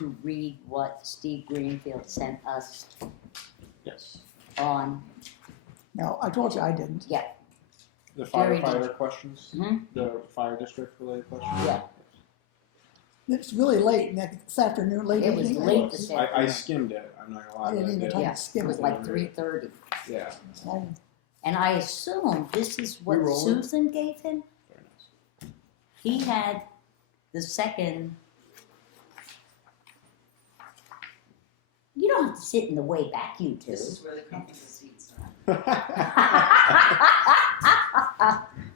to read what Steve Greenfield sent us Yes. on, No, I told you I didn't. The Jerry, firefighter questions? Mhm. The fire district related questions? Yeah. It's really late this afternoon, late It was evening. late this I afternoon. skimmed it, I'm not gonna lie. I didn't but even did. try Yeah, to skim it was it. like 3:30. Yeah, And I assume this is what We rolling? Susan gave him? very nice. He had the second. You don't have to sit in the way back, you two. This is where the comfortable seats are.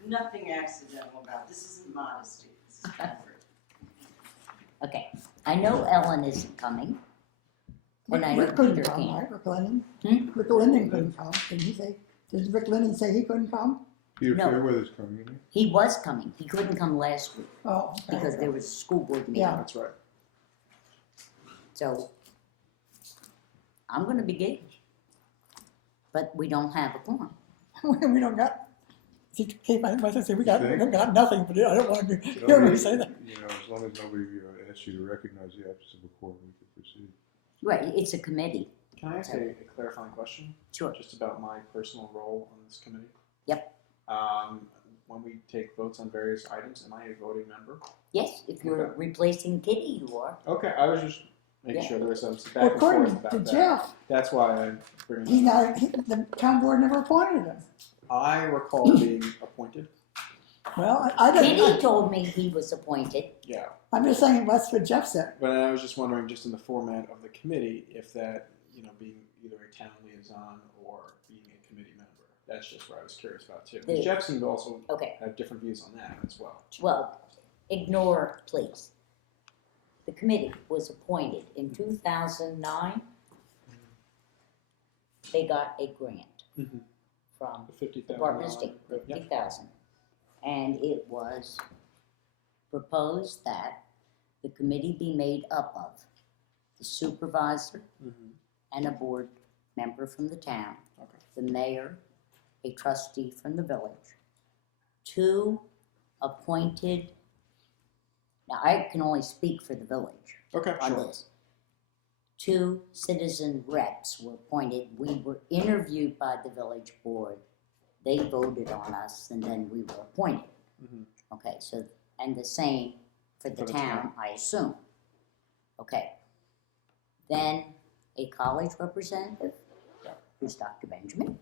Nothing accidental about this. Isn't modesty. This is comfort. Okay, I know Ellen isn't coming. And I know Rick couldn't Peter come, can't. right? Rick Lennon? Hmm? Rick Lennon couldn't come. Did he say, did Rick Lennon say he couldn't come? Peter No. Fairweather's coming, isn't He was coming. He couldn't come last week Oh, okay. because there was a school board meeting. Yeah. That's right. So I'm gonna be gay. But we don't have a quorum. We don't got, see, Kate, my sister said, we got nothing, but I don't want to he? hear me say that. You know, as long as nobody asks you to recognize the absence of a quorum, we can proceed. Right, it's a committee. Can I ask a clarifying question? Sure. Just about my personal role on this committee? Yep. When we take votes on various items, am I a voting member? Yes, if you're Okay. replacing Kitty, you are. Okay, I was just making Yeah. sure there was some Well, back and forth according about to that. Jeff, That's why I'm bringing he's that up. not, the town board never appointed him. I recall being appointed. Well, I Kitty didn't, told me he was appointed. Yeah. I'm just saying that's what Jeff said. But I was just wondering, just in the format of the committee, if that, being either a town liaison or being a committee member. That's just what I was curious about too. 'Cause The- Jeff seemed to also Okay, have different views on that as well. well, ignore, please. The committee was appointed in 2009. They got a grant Mhm. from The $50,000. Department of State, Yeah. 50,000. And it was proposed that the committee be made up of the supervisor Mhm. and a board member from the town, Okay. the mayor, a trustee from the village, 2 appointed, now I can only speak for the village Okay, on sure. this. 2 citizen reps were appointed. We were interviewed by the village board. They voted on us and then we were appointed. Mhm. Okay, so, and the same for the For the town, I assume. Okay. Then a college representative, who's Dr. Benjamin,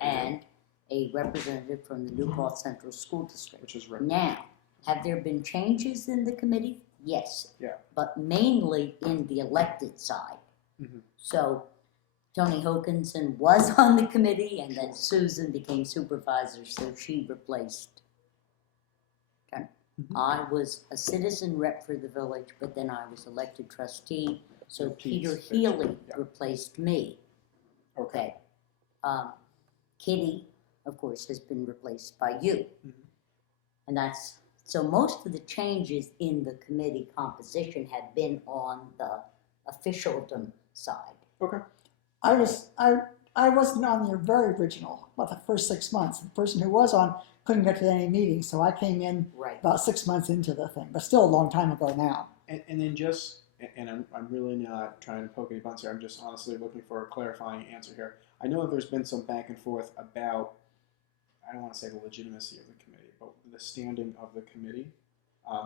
and a representative from the New Paltz Central School District. Which is right. Now, have there been changes in the committee? Yes. Yeah. But mainly in the elected side. Mhm. So Tony Hokinson was on the committee and then Susan became supervisor, so she replaced Tony. Mhm. I was a citizen rep for the village, but then I was elected trustee, so So Pete's Peter basically, Healy yeah. replaced me. Okay. Kitty, of course, has been replaced by you. Mhm. And that's, so most of the changes in the committee composition have been on the officialdom side. Okay. I wasn't on the very original, about the first 6 months. The person who was on couldn't get to any meetings, so I came in Right. about 6 months into the thing, but still a long time ago now. And then just, and I'm really not trying to poke any buns here, I'm just honestly looking for a clarifying answer here. I know that there's been some back and forth about, I don't want to say the legitimacy of the committee, but the standing of the committee.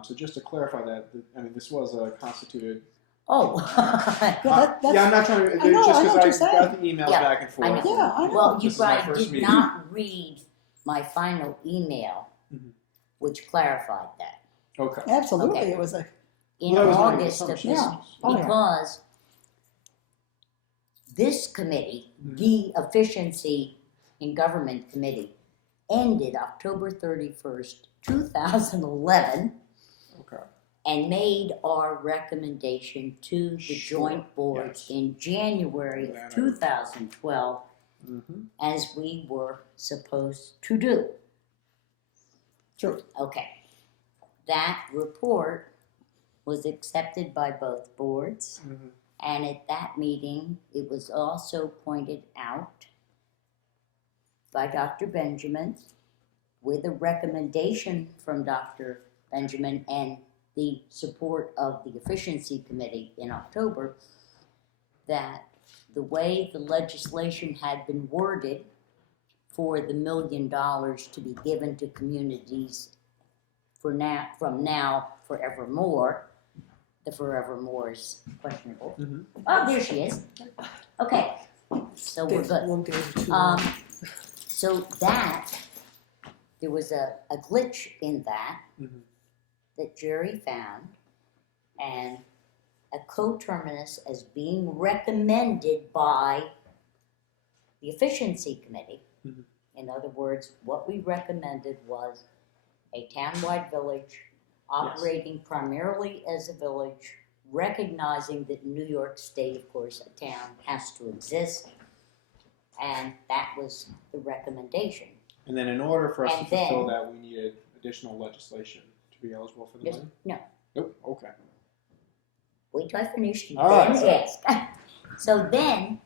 So just to clarify that, this was a constituted. Oh. That's, Yeah, I'm not trying to, I know just what you're because I saying. got the emails Yeah, back and forth. I know. Yeah, I know. Well, you This is my guys first did meeting. not read my final email, Mhm. which clarified that. Okay. absolutely, Okay. it was a, In Well, that was my August of assumption. this, Yeah. Oh, yeah. because this committee, Mhm. the Efficiency in Government Committee, ended October 31st, 2011, Okay. and made our recommendation to the Sure, joint boards yes. in January That I of 2012, Mm-hmm. as we were supposed to do. true. Okay. That report was accepted by both boards, Mm-hmm. and at that meeting, it was also pointed out by Dr. Benjamin with a recommendation from Dr. Benjamin and the support of the efficiency committee in October, that the way the legislation had been worded for the $1 million to be given to communities for now, from now forevermore, the forevermore is questionable. Mhm. Oh, there she is. Okay, so we're good. Won't get into too long. So that, there was a glitch in that Mhm. that Jerry found, and a coterminus as being recommended by the efficiency committee. Mhm. In other words, what we recommended was a townwide village operating primarily as a village, recognizing that in New York State, of course, a town has to exist. And that was the recommendation. And then in order for us to And fulfill then- that, we needed additional legislation to be eligible for the Yes, money? no. Nope, okay. Wait till I finish and All then right. ask. So then,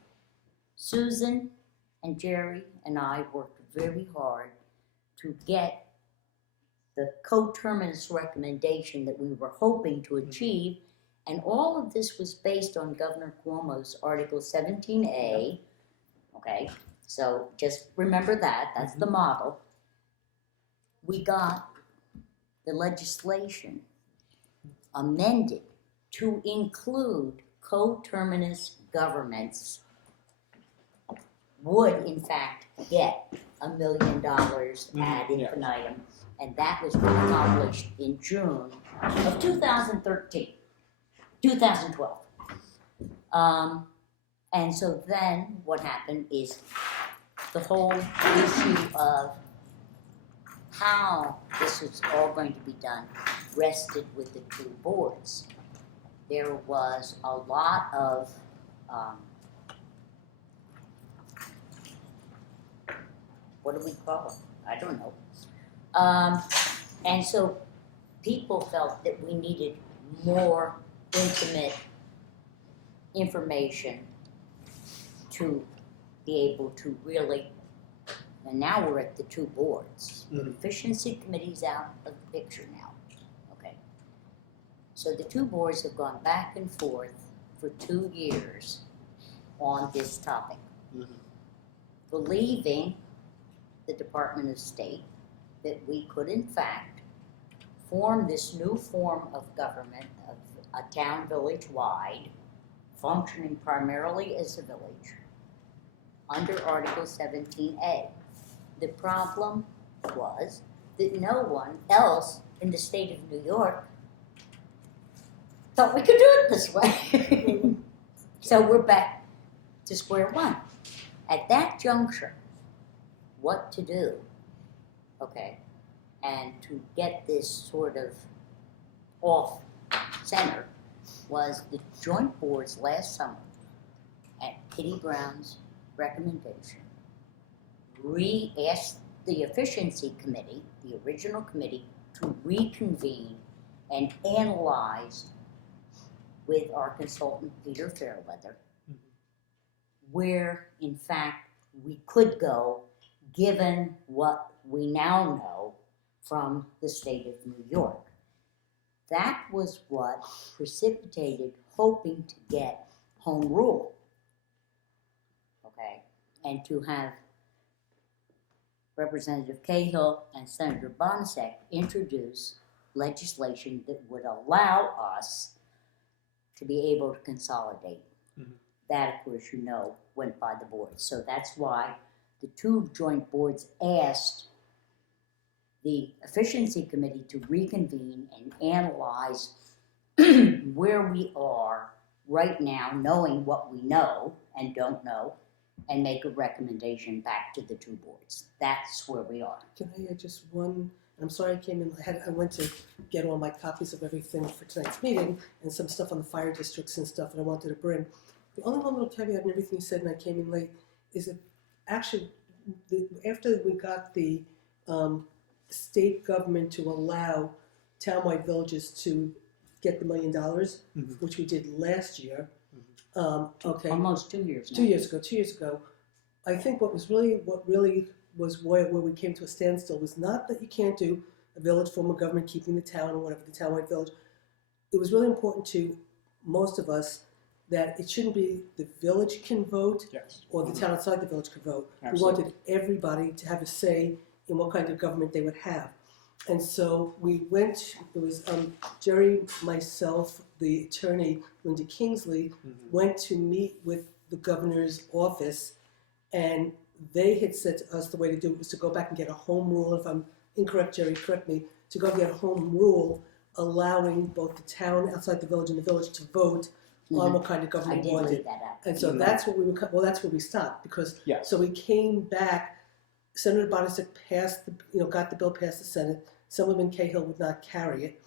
Susan and Jerry and I worked very hard to get the coterminus recommendation that we were hoping to achieve. And all of this was based on Governor Cuomo's Article 17A. Okay, so just remember that, that's the model. We got the legislation amended to include coterminous governments would in fact get $1 million ad yeah. infinitum, and that was accomplished in June of 2012. And so then what happened is the whole issue of how this was all going to be done rested with the two boards. There was a lot of what do we call it? I don't know. And so people felt that we needed more intimate information to be able to really, and now we're at the two boards. The Mhm. efficiency committee's out of the picture now, okay? So the two boards have gone back and forth for 2 years on this topic, Mhm. believing the Department of State that we could in fact form this new form of government of a town village wide, functioning primarily as a village, under Article 17A. The problem was that no one else in the state of New York thought we could do it this way. So we're back to square one. At that juncture, what to do, okay, and to get this sort of off center was the joint boards last summer at Kitty Brown's recommendation asked the efficiency committee, the original committee, to reconvene and analyze with our consultant Peter Fairweather where in fact we could go given what we now know from the state of New York. That was what precipitated hoping to get home rule, okay, and to have Representative Cahill and Senator Bonasek introduce legislation that would allow us to be able to consolidate. Mhm. That, of course, you know, went by the board. So that's why the two joint boards asked the efficiency committee to reconvene and analyze where we are right now, knowing what we know and don't know, and make a recommendation back to the two boards. That's where we are. Can I add just one? I'm sorry I came in. I went to get all my copies of everything for tonight's meeting and some stuff on the fire districts and stuff that I wanted to bring. The only one little caveat in everything you said, and I came in late, is that actually after we got the state government to allow townwide villages to get the $1 million, Mhm. which we did last year. Okay. Almost 2 years now. 2 years ago, I think what really was where we came to a standstill was not that you can't do a village form of government keeping the town or whatever, the townwide village, it was really important to most of us that it shouldn't be the village can vote Yes. or the town outside the village can vote. Absolutely. We wanted everybody to have a say in what kind of government they would have. And so we went, it was Jerry, myself, the attorney, Linda Kingsley, went to meet with the governor's office, and they had said to us the way to do it was to go back and get a home rule. If I'm incorrect, Jerry, correct me, to go get a home rule allowing both the town outside the village and the village to vote on what kind of I government we did wanted. leave that out. And so that's what we were, well, that's where we stopped, because, Yes. so we came back, Senator Bodisek passed the, got the bill past the Senate, Assemblyman Cahill would not carry it,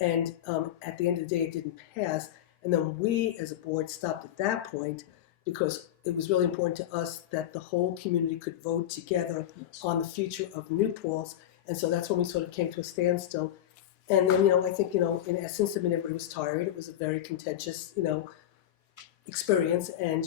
and at the end of the day, it didn't pass, and then we, as a board, stopped at that point, because it was really important to us that the whole community could vote together on the future of New Paltz, and so that's when we sort of came to a standstill. And then, I think, in essence, I mean, everybody was tired. It was a very contentious, experience. And,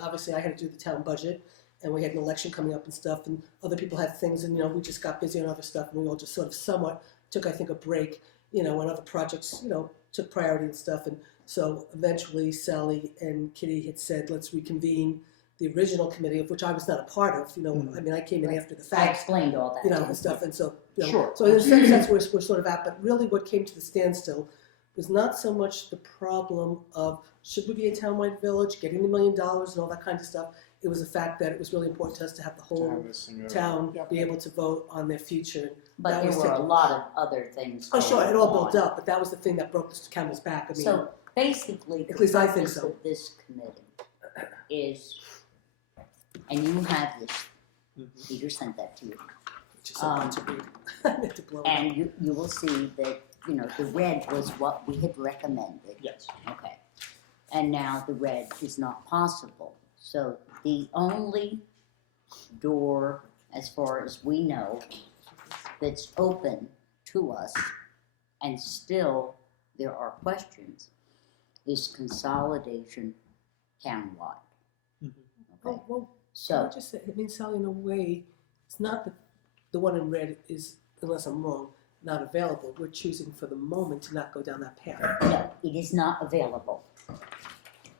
obviously I had to do the town budget, and we had an election coming up and stuff, and other people had things, and, we just got busy on other stuff, and we all just sort of somewhat took, I think, a break, when other projects, took priority and stuff. And so eventually Sally and Kitty had said, let's reconvene the original committee, of which I was not a part of, I mean, I came in after the I fact. explained all that. And stuff, and so, Sure. so in a sense, that's where we're sort of at, but really what came to the standstill was not so much the problem of should we be a townwide village, getting the $1 million and all that kind of stuff. It was the fact that it was really important to us to have the To whole have this thing go. town Yep. be able to vote on their future. But That there was were a taken- lot of other things Oh, sure, going it all on. built up, but that was the thing that broke the camel's back. I mean, So basically, the At least I think purpose so. of this committee is, and you have this, Mhm. Peter sent that to you, which is so hard to read. I meant to blow it. and you will see that, the red was what we had recommended. Yes. Okay. And now the red is not possible. So the only door, as far as we know, that's open to us, and still there are questions, is consolidation townwide. Okay, Well, I so, would just say, I mean, Sally, in a way, it's not that the one in red is, unless I'm wrong, not available. We're choosing for the moment to not go down that path. no, it is not available.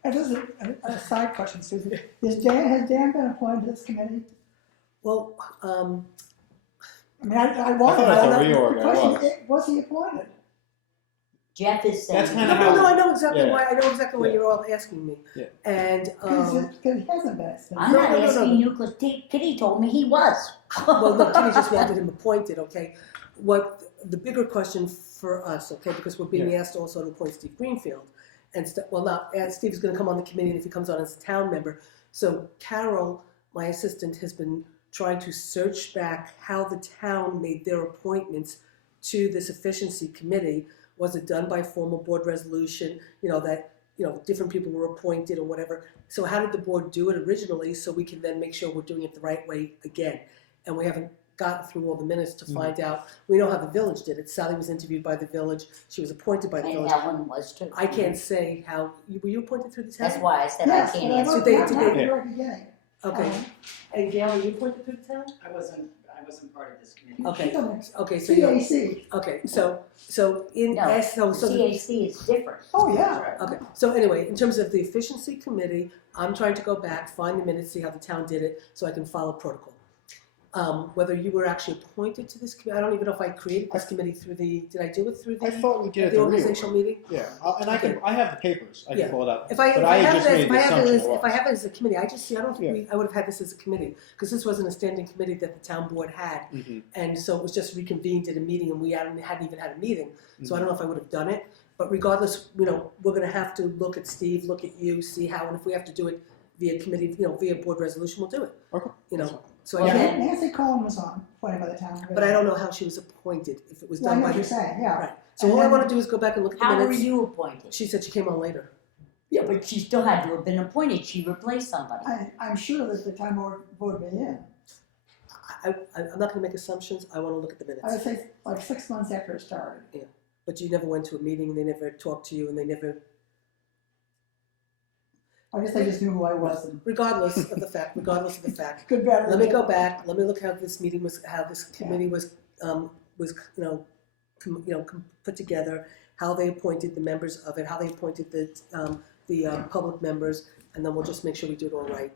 And this is a side question, Susan. Has Dan been appointed to this committee? Well, I mean, I want I to thought know. at the reorg The I question was. is, was he appointed? Jeff is saying. That's no, kinda no, I know exactly Yeah. why. I know exactly what Yeah. you're all asking me. Yeah. And Because he hasn't been. I'm No, not no, no, asking no. you, because Kitty told me he was. well, look, Kitty just wanted him appointed. Okay, what the bigger question for us? Okay, because we're being asked also to appoint Steve Greenfield, and Steve's going to come on the committee, and if he comes on as a town member. So Carol, my assistant, has been trying to search back how the town made their appointments to this efficiency committee. Was it done by formal board resolution? That different people were appointed or whatever. So how did the board do it originally, so we can then make sure we're doing it the right way again? And we haven't gotten through all the minutes to find out. We know how the village did it. Sally was interviewed by the village. She was appointed by the And village. Ellen was too. I can't say how. Were you appointed through the town? That's why I said Yes, I can't but I answer. want they- not did at they- the very beginning. Okay. And Gail, were you appointed through the town? I wasn't part of this committee. Okay. Okay. So you. CAC. Okay. So in No, essence, so the, CAC is different. Oh, yeah. okay. So anyway, in terms of the efficiency committee, I'm trying to go back, find the minutes, see how the town did it, so I can follow protocol. Whether you were actually appointed to this committee, I don't even know if I created this committee through did I do it through I the thought we did at the the organizational reorg. meeting? Yeah, and I have the papers. I Yeah. can pull it up. If I But I have just it as, made if the I have it assumption as, it if I was. have it as a committee, I don't think I would have had this as a committee, because this wasn't a standing committee that the town board had. Mhm. And so it was just reconvened at a meeting, and we hadn't even had a meeting. So I Mm-hmm. don't know if I would have done it, but regardless, we're gonna have to look at Steve, look at you, see how, and if we have to do it via committee, via board resolution, we'll do it. Okay. So Well, I then- can't, Nancy Cohen was appointed by the town. but I don't know how she was appointed, if it was Yeah, I done know by what you're the. saying, yeah. Right, so all I wanna do is go back and look at the How were minutes. you appointed? She said she came on later. Yeah, but she still had to have been appointed. She replaced somebody. I'm sure that the town board voted me in. I'm not gonna make assumptions, I wanna look at the minutes. I would say like 6 months after it started. But you never went to a meeting, and they never talked to you, and they never, I guess they just knew who I was and regardless of the fact, good, better. let me go back, let me look how this meeting was, how this committee was put together, how they appointed the members of it, how they appointed the public members, and then we'll just make sure we do it all right.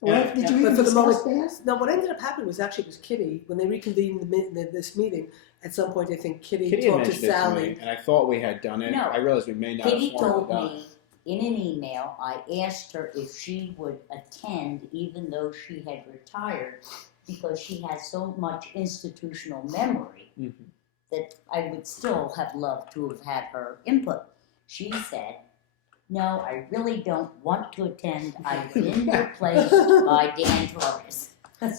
Well, did you But even for the discuss moment- that? Now, what ended up happening was actually it was Kitty, when they reconvened this meeting, at some point, I think Kitty Kitty had talked to mentioned it to Sally. me, and I thought we had done it. No. I realized we may not Kitty have formally told done. me in an email, I asked her if she would attend even though she had retired because she has so much institutional memory Mhm. that I would still have loved to have had her input. She said, no, I really don't want to attend. I've been replaced by Dan Torres.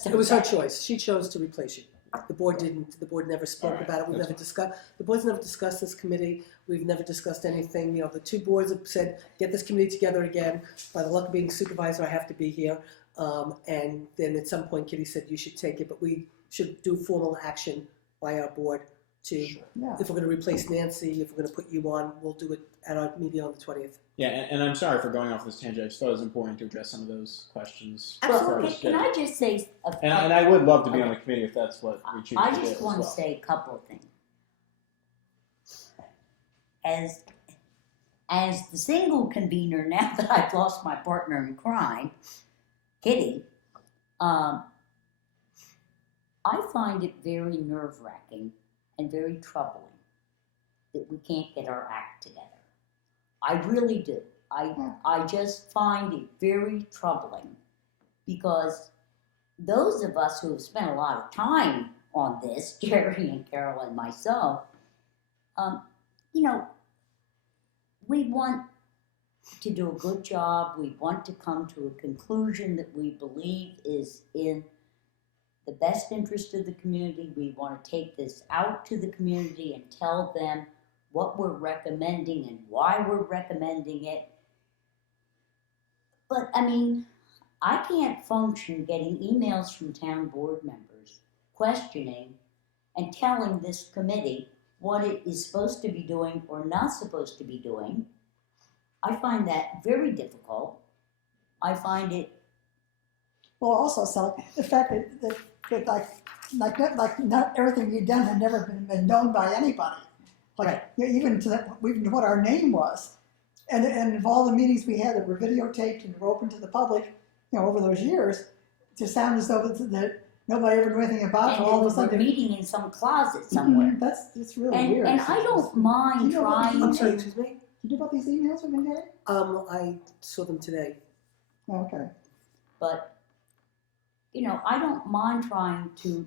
So It was her that- choice. She chose to replace you. The board didn't. The board never spoke Alright, about it. We've that's never discussed. The board's never discussed this committee. We've never discussed anything. You know, the two boards have said, get this committee together again. By the luck of being supervisor, I have to be here. And then at some point, Kitty said you should take it, but we should do formal action by our board to, Yeah. if we're going to replace Nancy, if we're going to put you on, we'll do it at our meeting on the 20th. Yeah, and I'm sorry for going off this tangent. I just thought it was important to address some of those questions. Well, first. can I just say And I would love to be on the committee if that's what we choose I to do just as want to well. say a couple of things. As the single convener, now that I've lost my partner in crime, Kitty, I find it very nerve-wracking and very troubling that we can't get our act together. I really do. I just find it very troubling because those of us who have spent a lot of time on this, Jerry and Carol and myself, you know, we want to do a good job. We want to come to a conclusion that we believe is in the best interest of the community. We want to take this out to the community and tell them what we're recommending and why we're recommending it. But, I mean, I can't function getting emails from town board members questioning and telling this committee what it is supposed to be doing or not supposed to be doing. I find that very difficult. I find it, Well, also, so the fact that like not everything we've done had never been known by anybody. Like, Right. you know, even what our name was. And of all the meetings we had that were videotaped and were open to the public, you know, over those years, to sound as though that nobody ever knew anything about it, and all of a we're sudden. meeting in some closet somewhere. It's really And, weird. and I don't mind You know what- trying I'm sorry, to, excuse me? You know about these emails we've been getting? I saw them today. Oh, okay. but, you know, I don't mind trying to,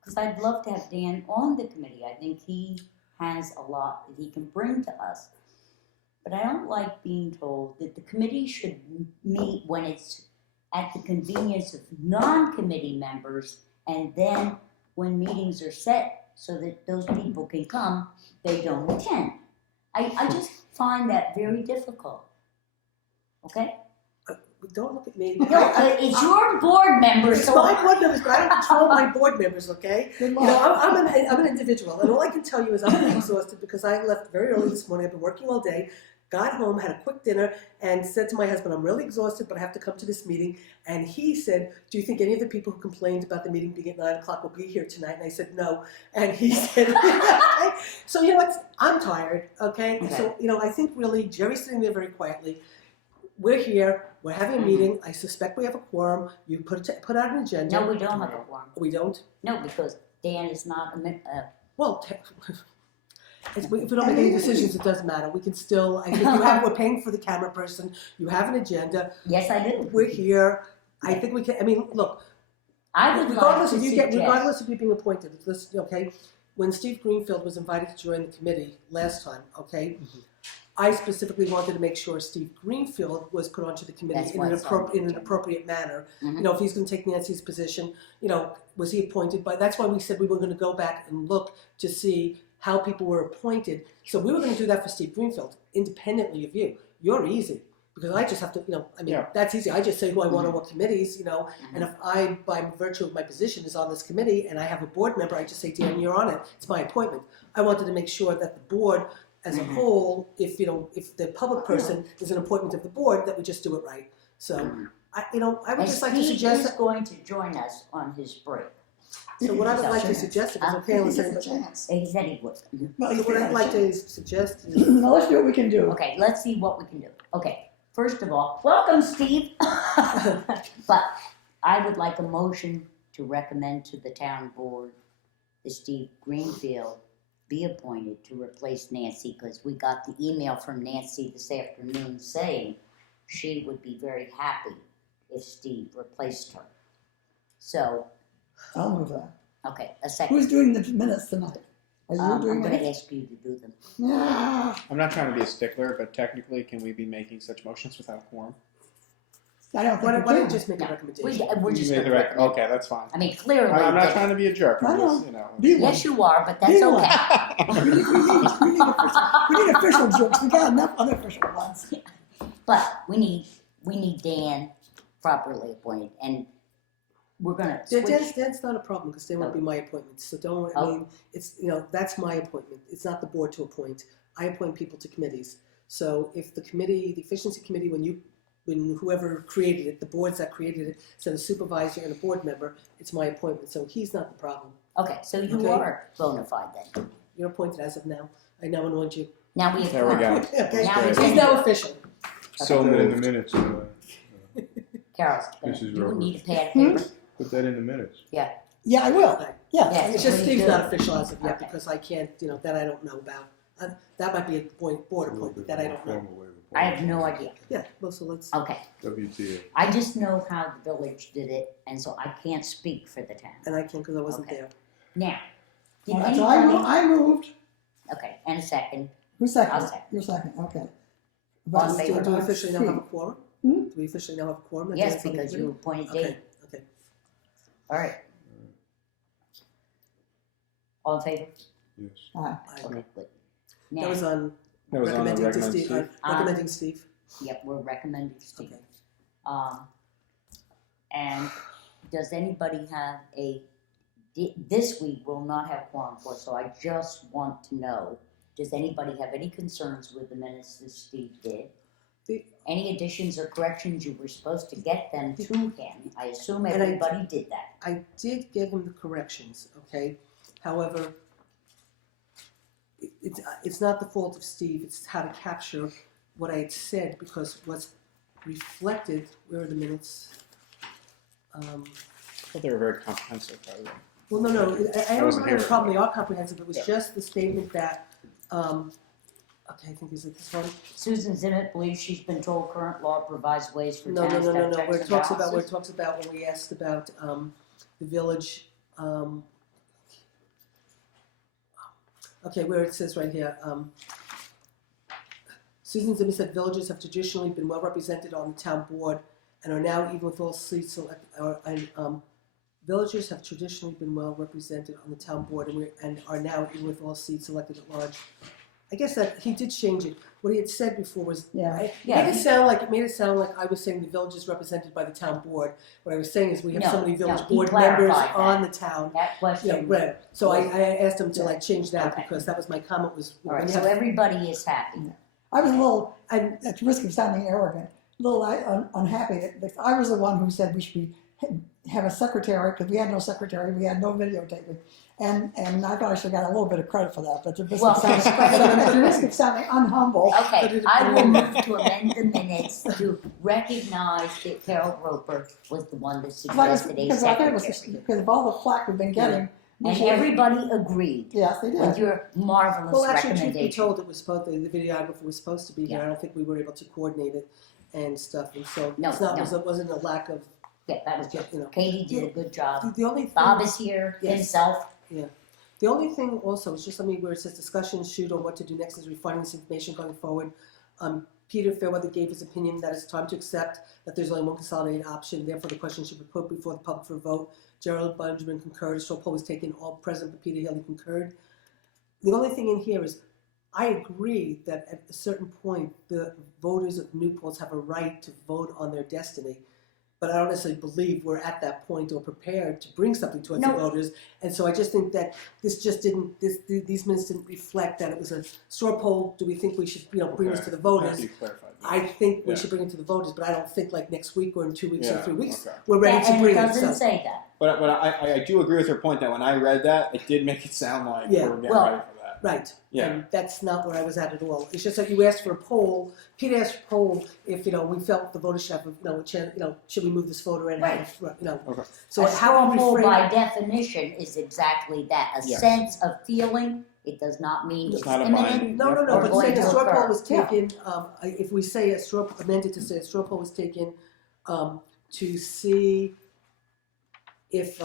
because I'd love to have Dan on the committee. I think he has a lot that he can bring to us. But I don't like being told that the committee should meet when it's at the convenience of non-committee members, and then when meetings are set so that those people can come, they don't attend. I just find that very difficult. Okay? Don't look at me. No, it's your board member, It's so my board members, but I don't control my board members, okay? Good You luck. know, I'm an individual, and all I can tell you is I'm exhausted because I left very early this morning. I've been working all day, got home, had a quick dinner, and said to my husband, I'm really exhausted, but I have to come to this meeting. And he said, do you think any of the people who complained about the meeting being at 9 o'clock will be here tonight? And I said, no. And he said, okay. So, you know what? I'm tired, okay? Okay. So, you know, I think really Jerry's sitting there very quietly. We're here. We're having a meeting. I suspect we have a quorum. You put out an agenda. no, we don't have a quorum. We don't? No, because Dan is not Well, if we don't make any decisions, it doesn't matter. We can still, I think we're paying for the camera person. You have an agenda. yes, I do. We're here. I think we can, I mean, look, I would like regardless to of suggest. regardless of you being appointed, listen, okay? When Steve Greenfield was invited to join the committee last time, okay? I specifically wanted to make sure Steve Greenfield was put onto the committee That's in why an, it's on the in an agenda. appropriate manner. Mhm. You know, if he's going to take Nancy's position, you know, was he appointed? But that's why we said we were going to go back and look to see how people were appointed. So we were going to do that for Steve Greenfield, independently of you. You're easy because I just have to, you know, I mean, Yeah. that's easy. I just say who I want on what committees, you know, and if I, by virtue of my position, is on this committee and I have a board member, I just say, Dan, you're on it. It's my appointment. I wanted to make sure that the board as a whole, if, you know, if the public person is an appointment of the board, that we just do it right. So, I would And just like to Steve suggest is that, going to join us on his break. So what I would like to Chance. suggest, if it's Huh? okay, He unless gets a anybody, chance. He said he would. Well, so what I'd like to suggest is, Now let's do what we can do. Okay, let's see what we can do. Okay, first of all, welcome, Steve. But I would like a motion to recommend to the town board that Steve Greenfield be appointed to replace Nancy, because we got the email from Nancy this afternoon saying she would be very happy if Steve replaced her. So, I'll move that. okay, a second. Who's doing the minutes tonight? Are you I'm doing gonna it? ask you to do them. Yeah. I'm not trying to be a stickler, but technically, can we be making such motions without a quorum? I don't why think don't we you can. just make a No, recommendation? We're You just made gonna the recommend. okay, that's fine. I mean, clearly. I'm not that- trying to be a jerk. I'm I just, know. you know. Be one. Yes, you are, but that's Be one. okay. We need official jokes. We got enough unofficial ones. But we need Dan properly appointed, and we're gonna switch. That's not a problem, because they won't be my appointments, so don't worry, I Oh. mean, it's, that's my appointment, it's not the board to appoint. I appoint people to committees, so if the committee, the efficiency committee, when whoever created it, the boards that created it, said a supervisor and a board member, it's my appointment, so he's not the problem. Okay, so you Okay. are bona fide then. You're appointed as of now, I now anoint you. Now we have. There we go. Okay, Now That's we he's great. now official. So Put that in the moved. minutes, Carol, This is you Robert. need a pad of paper? put that in the minutes. Yeah, I will. Right. Yes. Yeah. It's just Please Steve's do. not official as of yet, Okay. because I can't, that I don't know about. That might be a board A little appointment bit that I more don't know. formal way of I have appointing. no idea. Yeah, well, so let's, Okay, WTA. I just know how the village did it, and so I can't speak for the town. and I can't, because I wasn't Okay. there. Now, did All right, so I anybody? moved. Okay, and a second. Who's I'll second? second. You're second, okay. All in favor? Do we officially now have a quorum? Hmm? Do we officially now have a quorum? Yes, because you appointed Dave. Okay, okay. All right. All in favor? Yes. Aye. Okay, good. That was Now, on That was on the recommending to recommend Steve, Steve. recommending Steve. yep, we're recommending Steve. Okay. And does anybody have this week will not have quorum for, so I just want to know, does anybody have any concerns with the minutes that Steve did? The- Any additions or corrections, you were supposed to get them to him, I assume And I- everybody did that. I did get him the corrections, okay? However, it's not the fault of Steve, it's how to capture what I had said, because what's reflected, where are the minutes? I thought they were very comprehensive, by the way. Well, no, I don't wasn't have a here. problem, they are comprehensive, it was Yeah. just the statement that, okay, I think is it this one? Susan Zimmett believes she's been told current law provides ways for No, towns to have checks where it and talks about, balances. when we asked about, the village, okay, where it says right here, Susan Zimmer said villages have traditionally been well represented on the town board and are now, even with all seats select, villagers have traditionally been well represented on the town board and are now, even with all seats elected at large. I guess that he did change it. What he had said before was, Yeah. it Yeah. made it sound like I was saying the village is represented by the town board. What I was saying is we have No, so many village no, he board members clarified that. on the town. That question. Right. So I asked him to like change that Okay. because that was my comment was. All right, when you so have- everybody is happy. I was a little, at the risk of sounding arrogant, a little unhappy that I was the one who said we should have a secretary, because we had no secretary, we had no videotaping. And I thought I should have got a little bit of credit for that, but at the risk of sounding unhumble. Okay, I will move to amend the minutes to recognize that Carol Roper was the one that suggested a Because I thought it was, secretary. because of all the flack we've been getting. we And should- everybody agreed Yes, they with did. your marvelous Well, actually, truth be recommendation. told, it was supposed the videographer was supposed to be here. Yeah. I don't think we were able to coordinate it and stuff. And so No, it's not no. it wasn't a lack of Yeah, that was good. you know. Katie did a good job. The only thing, Bob is here Yes. himself. The only thing also is just where it says discussion, shoot, or what to do next is refining this information going forward. Peter Fairweather gave his opinion that it's time to accept that there's only one consolidated option, therefore the question should be put before the public for a vote. Gerald Benjamin concurred, a straw poll was taken, all present, but Peter Haley concurred. The only thing in here is, I agree that at a certain point, the voters of Newport have a right to vote on their destiny. But I don't necessarily believe we're at that point or prepared to bring something towards No. the voters. And so I just think that these minutes didn't reflect that it was a straw poll. Do we think we should, bring this to the voters? You clarified I think we Yeah. should bring it to the voters, but I don't think like next week or in 2 weeks or Yeah, 3 weeks, okay. we're ready to and bring it it. doesn't So, say that. But I do agree with your point that when I read that, it did make it sound like Yeah. we were getting Well- ready for that. right. Yeah. And that's not where I was at all. It's just that you asked for a poll. Pete asked for a poll if, we felt the voters should have, a chance, should we move this voter in? Right. Okay. So A how straw we poll frame by definition is exactly that, a Yes. sense of feeling. It does not mean It's it's not a imminent. binding- No, no, no, Or but going say the to straw poll occur. was taken, if we say amended to say a straw poll was taken, to see if,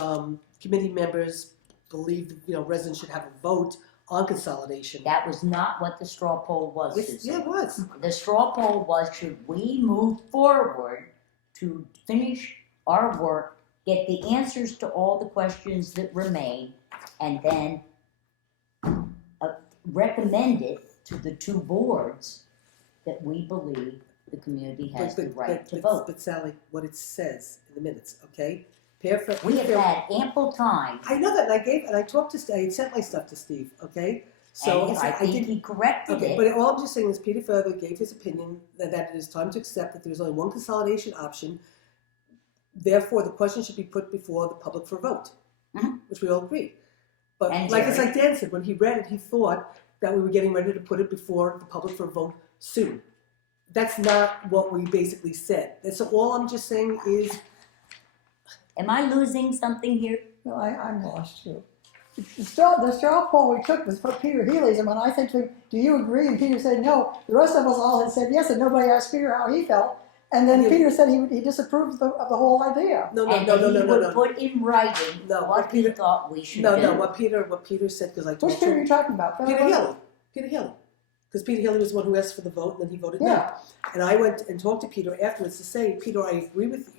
committee members believe, residents should have a vote on consolidation. That was not what the straw poll was, Yes, Susan. yeah, it was. The straw poll was, should we move forward to finish our work, get the answers to all the questions that remain, and then recommend it to the two boards that we believe the community has the right to vote. But Sally, what it says in the minutes, okay? We have had ample time, I know that, and I talked to, I had sent my stuff to Steve, okay? So and I think didn't. he corrected Okay, it. but all I'm just saying is Peter Further gave his opinion that it is time to accept that there is only one consolidation option. Therefore, the question should be put before the public for a vote, Mhm. which we all agree. But And it's Jerry. like Dan said, when he read it, he thought that we were getting ready to put it before the public for a vote soon. That's not what we basically said. And so all I'm just saying is, Am I losing something here? No, I'm lost too. The straw poll we took was for Peter Healy's, and when I said to him, do you agree? And Peter said no. The rest of us all had said yes, and nobody asked Peter how he felt. And then Yeah. Peter said he disapproved of the whole idea. no, And that he would no. put in writing No, what he thought we should do. No, what Peter said, because I told Which Peter are him. you talking about? Peter Healy. Peter Healy. Because Peter Healy was the one who asked for the vote, and then he voted no. Yeah. And I went and talked to Peter afterwards to say, Peter, I agree with,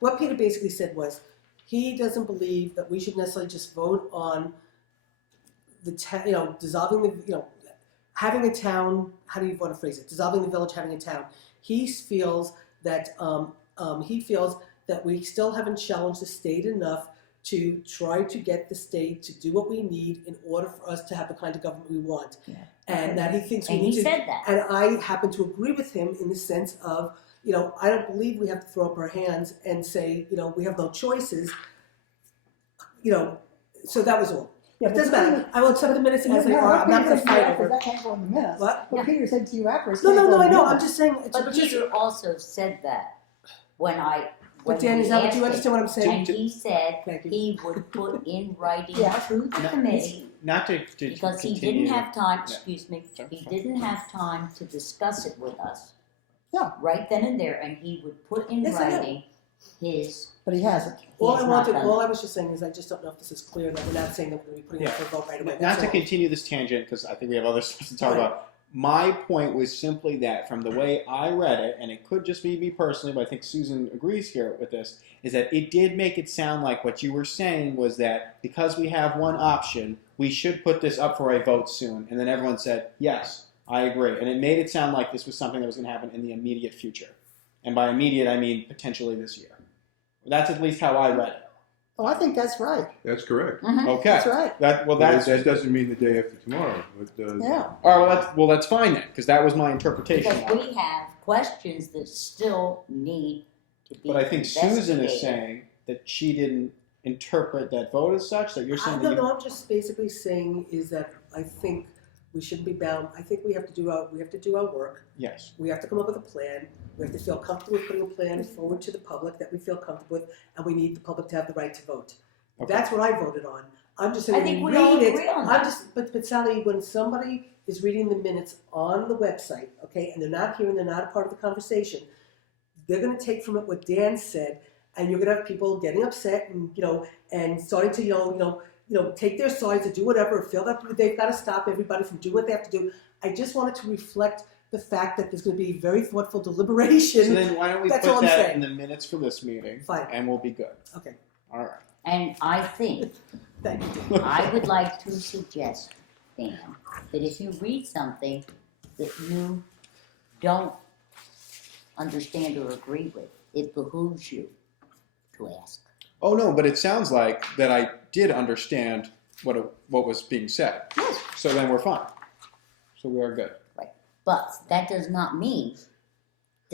what Peter basically said was, he doesn't believe that we should necessarily just vote on the dissolving the, having a town, how do you want to phrase it? Dissolving the village, having a town. He feels that, we still haven't challenged the state enough to try to get the state to do what we need in order for us to have the kind of government we want. Yeah. And that he thinks we And need he to. said that. And I happen to agree with him in the sense of, I don't believe we have to throw up our hands and say, we have no choices. So that was all. Yeah, It doesn't matter. I will accept the minutes as they are. I'm not going to fight over it. That can't go in the minutes. What? What Peter said to you afterwards. No, can't go I in the know. I'm minutes. just saying. But Peter also said that when But Dan, is that what asked you him, understand what I'm saying? and he said Thank you. he would put in writing Yeah. to the committee, Not to because he continue. didn't have time, Yeah. excuse me, Sorry. he didn't have time to discuss it with us. Yeah. Right then and there, and he would put in Yes, I know. writing his, But he hasn't. All has I not wanted, done all it. I was just saying is I just don't know if this is clear that we're not saying that we're going to be putting it Yeah. for a vote right away. Not That's to all. continue this tangent, because I think we have other stuff to talk Right. about. My point was simply that from the way I read it, and it could just be me personally, but I think Susan agrees here with this, is that it did make it sound like what you were saying was that because we have one option, we should put this up for a vote soon. And then everyone said, yes, I agree. And it made it sound like this was something that was going to happen in the immediate future. And by immediate, I mean potentially this year. That's at least how I read it. Oh, I think that's right. That's correct. Okay. That's right. That That doesn't mean the day after tomorrow, but, Yeah. All right, that's fine then, because that was my interpretation. because we have questions that still need to be But I think Susan is investigated. saying that she didn't interpret that vote as such. That you're saying that No, I'm just basically saying is that I think we shouldn't be bound. I think we have to do our work. yes. We have to come up with a plan. We have to feel comfortable with putting a plan forward to the public that we feel comfortable with, and we need the public to have the right to vote. Okay. That's what I voted on. I'm just saying I when think you we all read it. agree on I'm that. just, but Sally, when somebody is reading the minutes on the website, okay, and they're not here and they're not a part of the conversation, they're going to take from it what Dan said, and you're going to have people getting upset and and starting to take their sides or do whatever, feel that they've got to stop everybody from doing what they have to do. I just wanted to reflect the fact that there's going to be very thoughtful deliberation. So then why don't we That's put all I'm that saying. in the minutes for this meeting, Fine. and we'll be good. Okay, All right. And I think, thank you. I would like to suggest, Dan, that if you read something that you don't understand or agree with, it behooves you to ask. Oh no, but it sounds like that I did understand what was being said. Yes. So then we're fine. So we are good. But that does not mean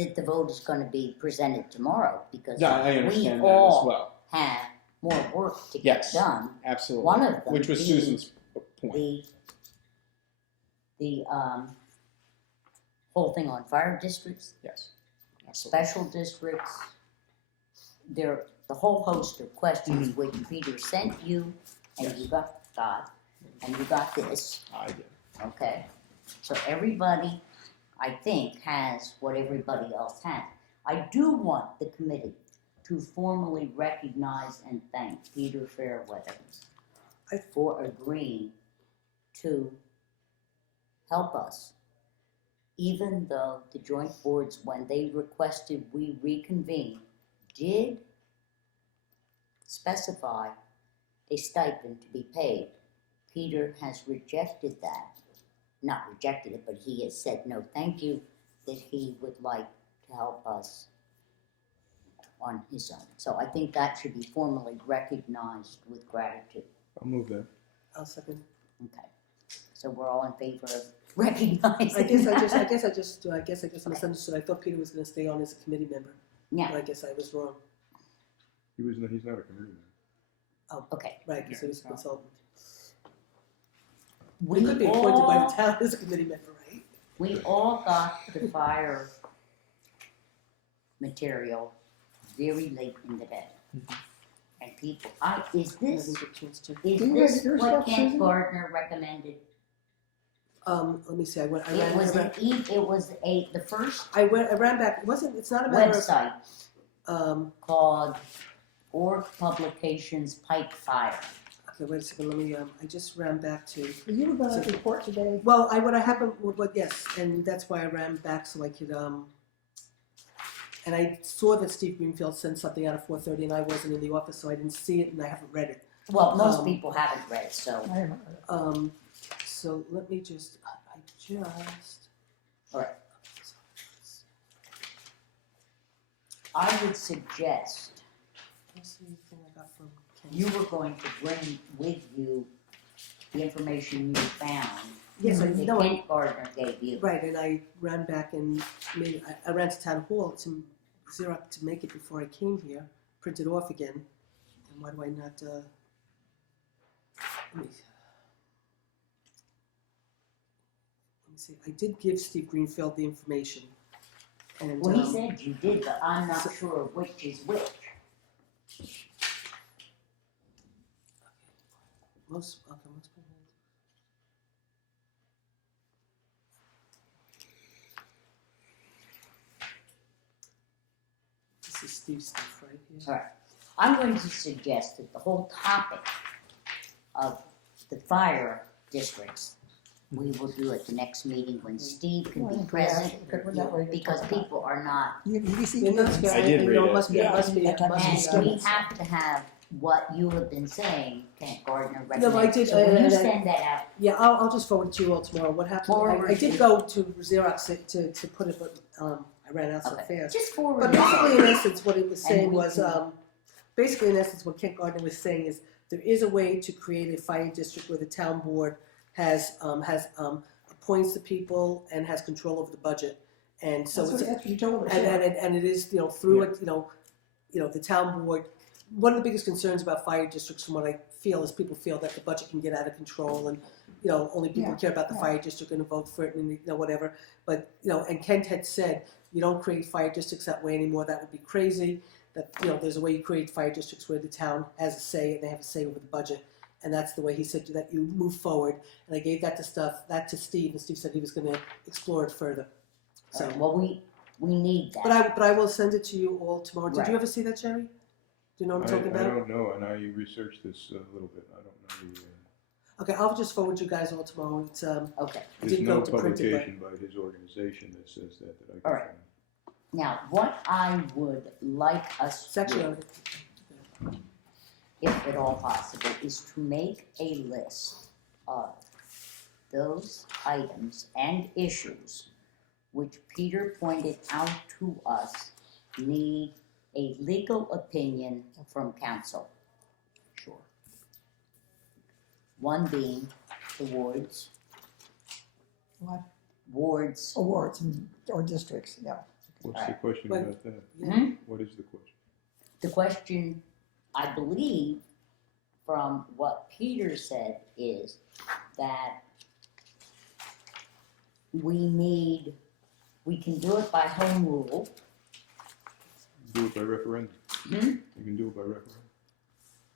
that the vote is gonna be presented tomorrow, because Yeah, I we understand that as all well. have more work to get Yes. done. Absolutely. One of them Which was being Susan's point. the whole thing on fire districts, Yes. Absolutely. special districts. The whole host of questions which Peter sent you, and Yes. you got, and you got this, I did. okay? So everybody, I think, has what everybody else has. I do want the committee to formally recognize and thank Peter Fairweather for agreeing to help us, even though the joint boards, when they requested we reconvene, did specify a stipend to be paid. Peter has rejected that. Not rejected it, but he has said no thank you, that he would like to help us on his own. So I think that should be formally recognized with gratitude. I'll move that. I'll second. Okay. So we're all in favor of recognizing I guess that. I just misunderstood. I thought Peter was gonna stay on as a committee member, Yeah, but I guess I was wrong. He's not a committee man. okay. Right, because he was a Yeah. consultant. We He could be appointed by the all, town as a committee member, right? we all got the fire material very late in the day. And people, is I this, didn't get a chance to. is Do you this have your what stuff, Kent Susan? Gardner recommended? Let me see, I It was the first I ran back, it's not a matter website of, called Org Publications Pike Fire. okay, wait a second, let me, I just ran back to, You were gonna report today, well, what happened, yes, and that's why I ran back so I could, and I saw that Steve Greenfield sent something out at 4:30 and I wasn't in the office, so I didn't see it and I haven't read it. Well, most Um, people haven't read it, so, I haven't read it. So let me just, I just. Alright. I would suggest What's the thing I got from Ken? you were going to bring with you the information you found Yes, I that know, Kent Gardner gave you. right, and I ran back and I ran to town hall to Xerox to make it before I came here, print it off again. And why do I not, let me see, I did give Steve Greenfield the information. And, Well, he said you did, but I'm not sure which is which. most. This is Steve's stuff right here. Alright, I'm going to suggest that the whole topic of the fire districts, we will do at the next meeting when Steve can Well, be yeah, present, because we're not ready to because talk about it. people are not. You see, Yeah, no, it's good. I did know, read it must be, it. it must be, Yeah, it must be. and And we Steve. have to have what you have been saying, Kent Gardner No, I recommended, did, so will you and I- send that out? Yeah, I'll just forward it to you all tomorrow. What happened, Forward I did it. go to Xerox to put it, but, I ran out so Okay, fast. just forward But it. basically, in essence, what it was And saying we was, can- basically, in essence, what Kent Gardner was saying is there is a way to create a fire district where the town board has appoints the people and has control over the budget. And so that's it's, what you told us. and it is, through it, the town board. One of the biggest concerns about fire districts, from what I feel, is people feel that the budget can get out of control, and only people Yeah, care about the yeah. fire district and vote for it, and whatever. But and Kent had said you don't create fire districts that way anymore. That would be crazy. That there's a way you create fire districts where the town has a say and they have a say over the budget, and that's the way he said that you move forward. And I gave that to Steve, and Steve said he was going to explore it further. So. Alright, well, we need that. But I will send it to you all tomorrow. Did Right. you ever see that, Jerry? Do you know what I'm talking I about? don't know, and I researched this a little bit. I don't know Okay, I'll just forward you guys all tomorrow. It's Okay, I there's did no go to print it, publication by his organization that says that I can Alright. find. now, what I would like us it's to actually do, on it. if at all possible, is to make a list of those items and issues which Peter pointed out to us need a legal opinion from council. Sure. One being the wards. What? Wards, Awards or districts, yeah. What's the question Right. about that? Hmm? What is the question? The question, I believe, from what Peter said, is that we can do it by home rule. Do it by referendum. Hmm? You can do it by referendum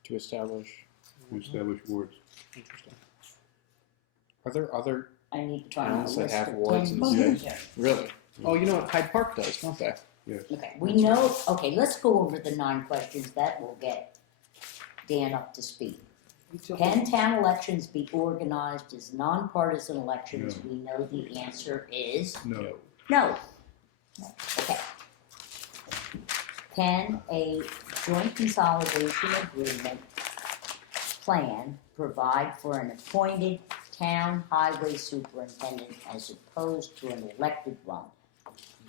To establish. to establish wards. Interesting. Are there other I need to find a towns that list have of wards 10 in the Yeah. state? Really? Oh, you know what? Hyde Park does, don't they? Yes. Okay, we know, okay, let's go over the 9 questions, that will get Dan up to speed. Can town elections be organized as nonpartisan elections? No. We know the answer is No. no. Okay. Can a joint consolidation agreement plan provide for an appointed town highway superintendent as opposed to an elected one?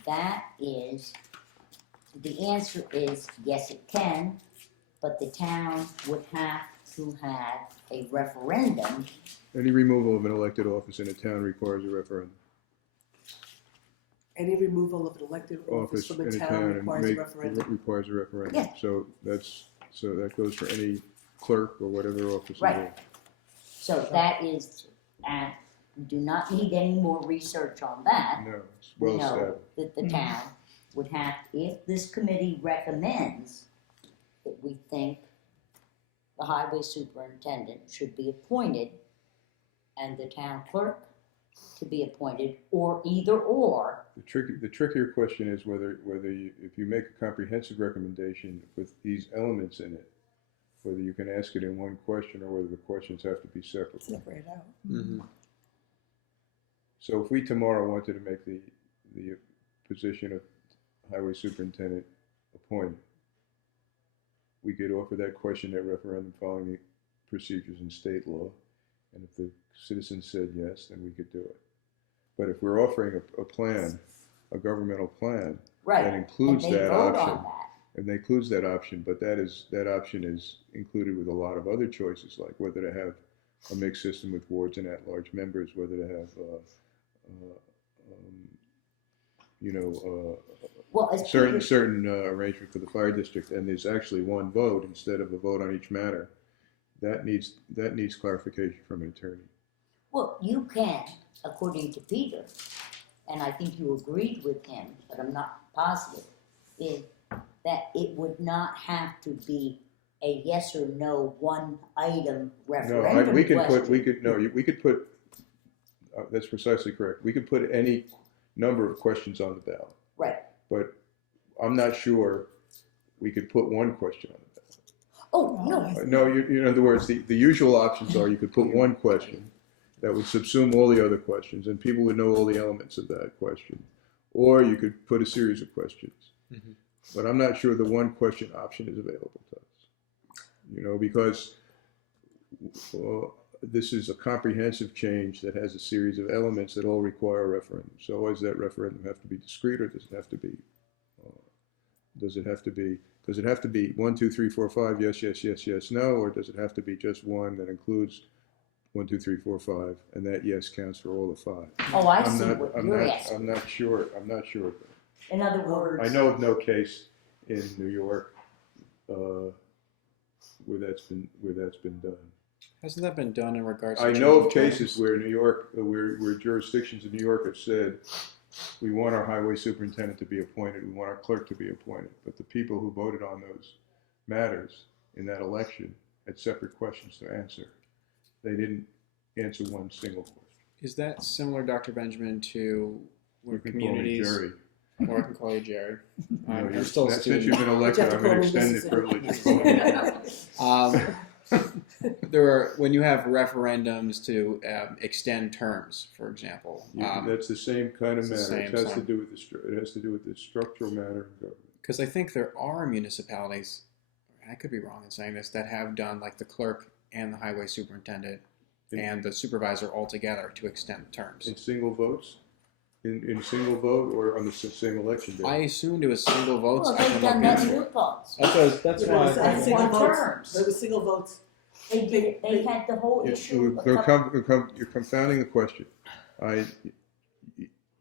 That is, the answer is yes, it can, but the town would have to have a referendum. Any removal of an elected office in a town requires a referendum. Any removal of an elected office from a town requires a referendum. requires a referendum. Yeah. So that goes for any clerk or whatever office. Right. involved. So that is, we do not need any more research on that. No, it's We well know established. that the town would have, if this committee recommends that we think the highway superintendent should be appointed and the town clerk to be appointed, or either or. The trickier question is whether if you make a comprehensive recommendation with these elements in it, whether you can ask it in one question or whether the questions have to be separate. Separate out. Mm-hmm. So if we tomorrow wanted to make the position of highway superintendent appointed, we could offer that question at referendum following the procedures in state law, and if the citizens said yes, then we could do it. But if we're offering a plan, a governmental plan, Right, that and includes they that vote option, on that. and that includes that option, but that option is included with a lot of other choices, like whether to have a mixed system with wards and at-large members, whether to have, Well, as certain Peter, arrangement for the fire district, and there's actually one vote instead of a vote on each matter. That needs clarification from an attorney. well, you can, according to Peter, and I think you agreed with him, but I'm not positive, is that it would not have to be a yes or no one item referendum We could put, that's precisely correct. We could put any number of questions on the ballot. Right. But I'm not sure we could put one question on the ballot. Oh, no, No, in other words, the usual options are you could put one question that would subsume all the other questions, and people would know all the elements of that question. Or you could put a series of questions. Mhm. But I'm not sure the one question option is available to us. Because this is a comprehensive change that has a series of elements that all require a referendum. So does that referendum have to be discrete, or does it have to be, does it have to be 1, 2, 3, 4, 5, yes, yes, yes, yes, no, or does it have to be just one that includes 1, 2, 3, 4, 5, and that yes counts for all the 5? oh, I I'm see not, what I'm you're not, asking. I'm not sure of that. In other words. I know of no case in New York where that's been done. Hasn't that been done in regards to I know of changing cases terms? where New York, where jurisdictions in New York have said, we want our highway superintendent to be appointed, we want our clerk to be appointed, but the people who voted on those matters in that election had separate questions to answer. They didn't answer one single question. Is that similar, Dr. Benjamin, to where We can call me communities, Jerry. or I can call you Jerry? No, I'm still a since student. you've been elected, I'm going to extend the privilege of calling you. When you have referendums to extend terms, for example, That's the same kind of it's the matter. same, It has to do with the structural matter in government. because I think there are municipalities, and I could be wrong in saying this, that have done like the clerk and the highway superintendent and the supervisor all together to extend terms. In single votes? In single vote or on the same election day? I assumed it was single votes. Well, I they've can done look that into in it. Newport. That's It was why. single One votes. terms. It was single votes. They had the whole issue. You're confounding the question.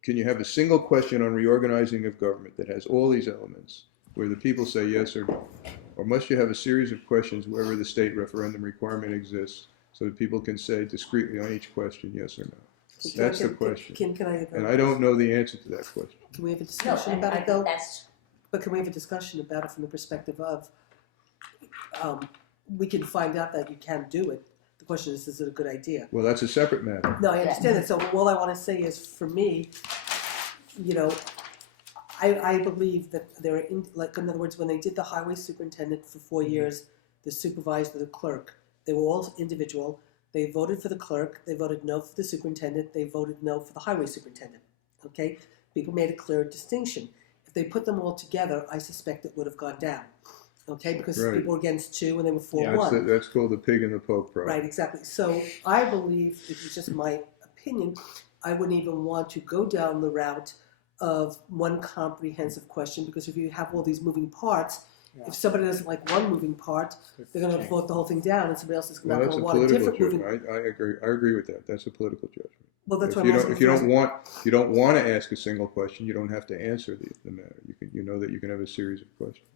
can you have a single question on reorganizing of government that has all these elements, where the people say yes or no? Or must you have a series of questions wherever the state referendum requirement exists, so that people can say discreetly on each question yes or no? That's the question. Can I have And I don't know the answer to that question. Can we have a No, discussion and about I it think though? that's, But can we have a discussion about it from the perspective of, we can find out that you can do it. The question is it a good idea? Well, that's a separate matter. No, I understand that. So all I want to say is, for me, I believe that there are, in other words, when they did the highway superintendent for 4 years, the supervisor, the clerk, they were all individual. They voted for the clerk. They voted no for the superintendent. They voted no for the highway superintendent. Okay? People made a clear distinction. If they put them all together, I suspect it would have gone down. Okay? Because Right. people were against 2 and they were for Yeah, 1. That's called the pig and the poke problem. Right, exactly. So I believe, if it's just my opinion, I wouldn't even want to go down the route of one comprehensive question, because if you have all these moving parts, Yeah. if somebody doesn't like one moving part, they're going to Okay. vote the whole thing down, and somebody else is Well, not that's going a to want a political different judgment. moving. I agree with that. That's a political judgment. Well, that's If what you I'm don't, asking. if you don't want to ask a single question, you don't have to answer the matter. You know that you can have a series of questions.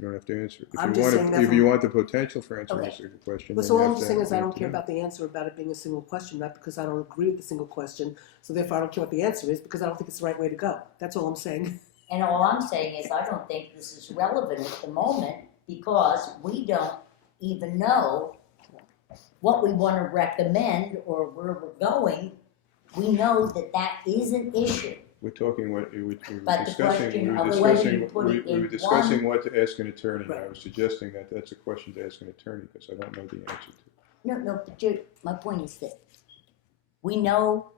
You don't have to answer it. I'm just saying that If from- you want the potential for answering a Okay. single question, Well, then so you all I'm have to saying is I have don't to care know. about the answer about it being a single question, not because I don't agree with the single question, so therefore I don't care what the answer is, because I don't think it's the right way to go. That's all I'm saying. and all I'm saying is I don't think this is relevant at the moment because we don't even know what we want to recommend or where we're going. We know that that is an issue. We're talking what we were But the discussing. question We were of whether discussing. you put We it we were in discussing what to ask an attorney. And I Right. was suggesting that that's a question to ask an attorney because I don't know the answer to. No, but my point is that we know,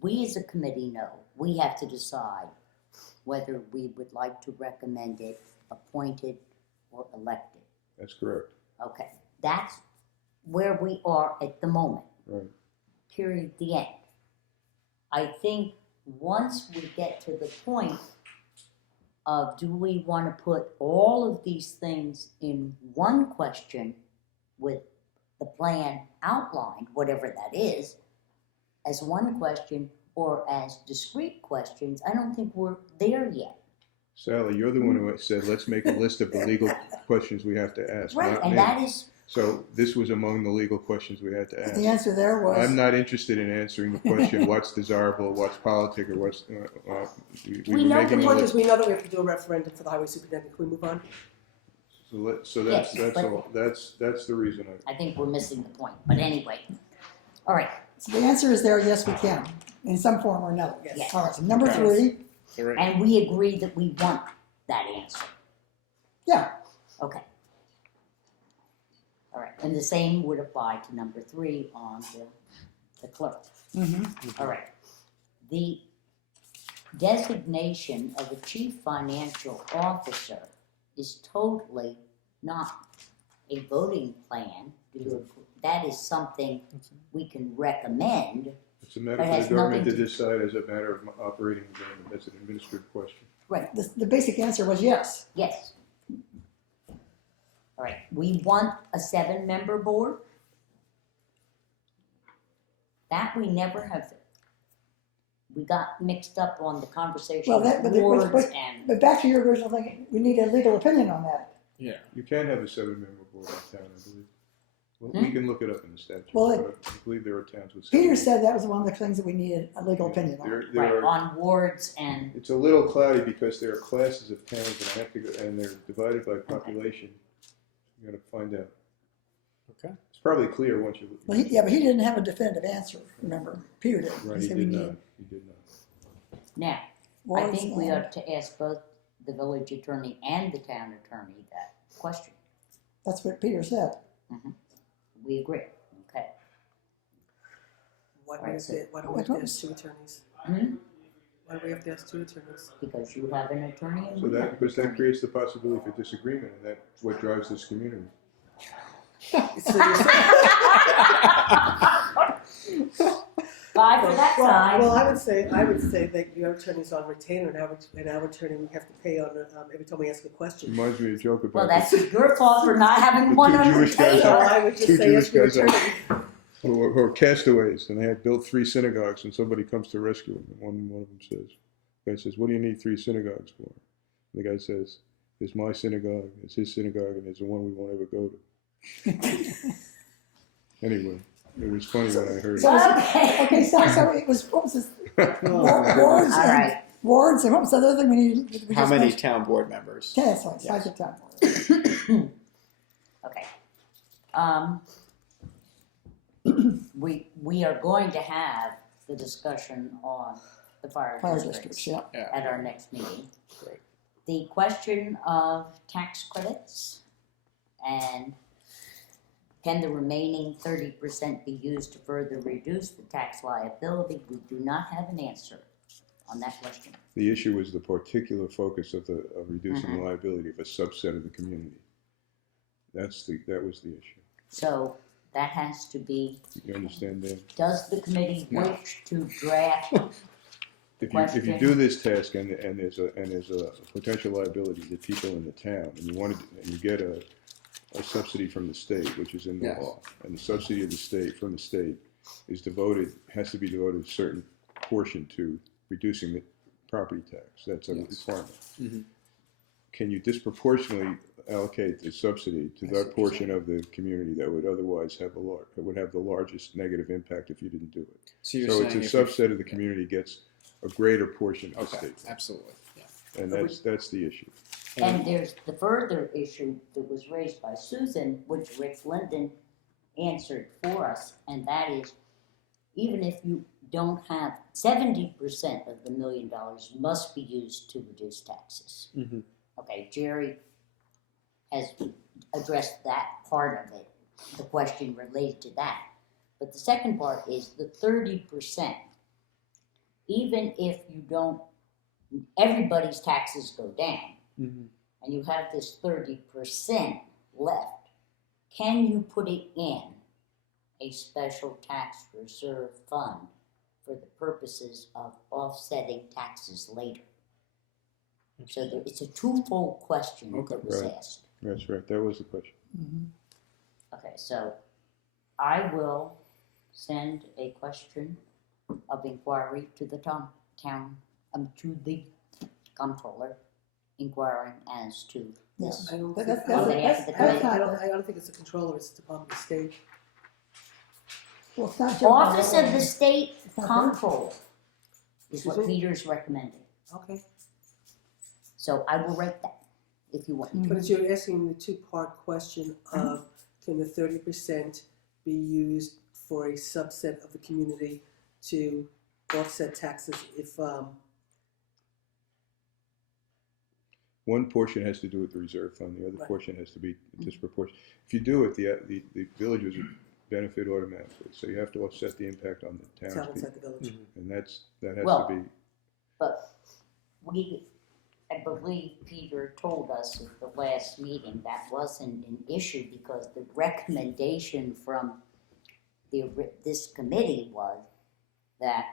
we as a committee know, we have to decide whether we would like to recommend it appointed or elected. That's correct. Okay, that's where we are at the moment. Right. Period, the end. I think once we get to the point of do we want to put all of these things in one question with the plan outlined, whatever that is, as one question or as discrete questions, I don't think we're there yet. Sally, you're the one who said, let's make a list of the legal questions we have to ask, Right, not and me. that is, So this was among the legal questions we had to ask. The answer there was. I'm not interested in answering the question, what's desirable, what's politic, or what's, We know The making a point list. is, we know that we have to do a referendum for the highway superintendent. Can we move on? So that's, Yes, that's but- all, that's the reason I think we're missing the point, but anyway. All right, So the answer is there, yes, we can, in some form or another. Yes. All right, so number 3, and we agree that we want that answer. yeah, Okay. All right, and the same would apply to number 3 on the clerk. All right. The designation of a chief financial officer is totally not a voting plan. That is something we can recommend. It's a matter But it for has the government to nothing decide as a matter of operating the government. That's an administrative question. Right, the basic answer was yes. yes. All right, we want a 7-member board. That we never have. We got mixed up on the conversation Well, that- of but the- wards but- and, But back to your original thing, we need a legal opinion on that. Yeah. You can have a 7-member board in town, I believe. Well, Hmm? we can look it up in the statute, Well, but I believe there are towns with. Peter 7 said that was one of the things that we needed a legal opinion on. There right, are, on wards and, it's a little cloudy because there are classes of towns and I have to go, and they're divided by population. You gotta find out. Okay. It's probably clear once you. But he didn't have a definitive answer, remember? Peter did. Right, he said we did needed not, he did not. now, I wards think we and- ought to ask both the village attorney and the town attorney that question. That's what Peter said. We agree, okay. Why do Right, we so- have to ask 2 attorneys? Hmm? Why do we have to ask 2 attorneys? Because you have an attorney and So we have that, an because that attorney. creates the possibility for disagreement and that's what drives this community. So you're saying- Bye for that side. Well, I would say that your attorney's on retainer, and our attorney we have to pay on every time we ask a question. Reminds me of a joke Well, about that's your fault for not having The one two on Jewish guys So retainer. I would just Two say ask your Jewish guys attorney. Or castaways, and they had built 3 synagogues, and somebody comes to rescue them. And one of them says, the guy says, "What do you need 3 synagogues for?" And the guy says, "There's my synagogue, there's his synagogue, and there's the one we won't ever go to." Anyway, it was funny when I heard it. So Okay. okay, so it was, what was this? Oh, Wards All and, right. wards, and what was the other thing we needed? We How just many mentioned? town board members? Yeah, that's right, Yes. size of town board. Okay. We are going to have the discussion on the fire Fire districts districts, yeah. at our next meeting. Great. The question of tax credits and can the remaining 30% be used to further reduce the tax liability? We do not have an answer on that question. The issue was the particular focus of reducing the liability of a subset of the community. That was the issue. So that has to be, You understand that? does the committee No. wish to draft? If you Question. do this task and there's a potential liability to people in the town, and you get a subsidy from the state, which is in the Yes. law, and the subsidy of the state from the state has to be devoted a certain portion to reducing the property tax. That's a Yes. requirement. Mhm. Can you disproportionately allocate the subsidy to I see that what you're portion of the community that would otherwise have the largest negative impact if you didn't do it? So you're So it's saying a if you- subset of the community gets a greater portion of the Okay, state, absolutely, yeah. and that's the issue. And there's the further issue that was raised by Susan, which Rick Linden answered for us, and that is, even if you don't have 70% of the $1 million must be used to reduce taxes. Mhm. Okay, Jerry has addressed that part of it, the question related to that. But the second part is the 30%. Even if you don't, everybody's taxes go down, Mhm. and you have this 30% left, can you put it in a special tax reserve fund for the purposes of offsetting taxes later? So it's a twofold question Okay. that was Right. asked. That's right, that was the question. Okay, so I will send a question of inquiry to the to the comptroller, inquiring as to this. I don't But think, that's- On behalf of the committee. I don't think it's a controller, it's the Department of State. Well, it's not just. Office of the State It's not Comptroller is what Excuse me? Peter's recommending. Okay. So I will write that if you want. But you're asking the two-part question of, can the 30% be used for a subset of the community to offset taxes if, One portion has to do with the reserve fund, the other Right. portion has to be disproportionate. If you do it, the villages would benefit automatically, so you have to offset the impact on the towns townspeople, inside the village? and that has Well- to be. But I believe Peter told us at the last meeting that wasn't an issue because the recommendation from this committee was that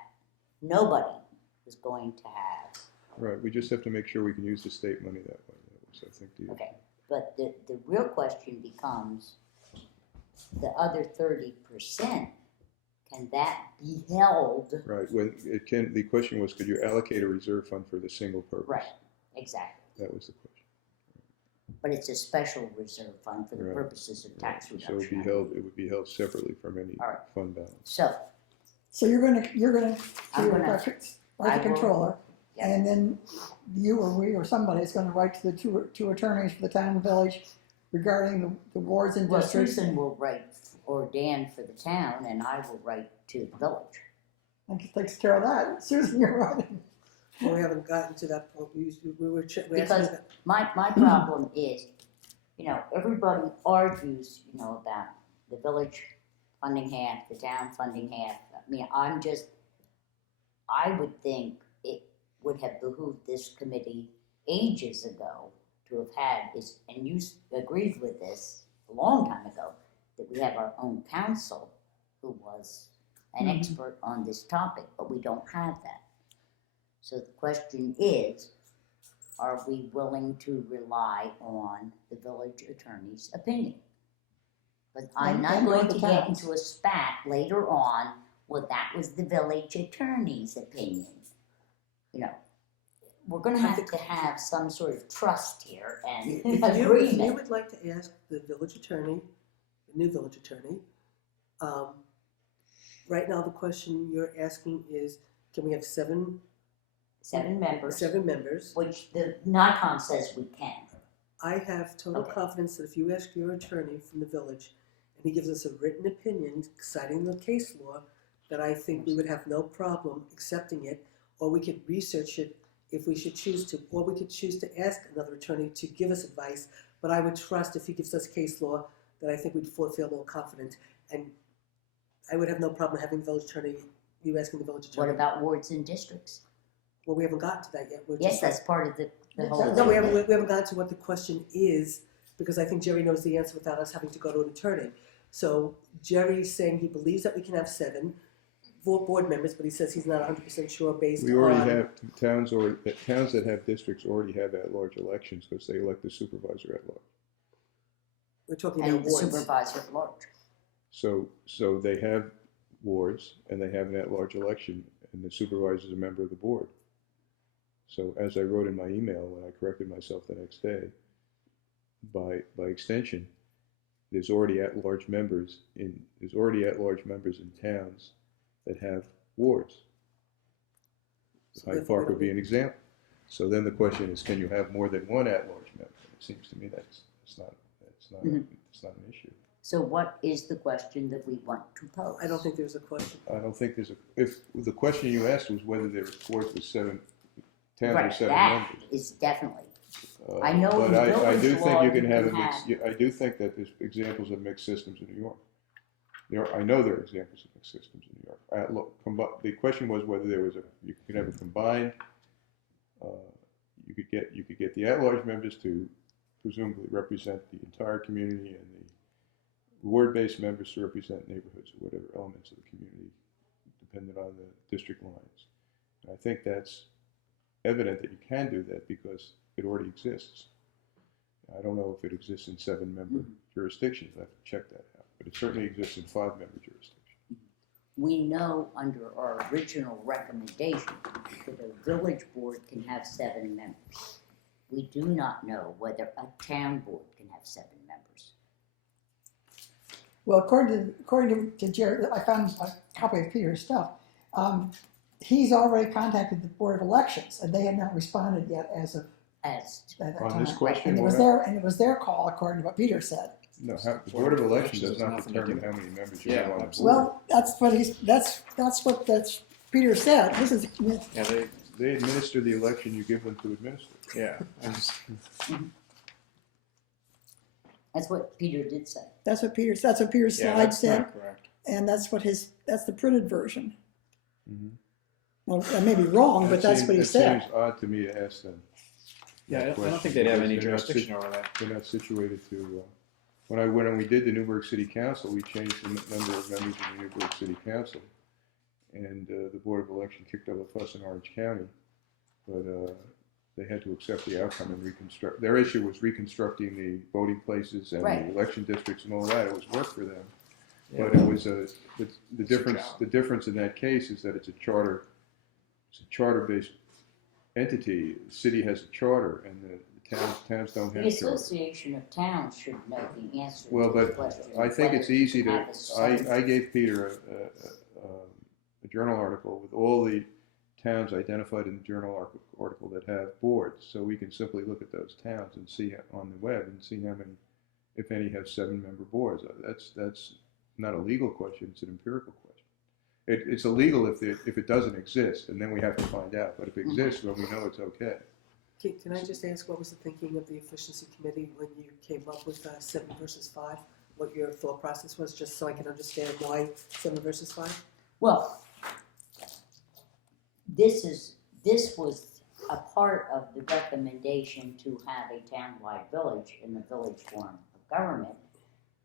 nobody was going to have. Right, we just have to make sure we can use the state money that way. That was, I think, the Okay, but the real question becomes, the other 30%, can that be held? right. The question was, could you allocate a reserve fund for the single purpose? Right, exactly. That was the question. But it's a special reserve fund for the Right. purposes of tax So reduction. it would be held separately from any All right. fund balance. So, So you're gonna, I'm gonna- write to I the will- controller, yeah. and then you or we or somebody is gonna write to the two attorneys for the town and village regarding the wards and well, districts. Susan will write, or Dan for the town, and I will write to the village. And takes care of that. Susan, you're writing. Well, we haven't gotten to that point, we were asking Because- that. My problem is, everybody argues, about the village funding half, the town funding half. I mean, I would think it would have behooved this committee ages ago to have had this, and you agreed with this a long time ago, that we have our own counsel who was an expert on this topic, but we don't have that. So the question is, are we willing to rely on the village attorney's opinion? But I'm And- not and going the to get towns. into a spat later on, well, that was the village attorney's opinion. You know, we're gonna have to have some sort of trust here and If you agreement. would like to ask the village attorney, the new village attorney, right now the question you're asking is, can we have seven members? Which the NICOM says we can. I have total Okay. confidence that if you ask your attorney from the village, and he gives us a written opinion citing the case law, that I think we would have no problem accepting it, or we could research it if we should choose to, or we could choose to ask another attorney to give us advice, but I would trust if he gives us case law, that I think we'd feel more confident, and I would have no problem having the village attorney, you asking the village What attorney. about wards and districts? Well, we haven't gotten to that yet. We're Yes, just- that's part of the whole. No, No, we haven't gotten to what the question is, because I think Jerry knows the answer without us having to go to an attorney. So Jerry's saying he believes that we can have 7 board members, but he says he's not 100% sure based on. We already have towns that have districts already have at-large elections because they elect the supervisor at large. We're talking And about the wards. supervisor at large. So they have wards and they have an at-large election and the supervisor is a member of the board. So as I wrote in my email when I corrected myself the next day, by extension, there's already at-large members in towns that have wards. So Hyde therefore, Park would be an example. So then the question is, can you have more than one at-large member? It seems to me that's not Mhm. an issue. So what is the question that we want to pose? I don't think there's a question. I don't think if the question you asked was whether there were boards with 7 towns Right, with 7 that members. is definitely, Uh, I know in But I village do law think you can you have can a mix, I do think that there's examples of mixed systems in New York. I know there are examples of mixed systems in New York. The question was whether you could have a combined, you could get the at-large members to presumably represent the entire community and the ward-based members to represent neighborhoods or whatever elements of the community, depending on the district lines. And I think that's evident that you can do that because it already exists. I don't know if it exists in 7-member jurisdictions. I have to check that out. But it certainly exists in 5-member jurisdictions. we know under our original recommendation that a village board can have 7 members. We do not know whether a town board can have 7 members. Well, according to Jerry, I found a copy of Peter's stuff. He's already contacted the Board of Elections, and they have not responded yet as of As that On time. this question, And it was what- their call, according to what Peter said. No, the Board of Elections does has not nothing to determine do- how many members you Yeah, have on the board. absolutely. Well, that's Peter said. This is, Yeah, They administer the election you give them to administer. yeah. I just, that's what Peter did say. that's what Peter's yeah, slide that's said, not correct. and that's the printed version. Mhm. Well, I may be wrong, but that's what he said. It seems odd to me to ask them. Yeah, that I don't question think they'd have any because they're not jurisdiction over that. They're not situated to, when we did the Newburgh City Council, we changed the number of members of the Newburgh City Council. And the Board of Election kicked up a fuss in Orange County, but they had to accept the outcome and reconstruct. Their issue was reconstructing the voting places and Right. the election districts and all that. It was work for them. Yeah. But it was the difference in that case is that it's a charter-based entity. The city has a charter and the towns don't The have charters. Association of Towns should know the answer Well, to the but question. I think whether it's easy to to, have a seven- I gave Peter a journal article with all the towns identified in the journal article that have boards, so we can simply look at those towns and see on the web and see how many, if any, have 7-member boards. That's not a legal question, it's an empirical question. It's illegal if it doesn't exist, and then we have to find out, but if it exists, then we know it's okay. Can I just ask, what was the thinking of the efficiency committee when you came up with 7 versus 5? What your thought process was, just so I can understand why 7 versus 5? Well, this was a part of the recommendation to have a townwide village in the village form of government.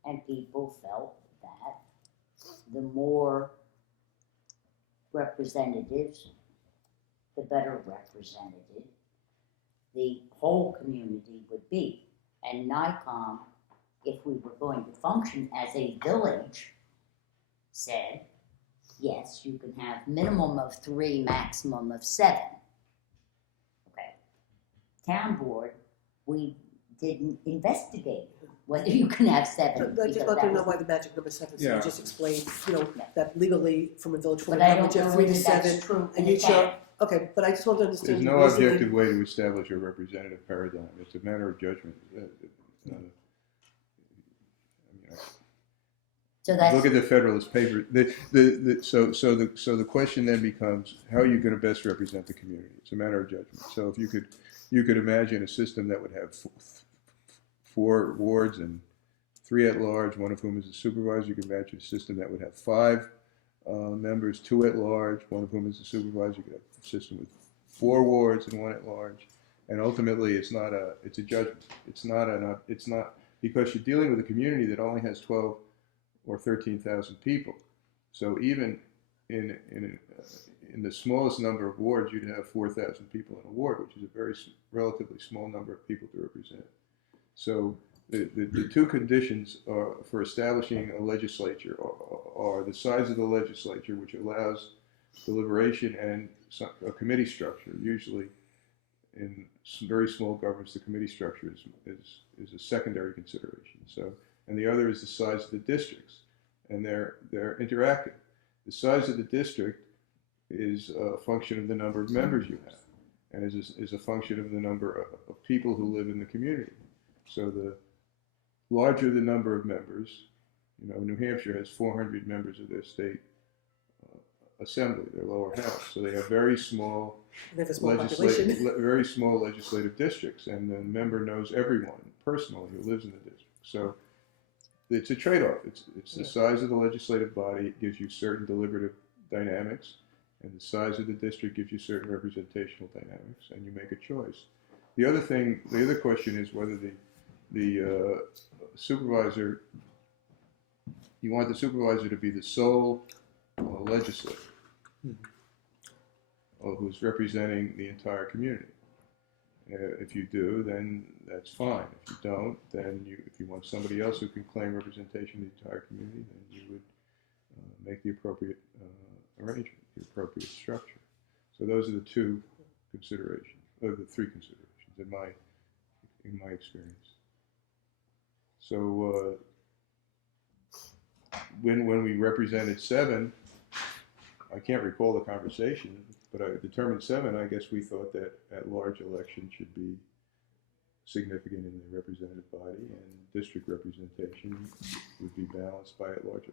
And people felt that the more representatives, the better represented the whole community would be. And NICOM if we were going to function as a village, said, yes, you can have minimum of 3, maximum of 7. Okay. Town board, we didn't investigate whether you can have 7. I just because want to that know was- why the magic number 7, so Yeah. you just explained, you know, Yeah. that legally from a village form But of I don't government, you know have 3 to whether 7. that's true in and the you show- town. Okay, but I just want to There's understand. no the reasoning. objective way to establish a representative paradigm. It's a matter of judgment. So that's, Look at the Federalist Papers. So the question then becomes, how are you going to best represent the community? It's a matter of judgment. So if you could imagine a system that would have 4 wards and 3 at large, one of whom is a supervisor. You could imagine a system that would have 5 members, 2 at large, one of whom is a supervisor. You could have a system with 4 wards and 1 at large. And ultimately, it's a judgment. It's not because you're dealing with a community that only has 12 or 13,000 people. So even in the smallest number of wards, you'd have 4,000 people in a ward, which is a very relatively small number of people to represent. So the 2 conditions for establishing a legislature are the size of the legislature, which allows deliberation, and a committee structure. Usually in some very small governments, the committee structure is a secondary consideration. So, and the other is the size of the districts, and they're interactive. The size of the district is a function of the number of members you have, and is a function of the number of people who live in the community. So the larger the number of members, New Hampshire has 400 members of their state assembly, their lower house. So they have very small They have a small population. very small legislative districts, and the member knows everyone personally who lives in the district. So it's a trade-off. It's the size of the legislative body. It gives you certain deliberative dynamics, and the size of the district gives you certain representational dynamics, and you make a choice. The other question is whether the supervisor, you want the supervisor to be the sole legislator who's representing the entire community. If you do, then that's fine. If you don't, then if you want somebody else who can claim representation of the entire community, then you would make the appropriate arrangement, the appropriate structure. So those are the 2 considerations, or the 3 considerations in my experience. So when we represented 7, I can't recall the conversation, but I determined 7. I guess we thought that at-large election should be significant in the representative body, and district representation would be balanced by at-large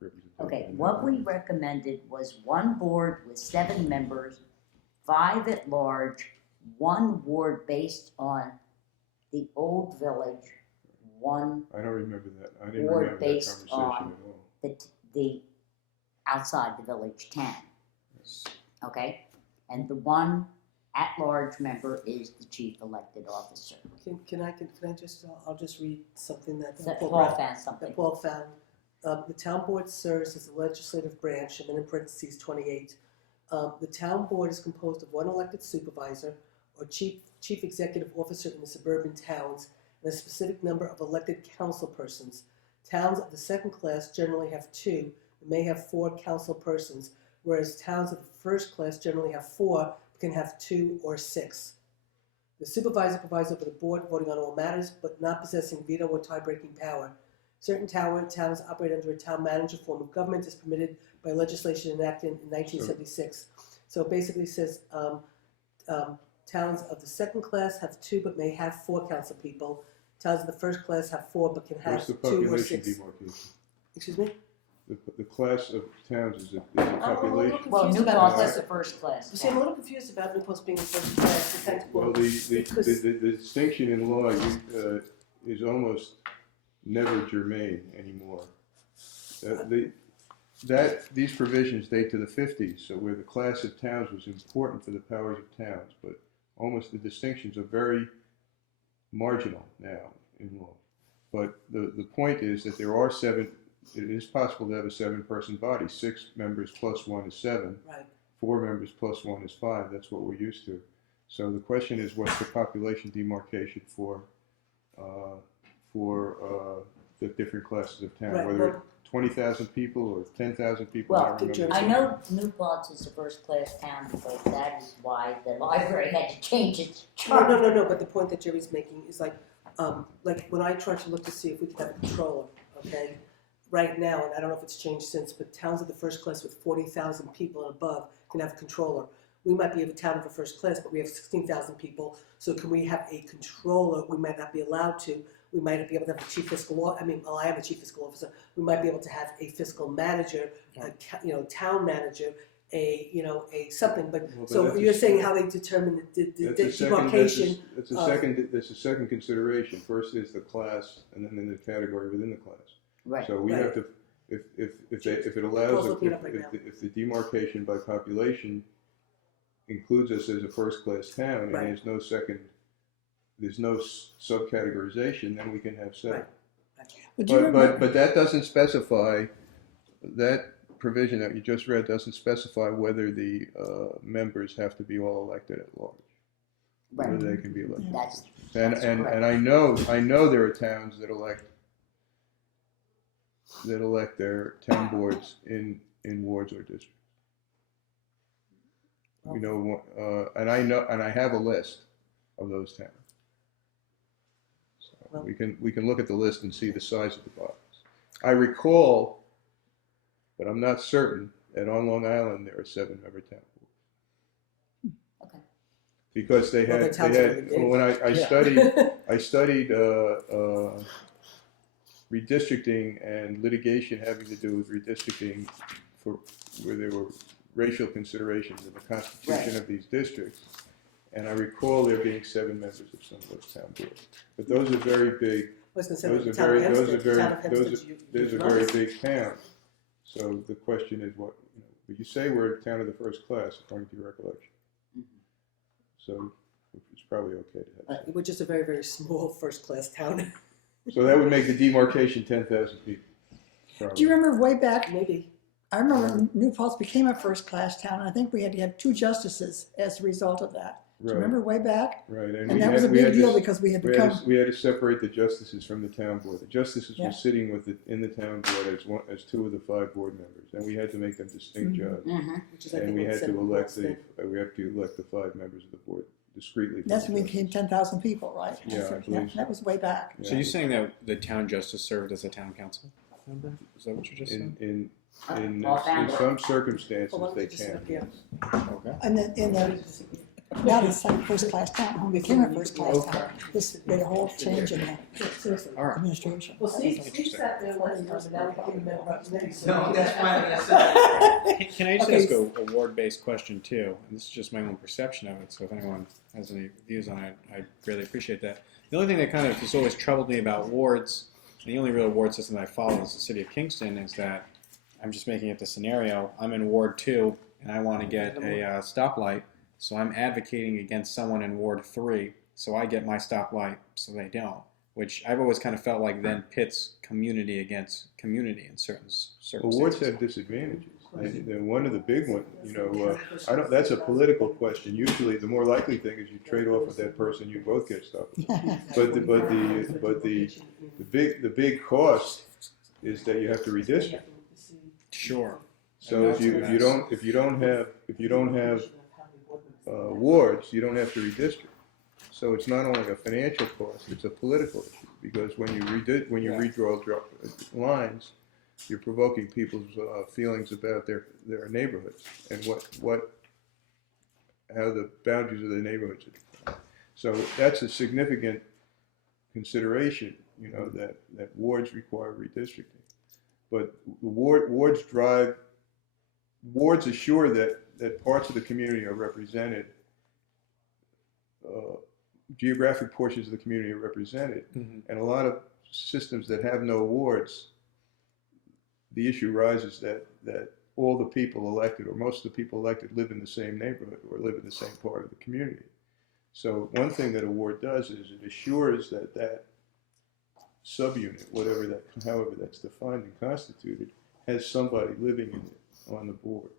representation. okay, what we recommended was 1 board with 7 members, 5 at large, 1 ward based on the old village, 1 I don't remember that. I didn't Ward remember that based conversation on- at all. the outside the village town. Okay? And the 1 at-large member is the chief elected officer. Can I just, I'll just read something that So Paul Paul Brown- found something. that Paul found. The town board serves as a legislative branch, and then in parentheses 28. The town board is composed of 1 elected supervisor or chief executive officer in the suburban towns, and a specific number of elected council persons. Towns of the 2nd class generally have 2, and may have 4 council persons, whereas towns of the 1st class generally have 4, but can have 2 or 6. The supervisor provides over the board, voting on all matters, but not possessing veto or tie-breaking power. Certain towns operate under a town manager form of government as permitted by legislation enacted in 1976. So it basically says towns of the 2nd class have 2 but may have 4 council people. Towns of the 1st class have 4 but can have Where's the 2 or population 6. demarcation? Excuse me? The class of towns is a I'm a little population. Well, confused New about Paltz the is class. the first class You see, I'm a town. little confused about New Paltz being 1st class. Well, the distinction in law is almost never germane anymore. These provisions date to the 50s, so where the class of towns was important for the powers of towns, but almost the distinctions are very marginal now in law. But the point is that there are 7, it is possible to have a 7-person body. 6 members plus 1 is 7. Right. 4 members plus 1 is 5. That's what we're used to. So the question is, what's the population demarcation for for the different classes of town, Right, whether well- 20,000 people or 10,000 people. I Well, don't remember. I know New Paltz is a first-class town because that is why the library had to change its No, charter. no, no, no, but the point that Jerry's making is like when I tried to look to see if we could have a controller, okay? Right now, and I don't know if it's changed since, but towns of the first class with 40,000 people and above can have a controller. We might be a town of a first class, but we have 16,000 people, so can we have a controller? We might not be allowed to. We might be able to have a chief fiscal well, I am a chief fiscal officer. We might be able to have a fiscal manager, town manager, a something. But Well, but so that's you're a- saying how they determine the That's a second, demarcation? that's a second consideration. First is the class, and then the category within the class. Right. So we Right. have to, if it allows, Paul's looking it up right now. if the demarcation by population includes us as a first-class town, and Right. there's no subcategorization, then we can have seven. Right. But do you remember, But that doesn't specify, that provision that you just read doesn't specify whether the members have to be all elected at large. Right. Whether they can be elected. That's And correct. and I know there are towns that elect their town boards in wards or districts. You know, and I have a list of those towns. So Well- we can look at the list and see the size of the box. I recall, but I'm not certain, that on Long Island there are 7-member town boards. Okay. Because they Well, had, the towns are really big. when I studied redistricting and litigation having to do with redistricting where there were racial considerations in the constitution Right. of these districts. And I recall there being 7 members of some of those town boards. But those are very big, I was going to say those the are town very, of those are Hempstead, the very, town of Hempstead, those are very big towns. So the question is but you say we're a town of the first class, according to your recollection. Mhm. So it's probably okay to have. We're just a very, very small first-class town. So that would make the demarcation 10,000 people. do you remember way back, Maybe. I remember New Paltz became a first-class town, and I think we had to have 2 justices as a result of that. Do you Right, remember way back? right. And that was a big deal because we had become, We had to separate the justices from the town board. The justices Yeah. were sitting in the town board as 2 of the 5 board members, and we had to make them distinct Mhm. judges. Mhm. Which is, I And think, we what had said to elect then. the 5 members of the board discreetly. from that's the when we judges. became 10,000 people, right? Yeah, I believe so. That was way back. Yeah. So you're saying that the town justice served as a town council member? Is that what you just said? In All found it. some circumstances, Well, why don't they you just can. look here? Okay. And now it's like first-class town, when we became a first-class town, this made a whole change in the Seriously. All right. administration. Well, Steve sat there last time, and now we can remember up next. No, that's why I said. Can I just Okay. ask a ward-based question too? And this is just my own perception of it. So if anyone has any views on it, I really appreciate that. The only thing that kind of has always troubled me about wards, and the only real ward system that I follow is the city of Kingston, is that I'm just making up the scenario. I'm in Ward 2 and I want to get a stoplight, so I'm advocating against someone in Ward 3, so I get my stoplight, so they don't. Which I've always kind of felt like then pits community against community in certain Well, wards circumstances. have disadvantages. And one of the big ones, that's a political question. Usually, the more likely thing is you trade off with that person, you both get stuff. But the big cost is that you have to redistrict. Sure. So if you don't have wards, you don't have to redistrict. So it's not only a financial cost; it's a political issue, because when you redraw lines, you're provoking people's feelings about their neighborhoods and how the boundaries of the neighborhoods are defined. So that's a significant consideration, that wards require redistricting. But wards assure that parts of the community are represented, geographic portions of the community are represented, Mhm. and a lot of systems that have no wards, the issue rises that all the people elected, or most of the people elected, live in the same neighborhood or live in the same part of the community. So one thing that a ward does is it assures that subunit, however that's defined and constituted, has somebody living in it on the board.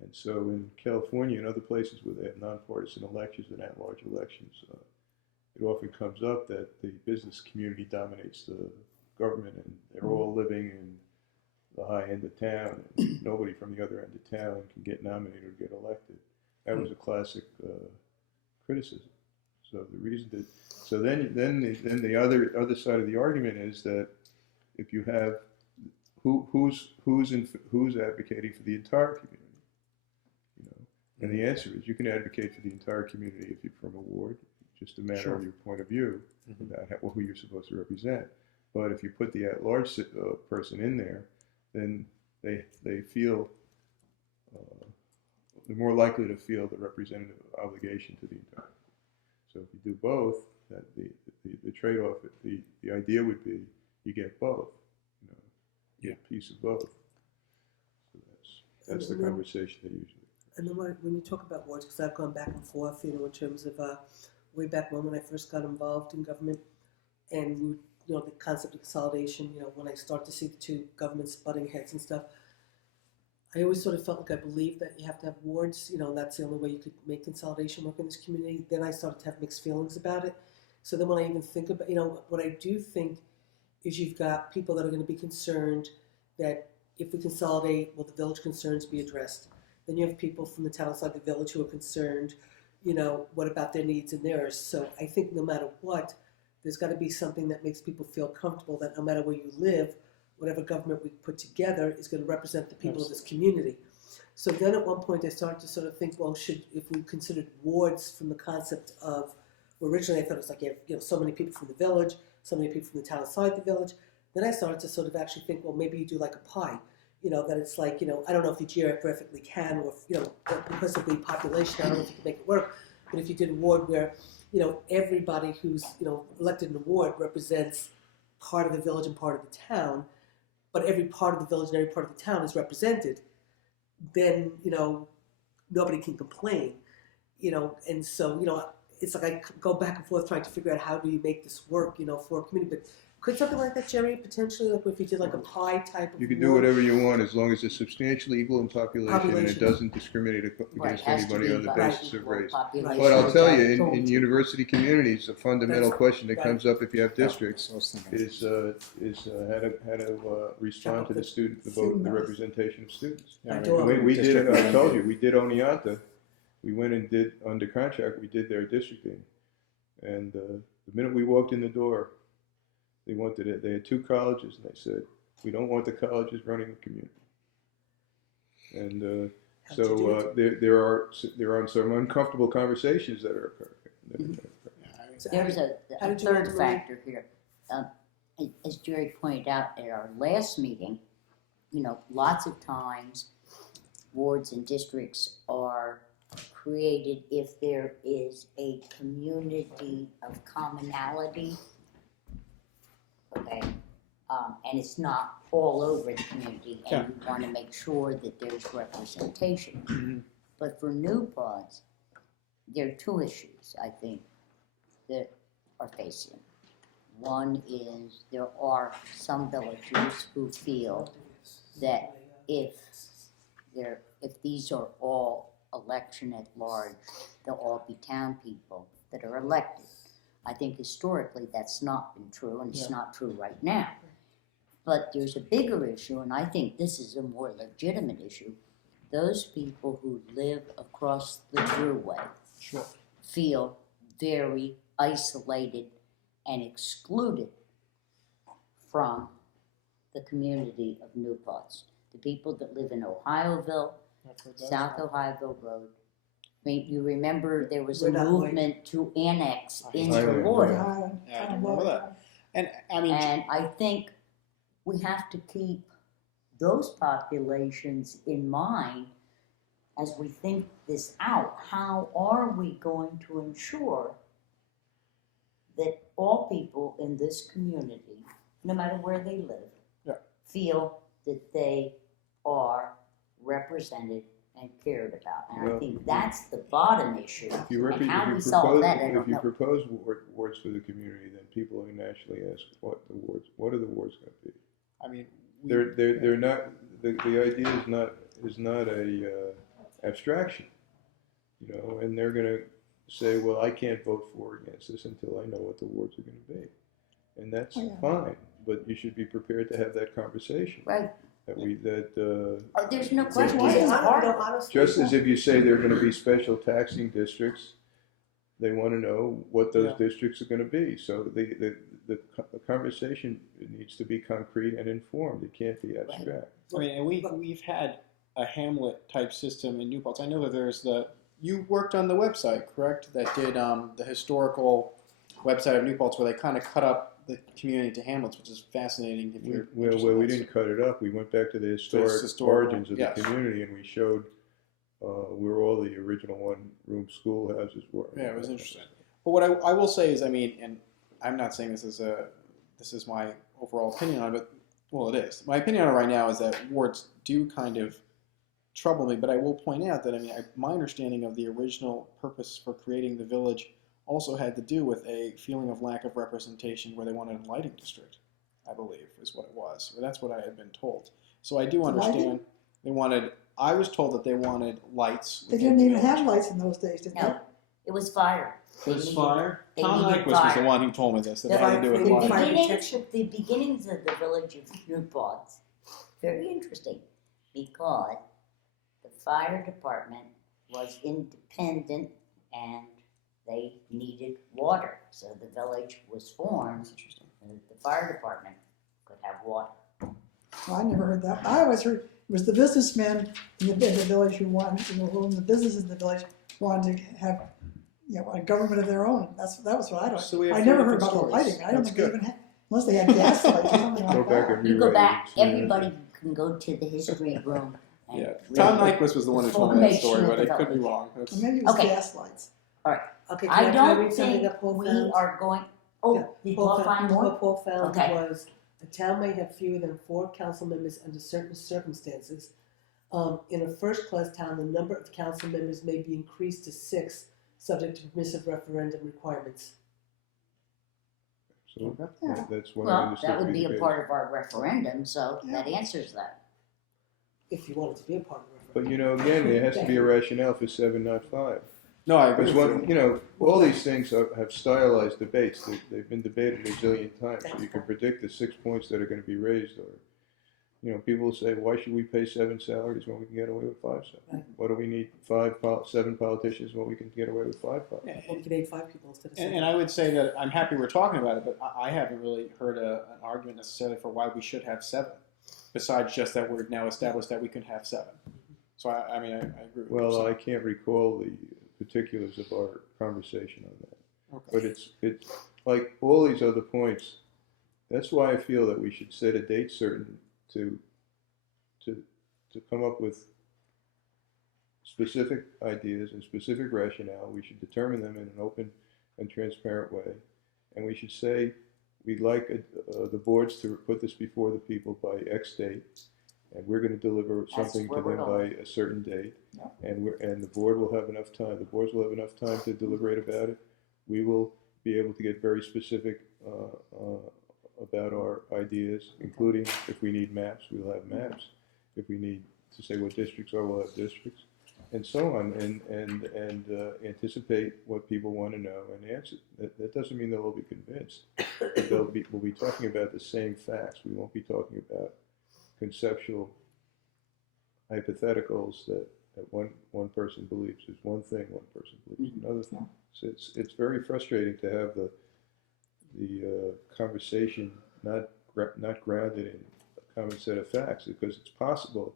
And so in California and other places where they have nonpartisan elections and at-large elections, it often comes up that the business community dominates the government, and they're all living in the high end of town, and nobody from the other end of town can get nominated or get elected. That was a classic criticism. So the reason that, so then the other side of the argument is that if you have who's advocating for the entire community, you know, and the answer is you can advocate for the entire community if you're from a ward, just a matter Sure. of your point of view Mhm. about who you're supposed to represent. But if you put the at-large person in there, then they feel they're more likely to feel the representative obligation to the entire. So if you do both, that the trade-off, the idea would be you get both, you know, you get a piece of both. So that's the And then- conversation they usually. And then when you talk about wards, because I've gone back and forth, you know, in terms of way back when I first got involved in government, and you know, the concept of consolidation, you know, when I start to see the two governments butting heads and stuff, I always sort of felt like I believed that you have to have wards, you know, and that's the only way you could make consolidation work in this community. Then I started to have mixed feelings about it. So then when I even think about, you know, what I do think is you've got people that are going to be concerned that if we consolidate, will the village concerns be addressed? Then you have people from the town outside the village who are concerned, you know, what about their needs and theirs? So I think no matter what, there's got to be something that makes people feel comfortable that no matter where you live, whatever government we put together is going to represent the people of this community. So then at one point I started to sort of think, well, if we considered wards from the concept of, well, originally I thought it was like you have, so many people from the village, so many people from the town outside the village. Then I started to sort of actually think, well, maybe you do like a pie, you know, that it's like, you know, I don't know if you geographically can, or, you know, because of the population, I don't know if you can make it work, but if you did a ward where, you know, everybody who's, you know, elected in a ward represents part of the village and part of the town, but every part of the village and every part of the town is represented, then, you know, nobody can complain, you know, and so, you know, it's like I go back and forth trying to figure out how do you make this work, you know, for a community. But could something like that, Jerry, potentially, like if you did like a pie type of You can do ward? whatever you want as long as it's substantially equal in population and it Population. doesn't discriminate Right, against has to anybody be on the by basis of equal race. population, But I'll which tell I you, told in university communities, a fundamental That's- question that right. comes up if you have Yeah, districts that's what I was thinking. is how to respond to the student, the Student vote, the voice. representation of students. Yeah, do maybe We did, district I told you, oriented. we did Oneonta. We went and did, under contract, we did their districting. And the minute we walked in the door, they wanted it. They had two colleges, and they said, "We don't want the colleges running the community." And How'd you do it? there are some uncomfortable conversations that are occurring. Yeah, I- So There's how a did you third ultimately- factor here. As Jerry pointed out at our last meeting, you know, lots of times wards and districts are created if there is a community of commonality. Okay, and it's not all over the community, and you wanna make sure that there's representation. Mhm. But for new pods, there are two issues, I think, that are facing. One is there are some villagers who feel that if these are all election at large, they'll all be town people that are elected. I think historically that's not been true, and it's not true right now. But there's a bigger issue, and I think this is a more legitimate issue. Those people who live across the Thruway Sure. feel very isolated and excluded from the community of New Paltz. The people that live in Ohioville, South Ohioville Road. I mean, you remember there was a We're not movement to annex into Highland. Loyal. Highland, Yeah, I Town remember Road. that. And I mean, And I think we have to keep those populations in mind as we think this out. How are we going to ensure that all people in this community, no matter where they live, Yeah. feel that they are represented and cared about? And I Well, think that's the bottom issue. If you, And how we solve that, I don't know. propose wards for the community, then people are naturally ask, what are the wards going to be? I mean, They're not, the idea is not a abstraction, you know, and they're gonna, say, well, I can't vote for or against this until I know what the wards are going to be. And that's Oh, yeah. fine, but you should be prepared to have that conversation. Right. Oh, there's no That question. why It's is- hard. honestly, just as if you say there are going to be special taxing districts, they want to know what those Yeah. districts are going to be. So the conversation needs to be concrete and informed. It can't be abstract. I mean, and we've had a Hamlet type system in New Paltz. I know that you worked on the website, correct? That did the historical website of New Paltz, where they kind of cut up the community to hamlets, which is fascinating. If you're interested in We that. didn't cut it up. We went back to the historical origins of yes. the community, and we showed where all the original one-room schoolhouses were. Yeah, it was interesting. But what I will say is, I mean, and I'm not saying this is my overall opinion on it, but well, it is. My opinion on it right now is that wards do kind of trouble me, but I will point out that, I mean, my understanding of the original purpose for creating the village also had to do with a feeling of lack of representation where they wanted a lighting district, I believe, is what it was. Or that's what I had been told. So I do understand I was told that they wanted lights. They within didn't the even have village. lights in those days, did they? No, it was fire. They Was needed- fire? they Tom needed Nyquist was the fire. one who told me this, that The I had to do fire- with the lighting. fire beginnings, protection? the beginnings of the village of New Paltz, very interesting, because the fire department was independent and they needed water. So the village was formed Interesting. so that the fire department could have water. Well, I never heard that. I always heard it was the businessmen in the village who wanted, who owned the businesses in the village, wanted to have, a government of their own. That was what I So we don't. have I three never heard different about the stories. lighting. I don't That's think they good. even had, unless they had gas lights or something Go like back that. and You go rewrite back, it, yeah. everybody can go to the history room. And Yeah, read Tom it. Nyquist was the one who told me that story, Formation but of it the could be village. wrong. Or That's, maybe it was Okay. gas lights. Okay, I can I don't read something think that Paul we found? are going, did Paul find more? What Paul found Okay. was a town may have fewer than 4 council members under certain circumstances. In a first-class town, the number of council members may be increased to 6, subject to permissive referendum requirements. So Yeah. that's what I Well, understood. that to would be be the a case. part of our referendum, so that answers that. If you wanted to be a part of the referendum. But again, there has to be a rationale for 7, not 5. no, I agree. Because with you. all these things have stylized debates. They've been debated a zillion times. So you can predict the 6 points that are going to be raised. Or, people will say, why should we pay 7 salaries when we can get away with 5 salaries? Right. What do we need 7 politicians when we can get away with 5 politicians? Well, we could aid 5 people instead of 7. And I would say that I'm happy we're talking about it, but I haven't really heard an argument necessarily for why we should have 7, besides just that we're now established that we can have 7. So I mean, I agree with you. Well, I can't recall the particulars of our conversation on that. Okay. But it's like all these other points. That's why I feel that we should set a date certain to come up with specific ideas and specific rationale. We should determine them in an open and transparent way, and we should say we'd like the boards to put this before the people by X date, and we're going to deliver something to where we're them by a certain date, Yep. and the board will have enough time. The boards will have enough time to deliberate about it. We will be able to get very specific about our ideas, including if we need maps, we'll have maps. If we need to say what districts are, we'll have districts, and so on, and anticipate what people want to know and answer. That doesn't mean they'll all be convinced. But we'll be talking about the same facts. We won't be talking about conceptual hypotheticals that one person believes is one thing, one person believes another thing. So it's very frustrating to have the conversation not grounded in a common set of facts, because it's possible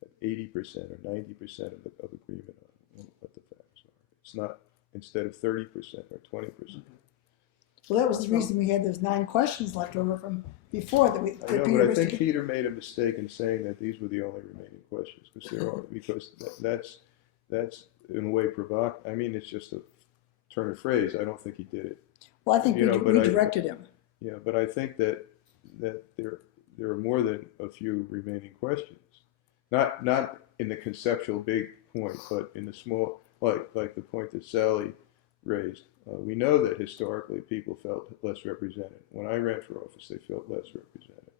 that 80% or 90% of agreement on what the facts are. It's not, instead of 30% or 20%. Well, that was the reason we had those 9 questions left over from before that I know, Peter but I was think to- Peter made a mistake in saying that these were the only remaining questions, because that's in a way provocative. I mean, it's just a turn of phrase. I don't think he did it. Well, I think but we directed him. Yeah, but I think that there are more than a few remaining questions. Not in the conceptual big point, but in the small, like the point that Sally raised. We know that historically people felt less represented. When I ran for office, they felt less represented.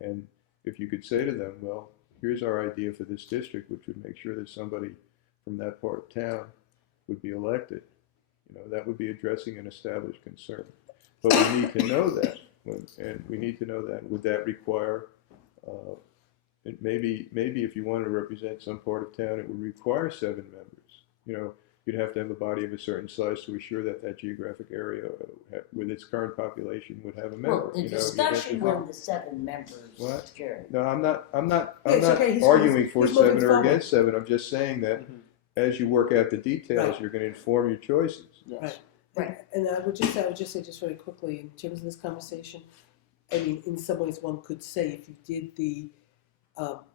And if you could say to them, well, here's our idea for this district, which would make sure that somebody from that part of town would be elected, You know, that would be addressing an established concern. But we need to know that, and we need to know that. Would that require, maybe if you wanted to represent some part of town, it would require 7 members. You know, you'd have to have a body of a certain size to assure that that geographic area, with its current population, would have a member. Well, the You know, you'd have to- discussion on the 7 members, What? Jerry. No, I'm not Yeah, it's okay. He's- arguing for he's moving 7 or forward. against 7. I'm just saying that Mhm. as you work out the details, Right. you're going to inform your choices. Yes. Right. And I would just say just very quickly, in terms of this conversation, I mean, in some ways one could say if you did the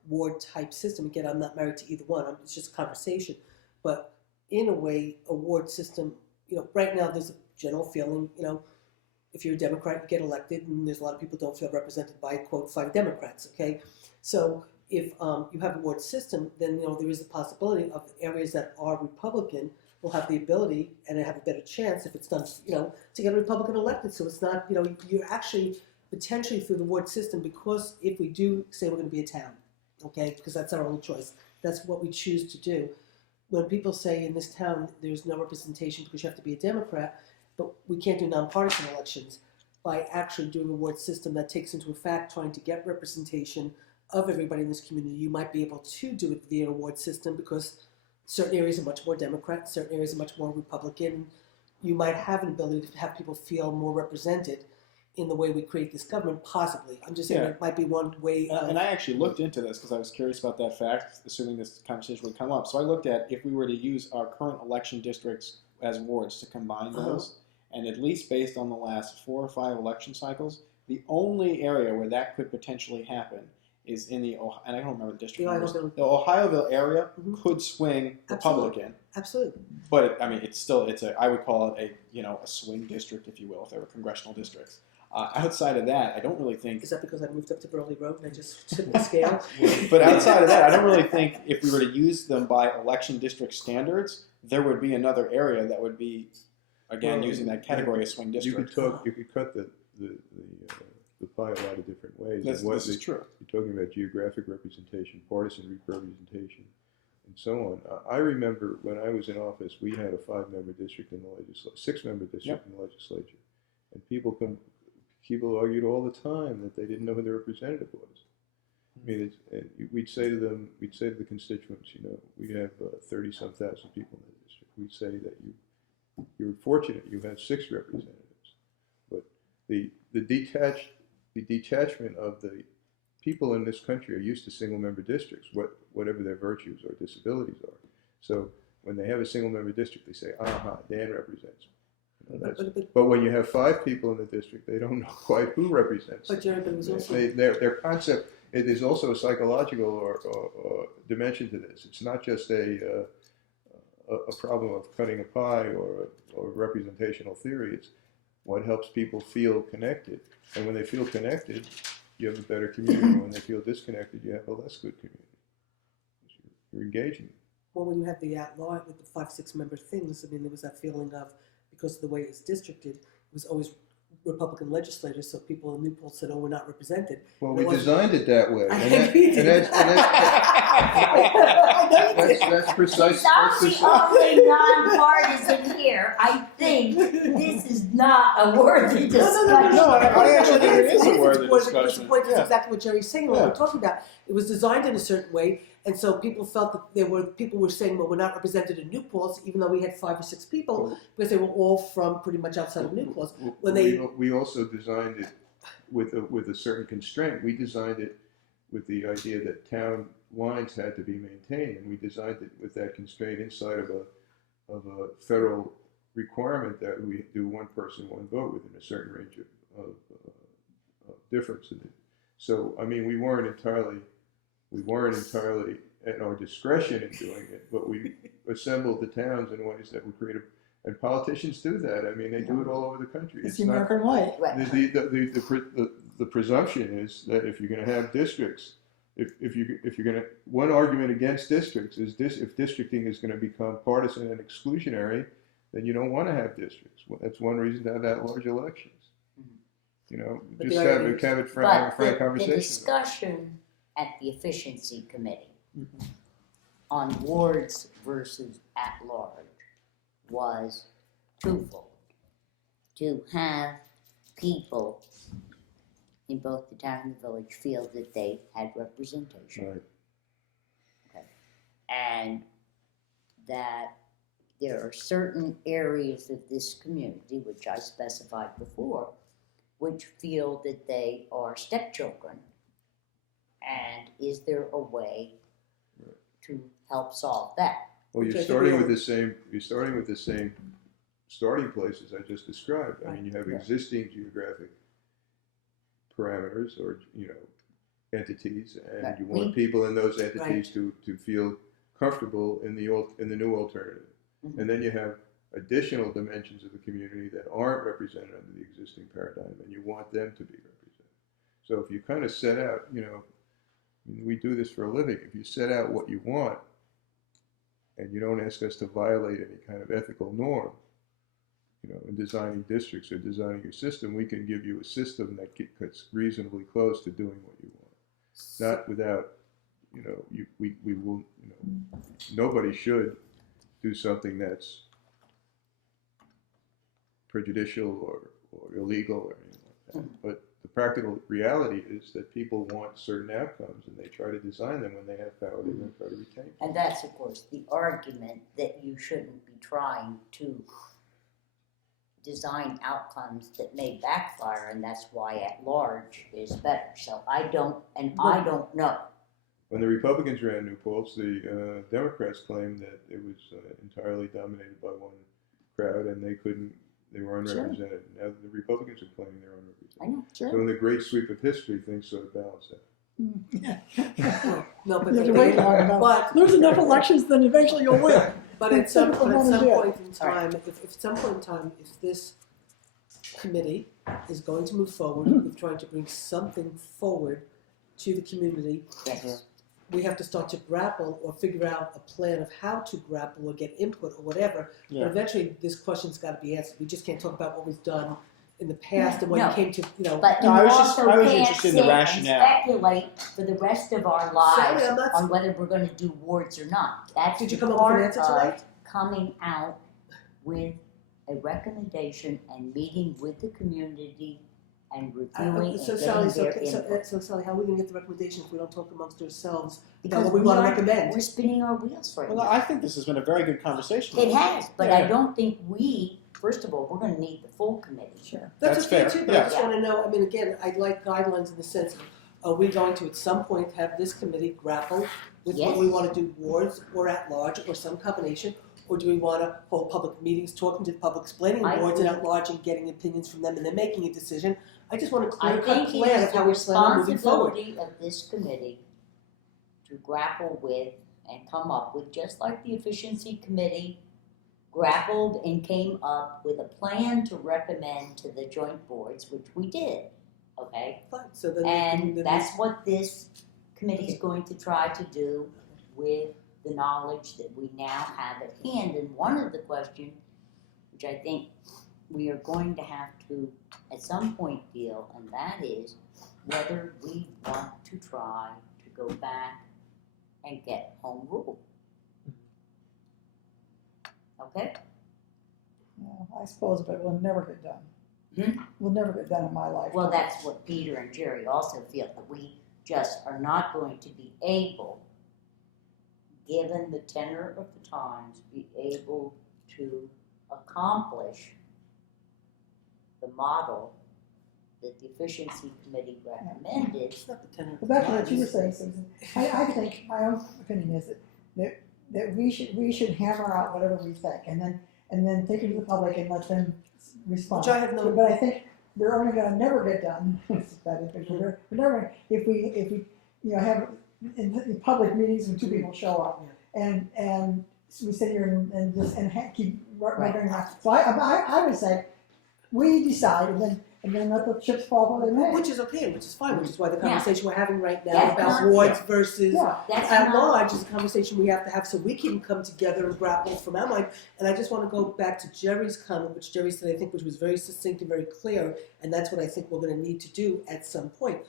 ward type system, again, I'm not married to either one, it's just a conversation, but in a way, a ward system, you know, right now there's a general feeling, you know, if you're a Democrat, you get elected, and there's a lot of people who don't feel represented by, quote, 5 Democrats, okay? So if you have a ward system, then, you know, there is a possibility of areas that are Republican will have the ability and have a better chance if it's done, you know, to get a Republican elected. So it's not, you know, you're actually potentially through the ward system, because if we do say we're going to be a town, okay, because that's our only choice, that's what we choose to do. When people say in this town there's no representation because you have to be a Democrat, but we can't do nonpartisan elections, by actually doing a ward system that takes into effect trying to get representation of everybody in this community, you might be able to do it via a ward system, because certain areas are much more Democrat, certain areas are much more Republican. You might have an ability to have people feel more represented in the way we create this government, possibly. I'm just saying Yeah. it might be one way of... And I actually looked into this because I was curious about that fact, assuming this conversation would come up. So I looked at if we were to use our current election districts as wards to combine those, and at least based on the last 4 or 5 election cycles, the only area where that could potentially happen is in the, and I don't remember the district numbers. Ihoville. The Ohioville area Mhm. could swing Absolutely. Republican, Absolutely. but I mean, it's I would call it a swing district, if you will, if they were congressional districts. Outside of that, I don't really think. Is that because I moved up to Burley Road and I just took the scale? But outside of that, I don't really think if we were to use them by election district standards, there would be another area that would be, again, Well, using that category of swing You district. could cut the pie a lot of different ways. This And what is true. You're talking about geographic representation, partisan representation, and so on. I remember when I was in office, we had a 5-member district in the legislature, 6-member district in the legislature, and people argued all the time that they didn't know who their representative was. I mean, we'd say to the constituents, you know, we have 30-some thousand people in the district. We'd say that you're fortunate you have 6 representatives, but the detachment of the people in this country are used to single-member districts, whatever their virtues or disabilities are. So when they have a single-member district, they say, "Aha, Dan represents me." You know, but when you have 5 people in the district, they don't know quite who represents them. But Jerry, but it was also... Their concept. There's also a psychological or dimension to this. It's not just a problem of cutting a pie or representational theory. It's what helps people feel connected. And when they feel connected, you have a better community. When they feel disconnected, you have a less good community. You're engaging. Well, when you have the at-large with the 5-6 member things, I mean, there was that feeling of, because of the way it's districted, it was always Republican legislators, so people in Newport said, "Oh, we're not represented." Well, It we wasn't- designed it that way. I And know you did. that's precisely. Since I'm the only nonpartisan here, I think this is not a worthy discussion. No, I actually think it is a worthy Because discussion. the point is Yeah. exactly what Jerry's saying, what Yeah. we're talking about. It was designed in a certain way, and so people felt that people were saying, well, we're not represented in Newport, even though we had 5 or 6 people, because they were all from pretty much outside of Newport. When We also designed it with a certain constraint. We designed it with the idea that town lines had to be maintained, and we designed it with that constraint inside of a federal requirement that we do 1 person, 1 vote within a certain range of difference in it. So I mean, we weren't entirely at our discretion in doing it, but we assembled the towns in ways that would create and politicians do that. I mean, they do it all over the country. It's the American way. Right. The presumption is that if you're going to have districts, if you're going to, one argument against districts is if districting is going to become partisan and exclusionary, then you don't want to have districts. Well, that's one reason to have at-large elections. You know, But just the have argument a is- frank But the conversation. discussion at the efficiency committee on wards versus at large was twofold. To have people in both the town and the village feel that they had representation. Right. And that there are certain areas of this community, which I specified before, which feel that they are stepchildren. And is there a way to help solve that? Well, Which I you're think starting we with the same. You're starting with the same starting places I just described. I mean, you have Yeah. existing geographic parameters, or entities, and Right. you want people in those entities Right. to feel comfortable in the new alternative. Mhm. And then you have additional dimensions of the community that aren't represented under the existing paradigm, and you want them to be represented. So if you kind of set out, we do this for a living. If you set out what you want, and you don't ask us to violate any kind of ethical norm, in designing districts or designing your system, we can give you a system that gets reasonably close to doing what you want. Not without, we will, nobody should do something that's prejudicial or illegal or anything like that. But the practical reality is that people want certain outcomes, and they try to design them. When they have power, they're going to try to retain it. And that's, of course, the argument that you shouldn't be trying to design outcomes that may backfire, and that's why at large is better. So I don't know. When the Republicans ran New Paltz, the Democrats claimed that it was entirely dominated by one crowd, and they were unrepresented. Now the Republicans are claiming they're unrepresented. I know. So in the great sweep of history, things sort of balance out. No, but You have to wait long enough. but Lose enough elections, then eventually you'll win. But at some That's what I wanna do. point in time, if this committee is going to move forward with trying to bring something forward to the community, Yes. we have to start to grapple or figure out a plan of how to grapple or get input or whatever. Yeah. But eventually, this question's got to be answered. We just can't talk about what was done in the past and what No. came to, But No, you I was also can't interested in the sit rationale. and speculate for the rest of our lives Sorry, I'm not- on whether we're going to do wards or not. That's Did you the come up with an part answer of tonight? coming out with a recommendation and meeting with the community and reviewing and So getting Sally, their so input. Sally, how are we going to get the recommendation if we don't talk amongst ourselves about Because what we want to are- recommend? We're spinning our wheels right Well, now. I think this has been a very good conversation. It has, but I Yeah. don't think first of all, we're going to need the full committee. Sure. That's okay fair, too, but yeah. I just want to know, I mean, again, I'd like guidelines in the sense of, are we going to at some point have this committee grapple with what we Yes. want to do, wards or at large or some combination? Or do we want to hold public meetings, talking to the public, explaining I wards and think- at large and getting opinions from them and then making a decision? I just want a I clear cut think it plan is of the how we plan on moving forward. responsibility of this committee to grapple with and come up with, just like the efficiency committee grappled and came up with a plan to recommend to the joint boards, which we did, okay? Fine, so then And then that's what this committee is going to try to do with the knowledge that we now have at hand. And one of the questions, which I think we are going to have to at some point deal, and that is whether we want to try to go back and get home rule. Okay? Yeah, I suppose, but it will never get done. Hmm? Will never get done in my life. Well, that's what Peter and Jerry also feel, that we just are not going to be able, given the tenor of the times, be able to accomplish the model that the efficiency committee recommended. It's not the tenor of But back to the what you were times. saying, Susan, I think, my own opinion is that we should hammer out whatever we think, and then take it to the public and let them respond. Which I have no- But I think they're only gonna never get done, we're never, if we, have in public meetings when two people show up, and we sit here and just, keep running around. So I would say, we decide, and then let the chips fall where they may. Which is okay, which is fine, which is why the Yeah. conversation we're having right now That's about not wards fair. versus Yeah, That's at not, large is a conversation we have to have so we can come together and grapple from our mind. And I just want to go back to Jerry's comment, which Jerry said, I think, which was very succinct and very clear, and that's what I think we're going to need to do at some point.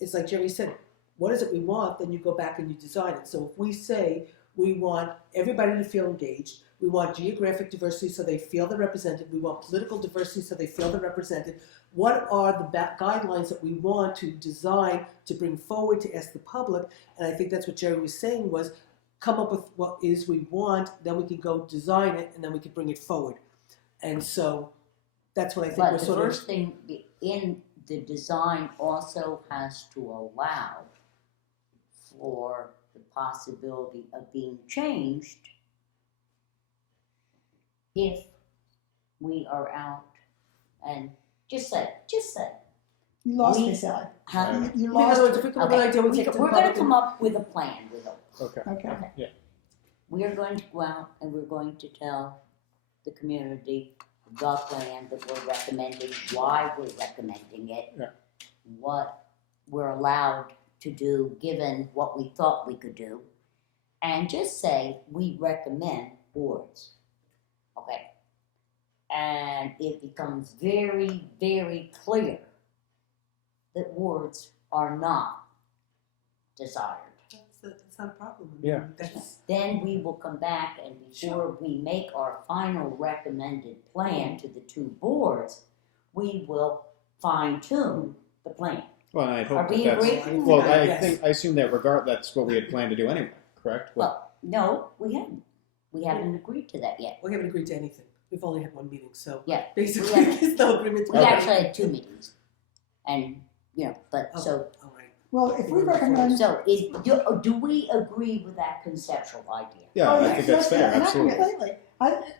It's like Jerry said, what is it we want? Then you go back and you design it. So if we say We want everybody to feel engaged. We want geographic diversity so they feel they're represented. We want political diversity so they feel they're represented. What are the guidelines that we want to design to bring forward to ask the public? And I think that's what Jerry was saying was come up with what is we want, then we can go design it, and then we can bring it forward. And so that's what I think But we're the sort of. first thing in the design also has to allow for the possibility of being changed if we are out and just say, You lost We- me, Sally. huh? You I mean, in lost other words, if we come up with an idea, we take it to the We're gonna public. come up with a plan with them. Okay. Okay. We are going to go out and we're going to tell the community the plan that we're recommending, why we're recommending it. Yeah. What we're allowed to do, given what we thought we could do. And just say, we recommend boards. Okay? And it becomes very, very clear that wards are not desired. That's not a problem. Yeah. Then we will come back and before we make our final recommended plan to the two boards, we will fine tune the plan. Well, and I Are hope we that that's, agreeing? well, I Yes. think, I assume that that's what we had planned to do anyway, correct? Well, no, we haven't. We haven't agreed to that yet. We haven't agreed to anything. We've only had one meeting, so Yeah. basically We have- there's no agreement. We actually had 2 meetings. And, but Oh. so, All right. Well, if we recommend. do we agree with that conceptual idea? Yeah, Oh, I think that's fair, and absolutely. completely.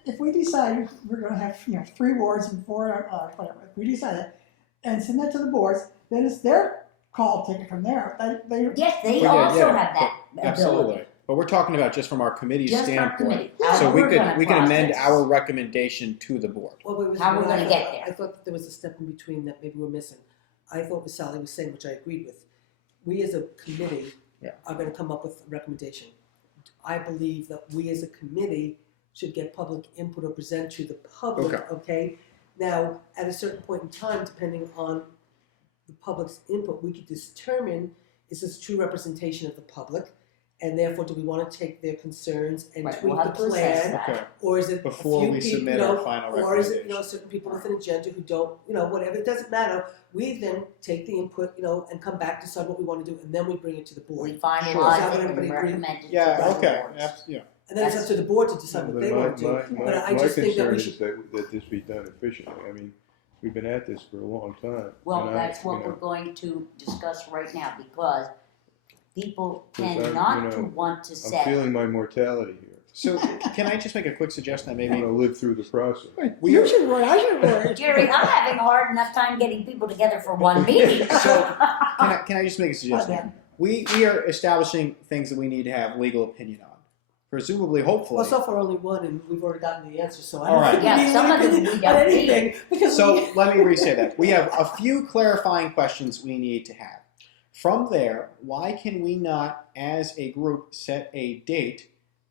If we decide we're gonna have, 3 wards and 4, whatever, if we decide it, and send that to the boards, then it's their call to take it from there. They, Yes, they Well, yeah, also yeah, have that ability. Absolutely. But we're talking about just from our committee's Just our standpoint. committee. So How we we're could, gonna we can amend process. our recommendation to the board. Well, wait, How we're I gonna thought- get there. I thought there was a step in between that maybe we're missing. I thought what Sally was saying, which I agreed with. We as a committee Yeah. are going to come up with a recommendation. I believe that we as a committee should get public input or present to the public, Okay. okay? Now, at a certain point in time, depending on the public's input, we could determine, is this true representation of the public? And therefore, do we want to take their concerns and Right, tweak we'll the have to assess plan? that. Okay. Or is it Before a few we people, submit our final or is it, recommendation. certain people with an agenda who don't, whatever, it doesn't matter. We then take the input, and come back, decide what we want to do, and then we bring it to the We board. Sure. finalize it Everybody and agree? recommend it to Yeah, the okay, boards. yeah. And then it's up to the board to decide what they want to do. But I My just think that concern we is should. that this be done efficiently. I mean, we've been at this for a long time. Well, and that's what you know, we're going to discuss right now, because people Because tend I'm, not to want to I'm set. feeling my mortality here. So can I just make a quick suggestion that I maybe want to live through the process. we are, should worry, I should worry. Jerry, I'm having a hard enough time getting people together for one meeting. can I just make a suggestion? Yeah. We are establishing things that we need to have legal opinion on. Presumably, hopefully. Well, so far only one, and we've already gotten the answer, so I All don't right. think Yeah, we need some of them anything we on don't anything, because So let me re-say that. We have a few clarifying questions we need to have. From there, why can we not, as a group, set a date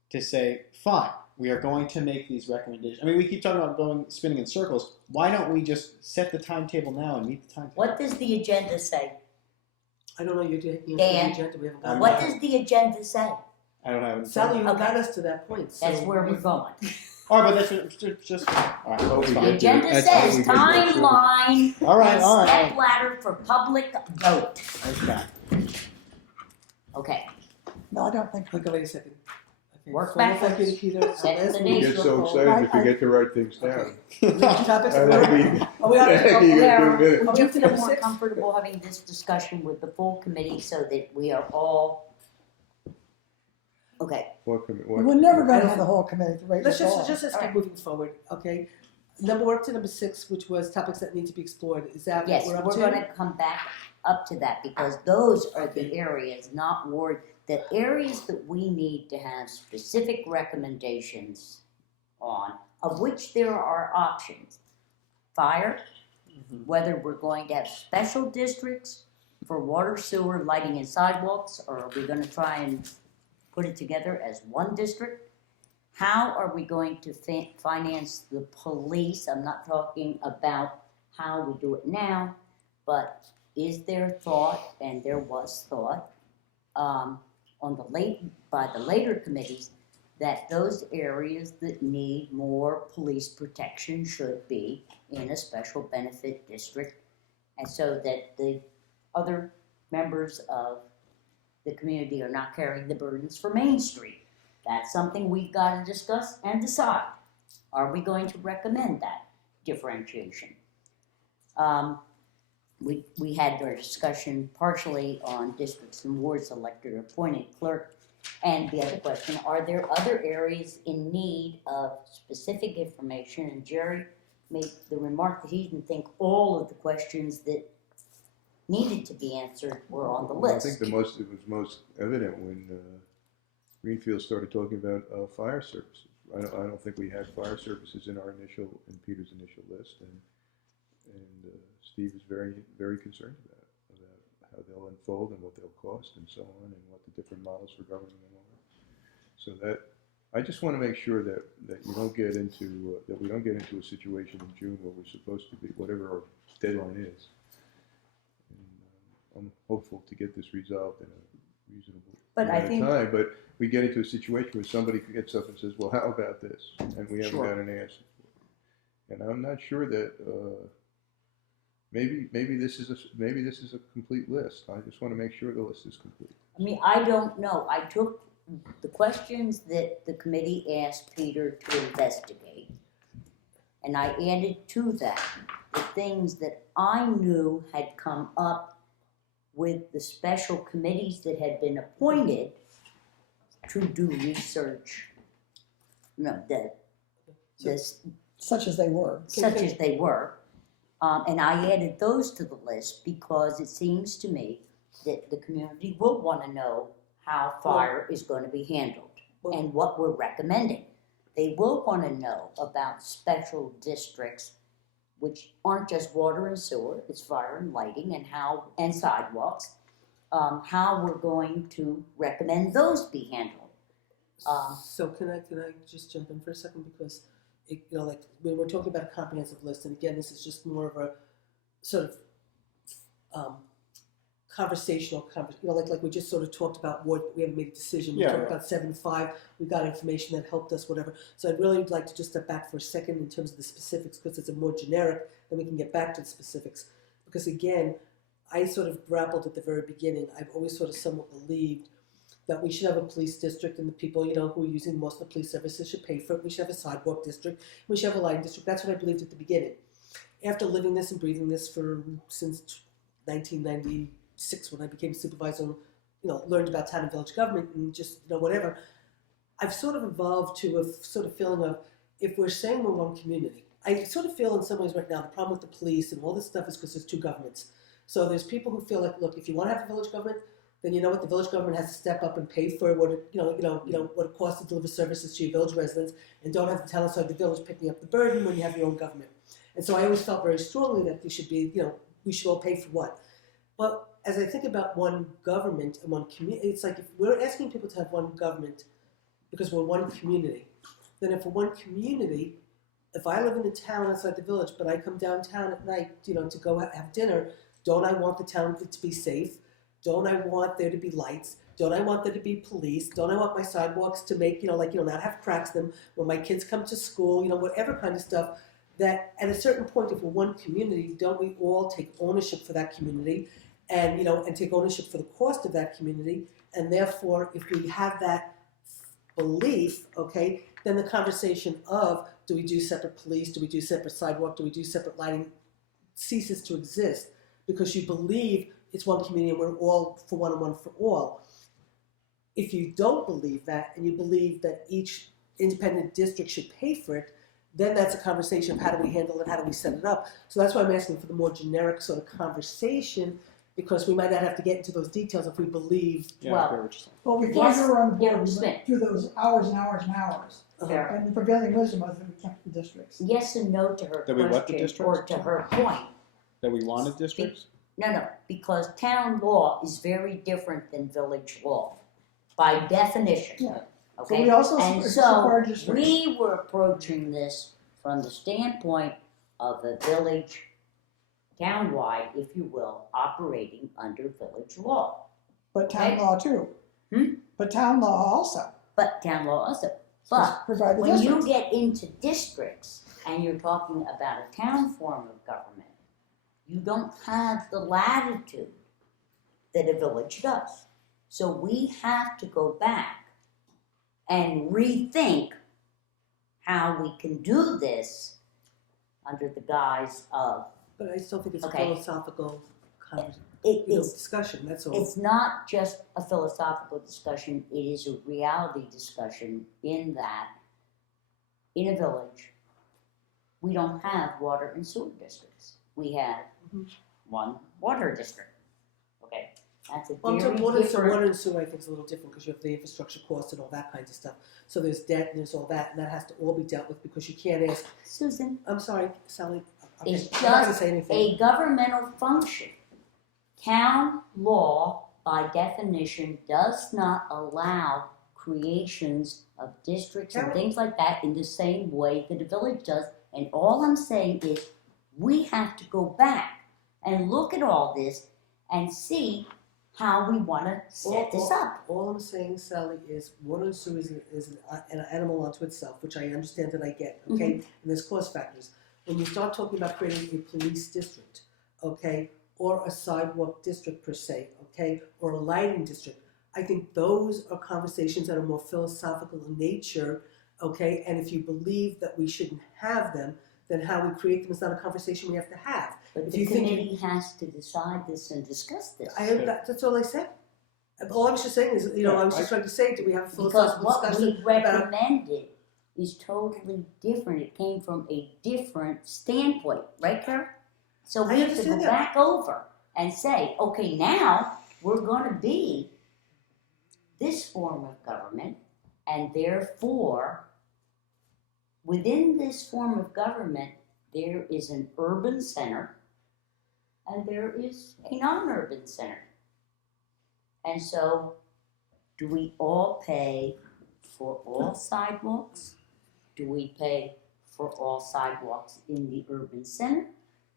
to say, fine, we are going to make these recommendations? I mean, we keep talking about spinning in circles. Why don't we just set the timetable now and meet the timetable? What does the agenda say? I don't know, you're taking Dan, us to the agenda, we haven't gotten What there. does the agenda say? I don't have it. Sally, you Okay. got us to that point, so. That's where we're going. All right, but that's just all right. Hope That's we The fine. get agenda That's says how we get there. timeline All right, and all right. step ladder for public vote. Okay. Okay, No, I don't think we Okay, wait a second. Okay, Work formal thank you to backwards. Peter. Set Last the We week- date. get so excited we forget to write things down. Okay. Topics Oh, of that'd order. be- Are we on? Thank you, you got 2 minutes. Are we do up to feel number more 6? comfortable having this discussion with the full committee so that we are all. Okay, What commi- We're what- never gonna have the whole committee to rate Let's this all. just All keep right. moving forward, okay? We're up to number 6, which was topics that need to be explored. Is that what yes, we're up we're to? gonna come back up to that because those are the areas, not the areas that we need to have specific recommendations on, of which there are options. Fire, whether we're going to have special districts for water, sewer, lighting and sidewalks, or are we gonna try and put it together as one district? How are we going to finance the police? I'm not talking about how we do it now, but is there thought, and there was thought, by the later committees, that those areas that need more police protection should be in a special benefit district, and so that the other members of the community are not carrying the burdens for Main Street. That's something we've got to discuss and decide. Are we going to recommend that differentiation? We had our discussion partially on districts and wards, elected or appointed clerk. And the other question, are there other areas in need of specific information? And Jerry made the remark that he didn't think all of the questions that needed to be answered were on the Well, list. I think it was most evident when Greenfield started talking about fire services. I don't think we had fire services in Peter's initial list, and Steve is very concerned about how they'll unfold and what they'll cost and so on, and what the different models for governing them are. So that I just want to make sure that you don't get into that we don't get into a situation in June where we're supposed to be whatever our deadline is. And, I'm hopeful to get this resolved in a reasonable But I amount think- of time. But we get into a situation where somebody gets up and says, "Well, how about this?" and we haven't Sure. got an answer. And I'm not sure that. Maybe this is a complete list. I just want to make sure the list is complete. I mean, I don't know. I took the questions that the committee asked Peter to investigate, and I added to that the things that I knew had come up with the special committees that had been appointed to do research. No, such as they were. such as they were. And I added those to the list because it seems to me that the community will want to know how fire is going to be handled and what we're recommending. They will want to know about special districts, which aren't just water and sewer, it's fire and lighting and sidewalks, how we're going to recommend those be handled. So can I just jump in for a second, because like when we're talking about a comprehensive list, and again, this is just more of a sort of conversational, like we just sort of talked about what we haven't made a decision. We Yeah, talked right. about 7.5. We got information that helped us, whatever. So I'd really like to just step back for a second in terms of the specifics, because it's a more generic. Then we can get back to the specifics. Because again, I sort of grappled at the very beginning. I've always sort of somewhat believed that we should have a police district, and the people, who are using most of the police services should pay for it. We should have a sidewalk district. We should have a lighting district. That's what I believed at the beginning. After living this and breathing this since 1996, when I became supervisor, learned about town and village government and just, whatever, I've sort of evolved to a sort of feeling of, if we're saying we're one community, I sort of feel in some ways right now the problem with the police and all this stuff is because there's two governments. So there's people who feel like, look, if you want to have a village government, then you know what, the village government has to step up and pay for what it, what it costs to deliver services to your village residents, and don't have the town outside the village picking up the burden when you have your own government. And so I always felt very strongly that there should be, we should all pay for what. But as I think about one government and one community, it's like if we're asking people to have one government because we're one community, then if we're one community, if I live in the town outside the village, but I come downtown at night, to go have dinner, don't I want the town to be safe? Don't I want there to be lights? Don't I want there to be police? Don't I want my sidewalks to make, not have cracks in them when my kids come to school, whatever kind of stuff, that at a certain point, if we're one community, don't we all take ownership for that community and, and take ownership for the cost of that community? And therefore, if we have that belief, okay, then the conversation of, do we do separate police? Do we do separate sidewalk? Do we do separate lighting? Ceases to exist, because you believe it's one community and we're all for one and one for all. If you don't believe that, and you believe that each independent district should pay for it, then that's a conversation of how do we handle it, how do we set it up. So that's why I'm asking for the more generic sort of conversation, because we might not have to get into those details if we believe. Yeah, Well, I get what you're saying. Well, Yes, before you were on the yeah, board, we Smith. went through those hours and hours and hours. Fair. And the prevailing wisdom was that we kept the districts. Yes and no to her That we what the question, districts? or to her point. That we wanted districts? No, because town law is very different than village law, by definition. Yeah. So Okay? we also And support so, districts. we were approaching this from the standpoint of a village, townwide, if you will, operating under village law. But town Okay. law too. Hmm? But town law also. But town law also. But provide the when you districts. get into districts and you're talking about a town form of government, you don't have the latitude that a village does. So we have to go back and rethink how we can do this under the guise of, But I still think it's Okay. a philosophical it's discussion, that's all. It's not just a philosophical discussion, it is a reality discussion in that in a village, we don't have water and sewer districts. We have Mhm. one water district. Okay, that's a Well, I'm very talking water, so different. water and sewer I think is a little different because you have the infrastructure costs and all that kind of stuff. So there's debt and there's all that, and that has to all be dealt with because you can't ask, Susan, I'm sorry, Sally, okay, it's I'm not gonna just say anything. a governmental function. Town law, by definition, does not allow creations of districts and Town- things like that in the same way that a village does. And all I'm saying is, we have to go back and look at all this and see how we wanna set this up. All I'm saying, Sally, is water and sewer is an animal unto itself, which I understand and I get, okay? Mm-hmm. And there's cost factors. When you start talking about creating a police district, okay, or a sidewalk district per se, okay, or a lighting district, I think those are conversations that are more philosophical in nature, okay? And if you believe that we shouldn't have them, then how we create them is not a conversation we have to have. But If the you think committee has to decide this and discuss this. That's all I said. All I was just saying is, you know, I was just trying to say, do we have a Because philosophical what discussion we about recommended is totally different. It came from a different standpoint, right, Kara? So I we have to go understand that. back over and say, okay, now we're gonna be this form of government, and therefore, within this form of government, there is an urban center and there is a non-urban center. And so, do we all pay for all sidewalks? Do we pay for all sidewalks in the urban center?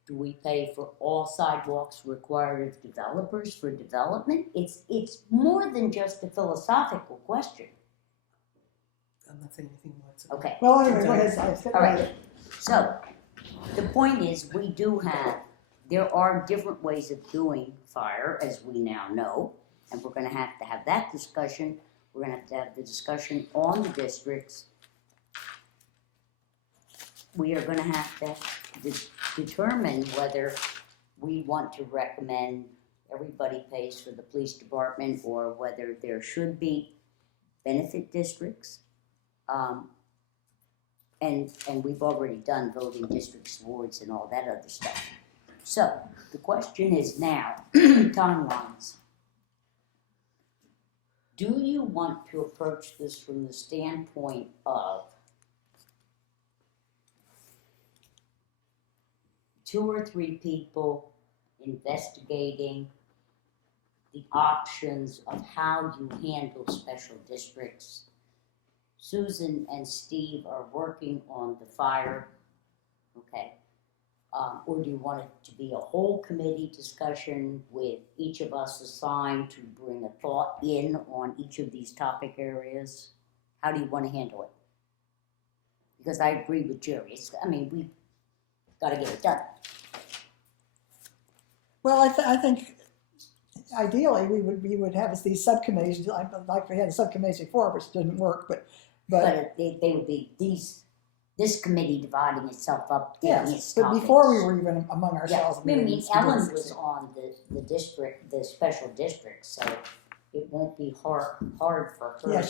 Do we pay for all sidewalks required of developers for development? It's more than just a philosophical question. I'm not saying anything more. It's Okay. Well, anyway, go ahead, I said. All right. So, the point is, there are different ways of doing fire, as we now know, and we're gonna have to have that discussion. We're gonna have to have the discussion on the districts. We are gonna have to determine whether we want to recommend everybody pays for the police department, or whether there should be benefit districts. And we've already done voting districts, wards, and all that other stuff. So, the question is now, timelines. Do you want to approach this from the standpoint of 2 or 3 people investigating the options of how you handle special districts? Susan and Steve are working on the fire, okay? Or do you want it to be a whole committee discussion with each of us assigned to bring a thought in on each of these topic areas? How do you want to handle it? Because I agree with Jerry. We've got to get it done. Well, I think ideally we would have these subcommittees, like we had the subcommittees before, which didn't work, but But they would be this committee dividing itself up, taking its yes, but topics. before we were even among Yeah, ourselves. I mean, Ellen was on the district, the special district, so it won't be hard for her Yeah,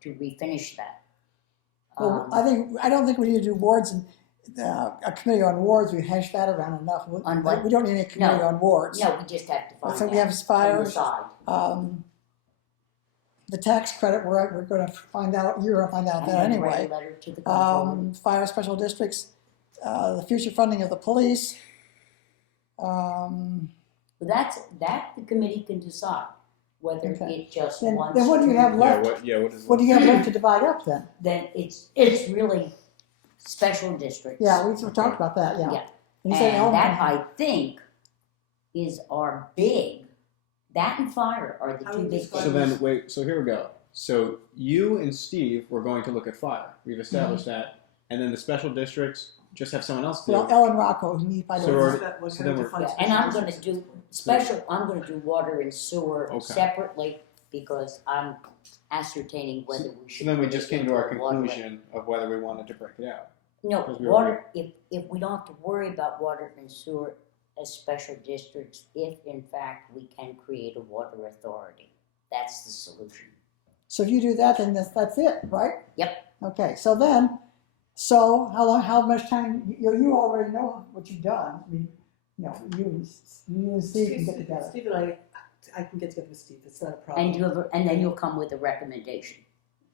to refinish that. Well, I don't think we need to do wards and a committee on wards. We hashed that around enough. On what? We don't need a committee on wards. No, we just have to find So out we have and fires, decide. the tax credit. We're going to find out. You're going to find out And that then anyway. write a letter to the controller. Fire special districts, the future funding of the police. But that the committee can decide whether Okay. it just Then wants what do you to- have left? What is What do you have left to divide up then? Then it's really special districts. Yeah, we talked about that. Yeah. Yeah. And you said And that, Elm- I think, is our big, that and fire are the How two do you big describe So things. then, wait, so here we go. So you and Steve were going to look at fire. We've established that, and then the special districts just have someone else do Well, it. Ellen Rocco, who meet by So the we're- So then we're- And I'm gonna do I'm gonna do water and sewer Okay. separately because I'm ascertaining whether we So should. then we put just it came to into our a waterway. conclusion of whether we wanted to break it out. No, Because we were- water, if we don't have to worry about water and sewer as special districts, if in fact we can create a water authority, that's the solution. So if you do that, then that's it, right? Yep. Okay, so how much time, you already know what you've done. I mean, you know, you and Steve can get together. Steve and I can get together with Steve, it's not a problem. And then you'll come with a recommendation.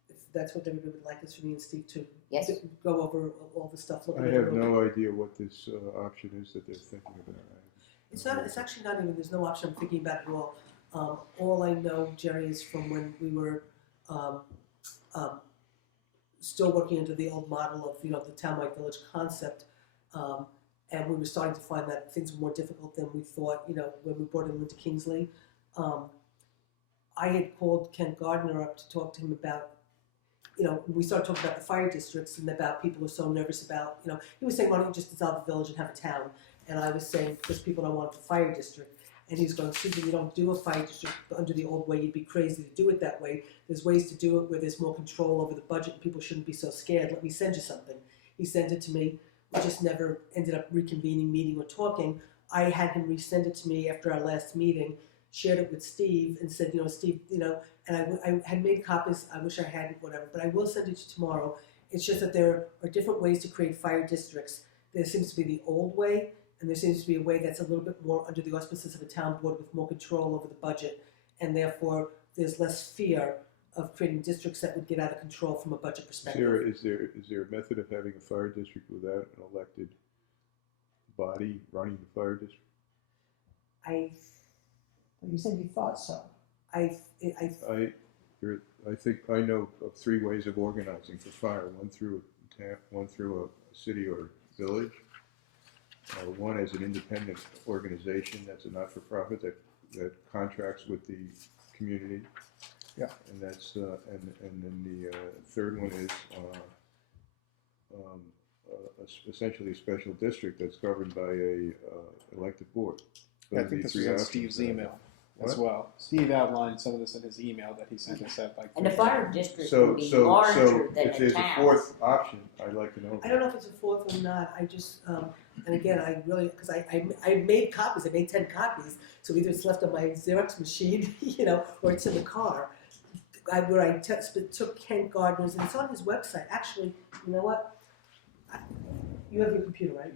If that's what everybody would like, is for me and Steve to Yes? go over all the stuff. look I at it have a little bit. no idea what this option is that they're thinking about. It's actually not even, there's no option I'm thinking about at all. All I know, Jerry, is from when we were, still working under the old model of, the townwide village concept. And we were starting to find that things were more difficult than we thought, when we brought in Linda Kingsley. I had called Kent Gardner up to talk to him about, we started talking about the fire districts and about people who are so nervous about, he was saying, why don't you just dissolve the village and have a town? And I was saying, because people don't want a fire district. And he was going, Susan, you don't do a fire district under the old way. You'd be crazy to do it that way. There's ways to do it where there's more control over the budget and people shouldn't be so scared. Let me send you something. He sent it to me. We just never ended up reconvening, meeting, or talking. I had him resend it to me after our last meeting, shared it with Steve, and said, Steve, and I had made copies. I wish I hadn't, whatever, but I will send it to you tomorrow. It's just that there are different ways to create fire districts. There seems to be the old way, and there seems to be a way that's a little bit more under the auspices of a town board with more control over the budget, and therefore there's less fear of creating districts that would get out of control from a budget perspective. Is there a method of having a fire district without an elected body running the fire district? You said you thought so. I think I know of 3 ways of organizing for fire. One through a town, one through a city or village. One as an independent organization that's a not-for-profit that contracts with the community. Yeah. And that's and then the third one is essentially a special district that's governed by a elected board. I Those are think the this 3 was in options Steve's that I have. email as What? well. Steve outlined some of this in his email that he sent us at like. And the fire district So would be larger than if a there's a town. 4th option, I'd like to know. I don't know if it's a 4th or not. I just, and again, I really, because I made copies. I made 10 copies. So either it's left on my Xerox machine, or it's in the car. Where I took Kent Gardner's, and it's on his website. Actually, you know what? You have your computer, right?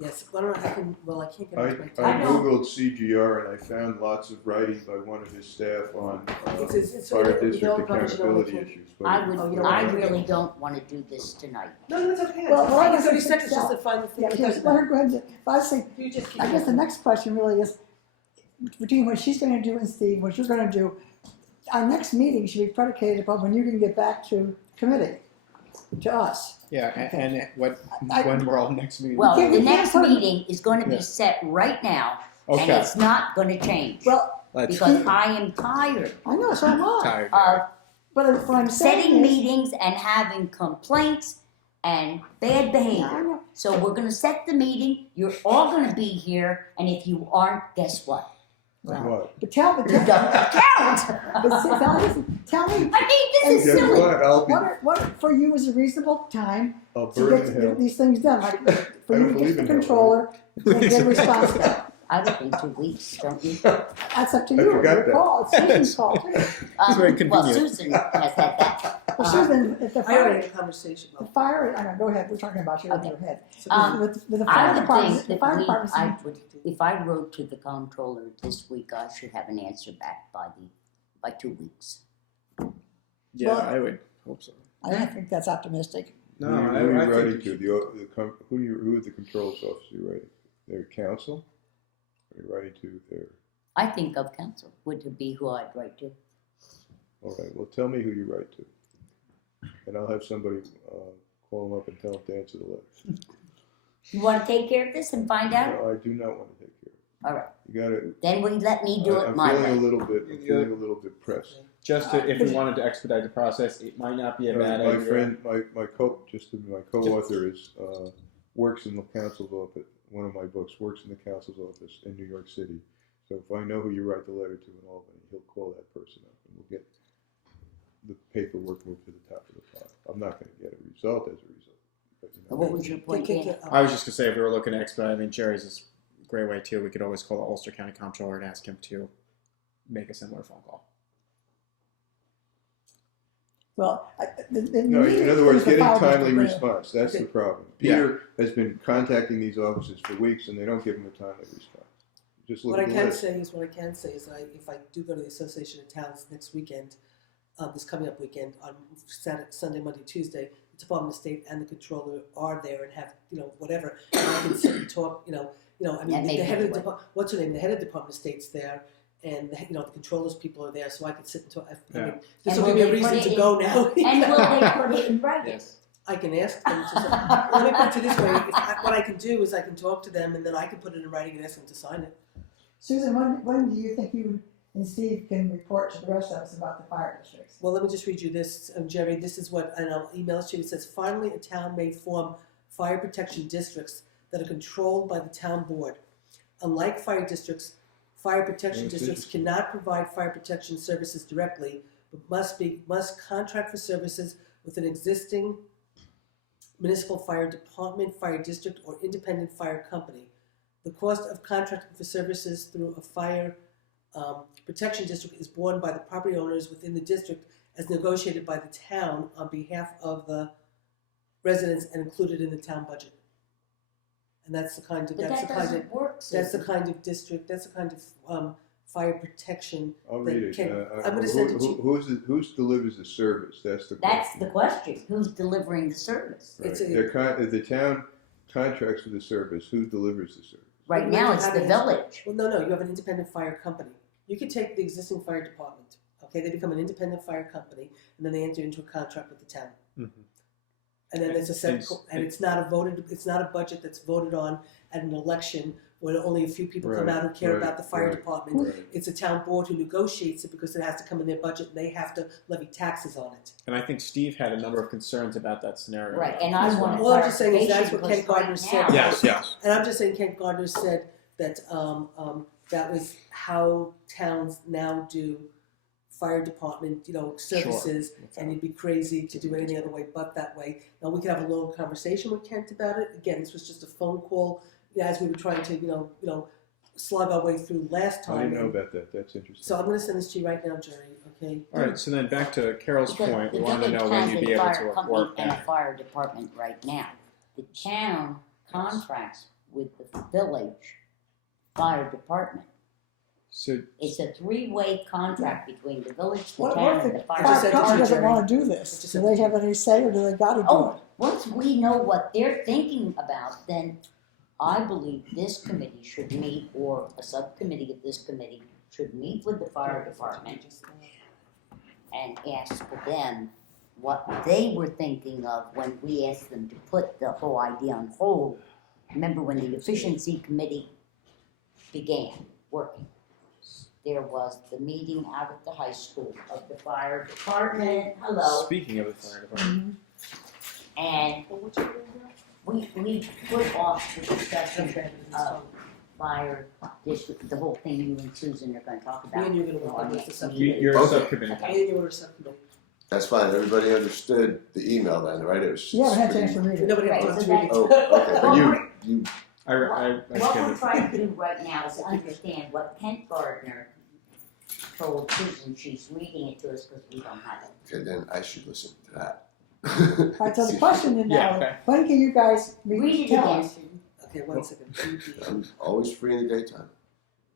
Yes. Why don't I can't get I it to my I I know. googled CGR and I found lots of writing by one of his staff on It's fire the district old publishing accountability only. issues. I Oh, you would, don't I want to do really it? don't wanna do this tonight. No, it's okay. Well, I I guess already it's sent it just itself. to find the thing. Yeah, just let her go ahead. If I say, You just keep I guess the next question really is, between what she's gonna do and Steve, what you're gonna do, our next meeting should be predicated upon when you can get back to committee, to us. Yeah, Okay. and what I- when we're all next meeting. Well, can't- the we can't next put- meeting is gonna be Yeah. set right now, and Okay. it's not gonna change. Well, Let's Because I am tired I know, so am I. tired. of But what I'm saying setting is, meetings and having complaints and bad yeah, I behavior. know. So we're gonna set the meeting, you're all gonna be here, and if you aren't, guess what? Well, What? but tell me, You don't count! but see, tell me, I mean, this is Guess silly. what? I'll what for you is a reasonable time I'll to burn get in hell. these things done? Like for I you don't to believe get the in hell, controller and get a response back. I would think 2 weeks, don't you? That's up to I you. forgot Your that. call. It's Susan's call too. It's very Well, convenient. Susan has had that. Well, Susan, if the I already fire, had a conversation. the fire, I know. Go ahead. We're talking about you in Okay. your head. With the I fire would department, think the that fire department. I would, if I wrote to the comptroller this week, I should have an answer back by 2 weeks. Yeah, Well- I would hope so. I don't think that's optimistic. No, who I are you think writing you to? should- Who are the controls officer you writing? Their council? Are you writing to their? I think of council would be who I'd write to. All right. Well, tell me who you write to, and I'll have somebody call them up and tell them to answer the letter. You wanna take care of this and find out? No, I do not want to take care Alright, You gotta. then will you let me do it I'm my feeling way? I'm feeling a little bit pressed. Just to, if we wanted to expedite the process, it might not be a bad my idea. friend, my co-author is works in the council's office. One of my books works in the council's office in New York City. So if I know who you write the letter to in Albany, he'll call that person up, and we'll get the paperwork moved to the top of the pile. I'm not going to get a result as a result, but you know. What was your point, Dan? I was just gonna say, if we were looking to expedite, I mean, Jerry's is a great way too. We could always call the Ulster County Comptroller and ask him to make a similar phone call. Well, No, in other words, getting timely response. response. That's the problem. Yeah. Peter has been contacting these offices for weeks, and they don't give him a timely response. Just look What I at the can list. say is, if I do go to the Association of Towns next weekend, this coming up weekend, on Saturday, Sunday, Monday, Tuesday, the Department of State and the Controller are there and have, whatever, and I can sit and talk, I mean, That may the head be of the the way. what's her name, the head of the Department of State's there, and, the Controller's people are there, so I can sit and talk, I mean, this And will will give me a they put reason it to go in- now. And will they put it in writing? Yes. I can ask them to, let me put it this way, what I can do is I can talk to them, and then I can put it in writing and ask them to sign it. Susan, when do you think you and Steve can report to the rest of us about the fire districts? Well, let me just read you this, Jerry. This is what, and I'll email it to you. It says, finally, a town may form fire protection districts that are controlled by the town board. Unlike fire districts, fire protection That's districts interesting. cannot provide fire protection services directly, but must contract for services with an existing municipal fire department, fire district, or independent fire company. The cost of contracting for services through a fire protection district is borne by the property owners within the district as negotiated by the town on behalf of the residents and included in the town budget. And that's the kind of, But that doesn't work, that's the Susan. kind of district, that's the kind of fire protection. I'll read it. Can- I'm gonna send it to you. Who's delivers the service? That's the That's question. the question, who's delivering the service? Right. It's a- The town contracts for the service. Who delivers the service? Right now, it's the village. Well, no, you have an independent fire company. You could take the existing fire department, okay, they become an independent fire company, and then they enter into a contract with the town. Mhm. And then there's a set, It's- and it's not a budget that's voted on at an election when only a few people come Right, out who care right, about the fire right, department. Right. It's a town board who negotiates it because it has to come in their budget and they have to levy taxes on it. And I think Steve had a number of concerns about that scenario. Right, and I want All I'm just saying is that's clarification what Ken because Gardner right said. now. Yes, yes. And I'm just saying Kent Gardner said that that was how towns now do fire department, services, and you'd be crazy to do it any other way but that way. Now, we could have a long conversation with Kent about it. Again, this was just a phone call, as we were trying to, slug our way through last I time. didn't know about that. That's interesting. So I'm gonna send this to you right now, Jerry, okay? All right, so then back to Carol's Because point, we the wanted to village know when has you'd a be able fire to company work and a that. fire department right now. The town contracts with the village fire department. So, It's a three-way contract between the village, the What town, if and the the fire just fire said to company you, doesn't Jerry. wanna do I this? just Do said they to have any say or do they gotta do it? Oh, once we know what they're thinking about, then I believe this committee should meet, or a subcommittee of this committee should meet with the fire department and ask them what they were thinking of when we asked them to put the whole idea on hold. Remember when the efficiency committee began working? There was the meeting out at the high school of the fire department, hello, speaking of the fire department, and we put off the discussion of fire district, the whole thing you and Susan are gonna talk Me about. and you are gonna work on on this next subcommittee. meeting. you're a Okay. subcommittee. Okay. Me and you are a subcommittee. That's fine, everybody understood the email then, right? It was just. You haven't had a chance to read it. Nobody Right, has so to read it. Oh, okay, but you, I What we're skimmed it. trying to do right now is understand what Kent Gardner told Susan, she's reading it to us because we don't have it. okay, then I should listen to that. Alright, so the question is Yeah, now, okay. when can you guys Read meet, it tell again, us? Susan. Okay, one second. I'm always free in the daytime.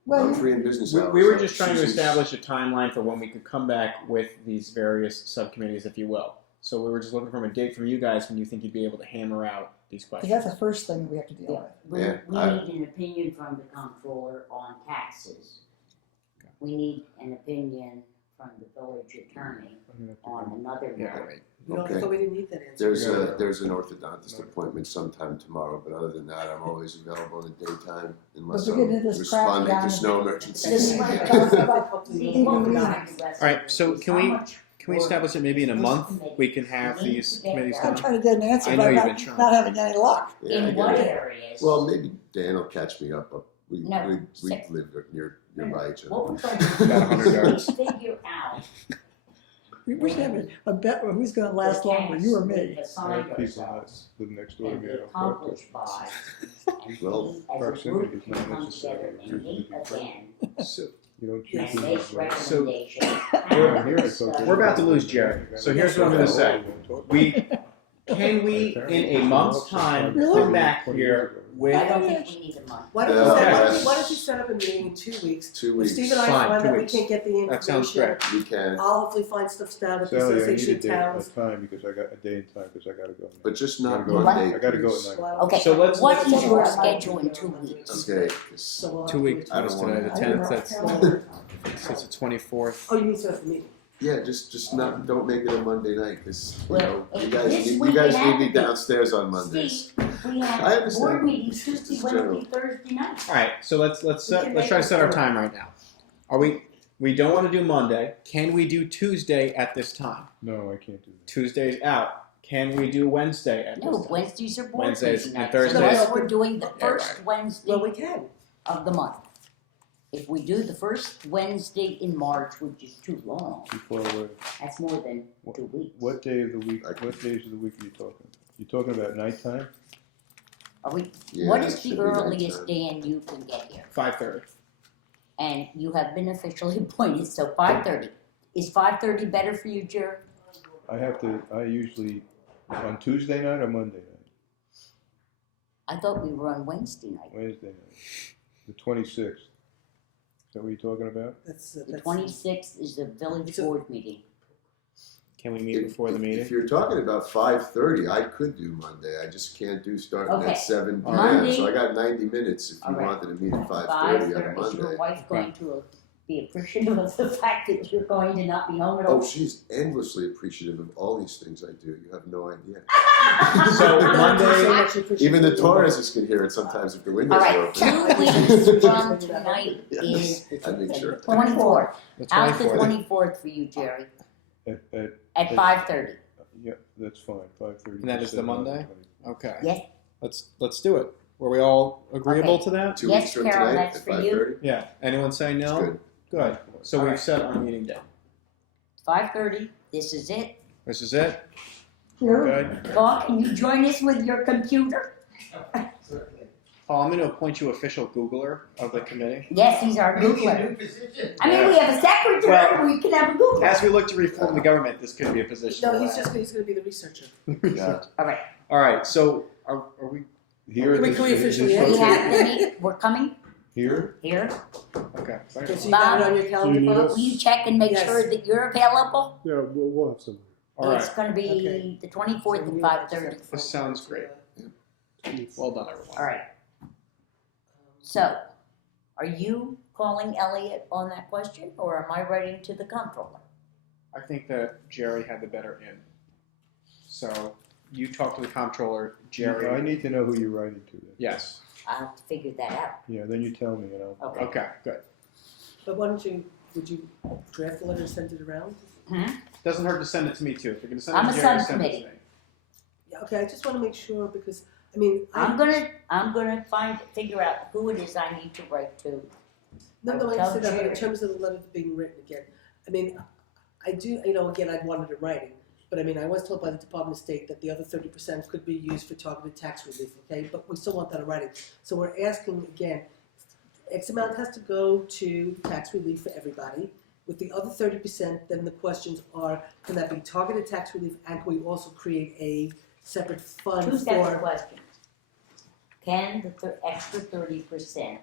Well, I'm you- free in business We, hours. we were so just trying to Susan's- establish a timeline for when we could come back with these various subcommittees, if you will. So we were just looking for a date from you guys when you think you'd be able to hammer out these cause questions. that's the first thing we have to deal Yeah. with. Yeah, We I- need an opinion from the comptroller on taxes. We need an opinion from the village attorney I'm gonna have to on go. another Yeah, matter. right. You know, I Okay. thought we didn't need that answer. There's an orthodontist appointment sometime tomorrow, but other than that, I'm always available in the daytime unless But we're I'm getting into this crap responding to down snow in- emergencies. This is what it comes about. See, what we're trying to All right, so is can how we- much Can we establish that maybe in a This month committee we can have needs these to get committees done. I'm done? trying to get an answer, I but know I'm you've not, been trying. not having any luck. Yeah, I in get what it. areas? Well, maybe Dan will catch me up. We No, we six. live nearby each other. What we're trying to do About 100 yards. is figure out We should have a bet on who's gonna last longer, you or me. we've I assigned have people that ourselves live next door to and me. be I don't talk to. accomplished by. And Well, we as a proximity group is not come necessarily together and meet again So You don't choose and who make lives there. recommendations. We're Have here a to talk study. We're about to lose Jerry. So here's what I'm gonna say. Can we, in a month's time, Really? come back here I with, don't think we need a month. Why don't Yeah, you set, that's- why don't you set up a meeting in 2 weeks? 2 If weeks. Steve and I Fine, find 2 that we weeks. can't get the That sounds information, We can, I'll hopefully find stuff down at the Sally, I need a Association day, of a Towns. time because I got a day and time because I gotta go. but just not Gotta go. Monday. I gotta go please. at night. Okay, So let's- what is your let's- schedule in 2 weeks? Okay. 'cause So we'll have 2 to weeks, do it. I don't what's today, the wanna- 10th, that's, Well, it's the 24th. Oh, you mean set up the meeting? Yeah, just not, don't make it a Monday night, cause, you Well, know, you this guys week need it had me to be. downstairs on Mondays. Steve, we I have understand. board meetings Tuesday, It's general. Wednesday, Thursday night. All right, so let's We can make try to it set our work. time right now. Are we don't want to do Monday. Can we do Tuesday at this time? No, I can't do that. Tuesay's out. Can we do Wednesday at No, this time? Wednesdays are board Wednesdays meeting and nights. Thursdays. Unless we're doing the Yeah, first right. Wednesday Well, we can. of the month. If we do the first Wednesday in March, which is too long, Too far away. that's more than 2 weeks. What day of the week, what days of the week are you talking? You talking about nighttime? Are we, Yeah, what it is should the be earliest, nighttime. Dan, you can get here? 5:30. And you have been officially appointed, so 5:30. Is 5:30 better for you, Jerry? I usually, on Tuesday night or Monday night? I thought we were on Wednesday night. Wednesday night. The 26th. Is that what you're talking about? That's, The that's. 26th is the village It's a- board meeting. Can we meet before the If meeting? you're talking about 5:30, I could do Monday, I just can't do starting Okay. at 7 p.m. Monday- So I got 90 minutes if you All right. wanted to meet at 5:30 on a 5:30. Is your Monday. wife going to be appreciative of the fact that you're going to not be home at Oh, all? she's endlessly appreciative of all these things I do, you have no idea. So Thank you so Monday, much, I appreciate Even the it. tourists can hear it sometimes if the All windows are right, open. 2 weeks from tonight is I make sure. 24th. the How's the 24th. 24th for you, Jerry? At, At 5:30. yeah, that's fine, 5:30. And that is the Monday? Okay. Yes. Let's do it. Were we all agreeable Okay. to that? 2 Yes, weeks from Carol, tonight that's at for you. 5:30? Yeah. Anyone say That's no? good. Good. So All we've right. set our meeting day. 5:30. This is it. This is it. Here, Good. Paul, can you join us with your computer? Paul, I'm going to appoint you official Googler of the committee. Yes, he's our Googler. I mean, we have a secretary, Well, we can have a Googler. As we look to reform the government, this could be a position. No, we'll he's have. gonna be the researcher. Yeah. All right, All right. So are we Here, Can we- this- can we this officially one- we have to meet, we're coming Here? here. okay? Sorry. Okay, so you got it on your calendar, need Bob? Will you check and make Yes. sure that you're available? Yeah, we'll have some. All It's right. gonna be Okay. the 24th So at we- 5:30. This sounds great. Well done, everyone. All right, so, are you calling Elliot on that question, or am I writing to the comptroller? I think that Jerry had the better in. So you talk to the comptroller, Jerry. I need to know who you're writing to then. Yes. I'll have to figure that out. Yeah, then you tell me and I'll. Okay. Okay. Good. But why don't you, would you draft the letter and send it around? Doesn't hurt to send it to me too. If you're going to send I'm it a to Jerry, send it to subcommittee. me. Yeah, okay, I just wanna make sure, because, I mean, I'm gonna figure out who it is I need to write to. No, no, I Tell understand that, but in Jerry. terms of the letter being written again, I mean, I do, you know, again, I'd wanted it in writing, but I mean, I was told by the Department of State that the other 30% could be used for targeted tax relief, okay, but we still want that in writing. So we're asking, again, X amount has to go to tax relief for everybody. With the other 30%, then the questions are, can that be targeted tax relief, and can we also create a separate fund Two separate for? questions. Can the extra 30%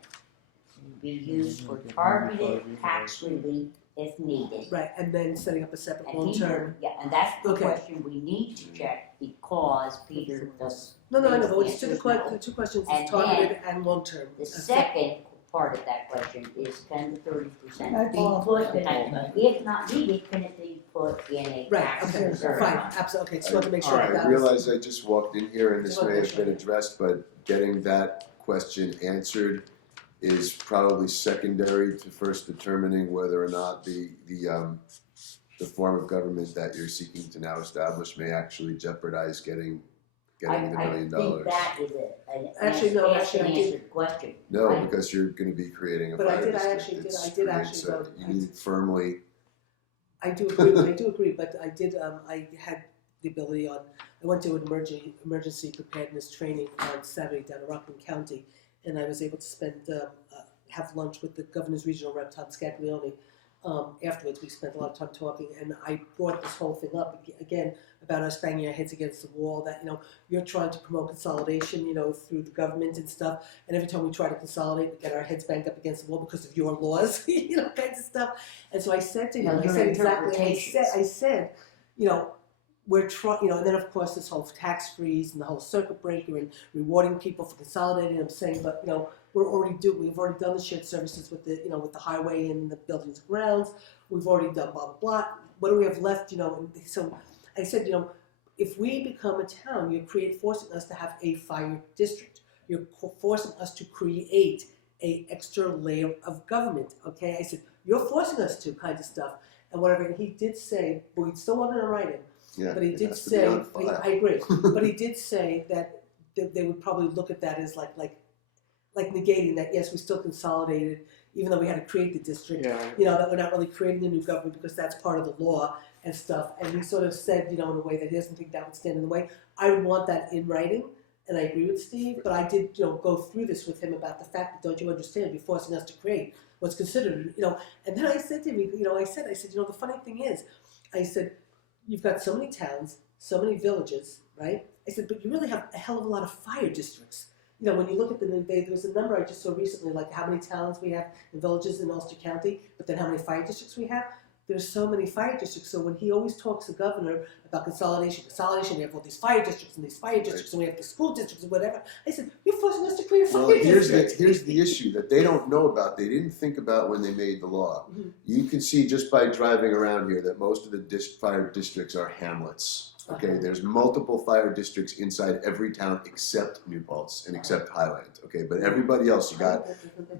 be used for targeted tax relief if needed? Right, and then setting up a separate And long-term. yeah, and that's the Okay. question we need to check, because Peter does. No, I know, but it's Answers no. the two questions, And is targeted and long-term. The second part of that question is, can the 30% I be follow. put, if not needed, can it be put in a Right, tax okay, reserve fine, fund? absolutely, okay, just wanted to make sure I that was. realize I just walked in here and this Just may wanted have to been make addressed, but getting that question answered is probably secondary to first determining whether or not the form of government that you're seeking to now establish may actually jeopardize getting the $1 million. I think that is an Actually, no, asked and actually, I did- answered question. No, I- because you're gonna be creating a But I fire did- I district. actually did- It's I did creates actually a- go- You need it firmly, I do agree, but I did, I had the ability I went to an emergency preparedness training on Saturday down in Rockland County, and I was able to spend, have lunch with the governor's regional rep, Tom Scaglione. Afterwards, we spent a lot of time talking, and I brought this whole thing up again about us banging our heads against the wall, that, you're trying to promote consolidation, through the government and stuff, and every time we try to consolidate, we get our heads banged up against the wall because of your laws, kinds of stuff. And so I said to him, No, I your said exactly, interpretations. I said, we're trying, and then of course this whole tax freeze and the whole circuit breaker and rewarding people for consolidating. I'm saying, but we've already done the shared services with the with the highway and the buildings and grounds. We've already done blah blah blah. What do we have left? And so I said, if we become a town, you're forcing us to have a fire district. You're forcing us to create a extra layer of government. Okay, I said you're forcing us to kind of stuff and whatever. And he did say, but we still want it in writing. yeah. But he it did has to be say, on file. I agree, but he did say that they would probably look at that as like negating that, yes, we still consolidated, even though we had to create the district, Yeah. that we're not really creating a new government because that's part of the law and stuff. And he sort of said, in a way that he doesn't think that would stand in the way. I would want that in writing, and I agree with Steve, but I did, go through this with him about the fact that, don't you understand, you're forcing us to create what's considered, and then I said to him, I said, the funny thing is, I said, you've got so many towns, so many villages, right? I said, but you really have a hell of a lot of fire districts. When you look at there was a number I just saw recently, like how many towns we have and villages in Ulster County, but then how many fire districts we have. There's so many fire districts. So when he always talks to the governor about consolidation, we have all these fire districts and these fire districts, and we have the school districts and whatever. I said, you're forcing us to create a fire Well, district. here's the issue that they don't know about. They didn't think about when they made the law. Mhm. You can see just by driving around here that most of the fire districts are hamlets. Okay, Uh-huh. there's multiple fire districts inside every town except New Paltz and except Highland. Okay, but everybody else, you got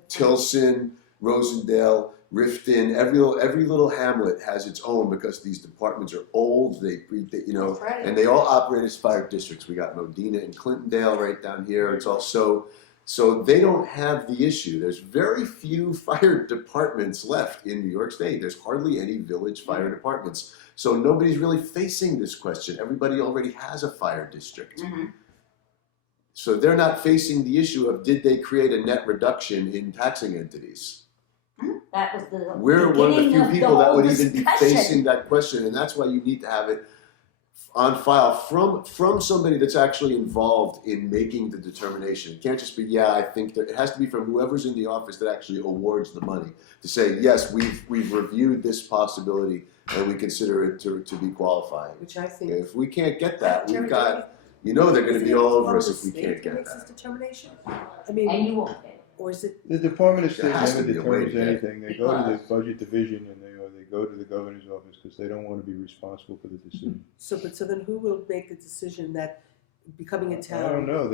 Tilson, Rosendale, Rifton. Every little hamlet has its own because these departments are old. They That's right. and they all operate as fire districts. We got Modena and Clintondale right down here. It's also so they don't have the issue. There's very few fire departments left in New York State. There's hardly any village fire departments. So nobody's really facing this question. Everybody already has a fire district. Mhm. So they're not facing the issue of did they create a net reduction in taxing entities. That was the We're one of the beginning few of the people that whole would even be discussion. facing that question, and that's why you need to have it on file from somebody that's actually involved in making the determination. It can't just be, yeah, I think that it has to be from whoever's in the office that actually awards the money to say, yes, we've reviewed this possibility and we consider it to be qualifying. Which I think. If we can't get that, Terry, we've got, they're going to be all over us if we can't get Makes this that. determination? I mean, And you won't get it. or is it? The Department of There State has never to be a way to determines get it. anything. They go to the budget division and they go to the governor's office because they don't want to be responsible for the decision. So then who will make the decision that becoming a town? I don't know.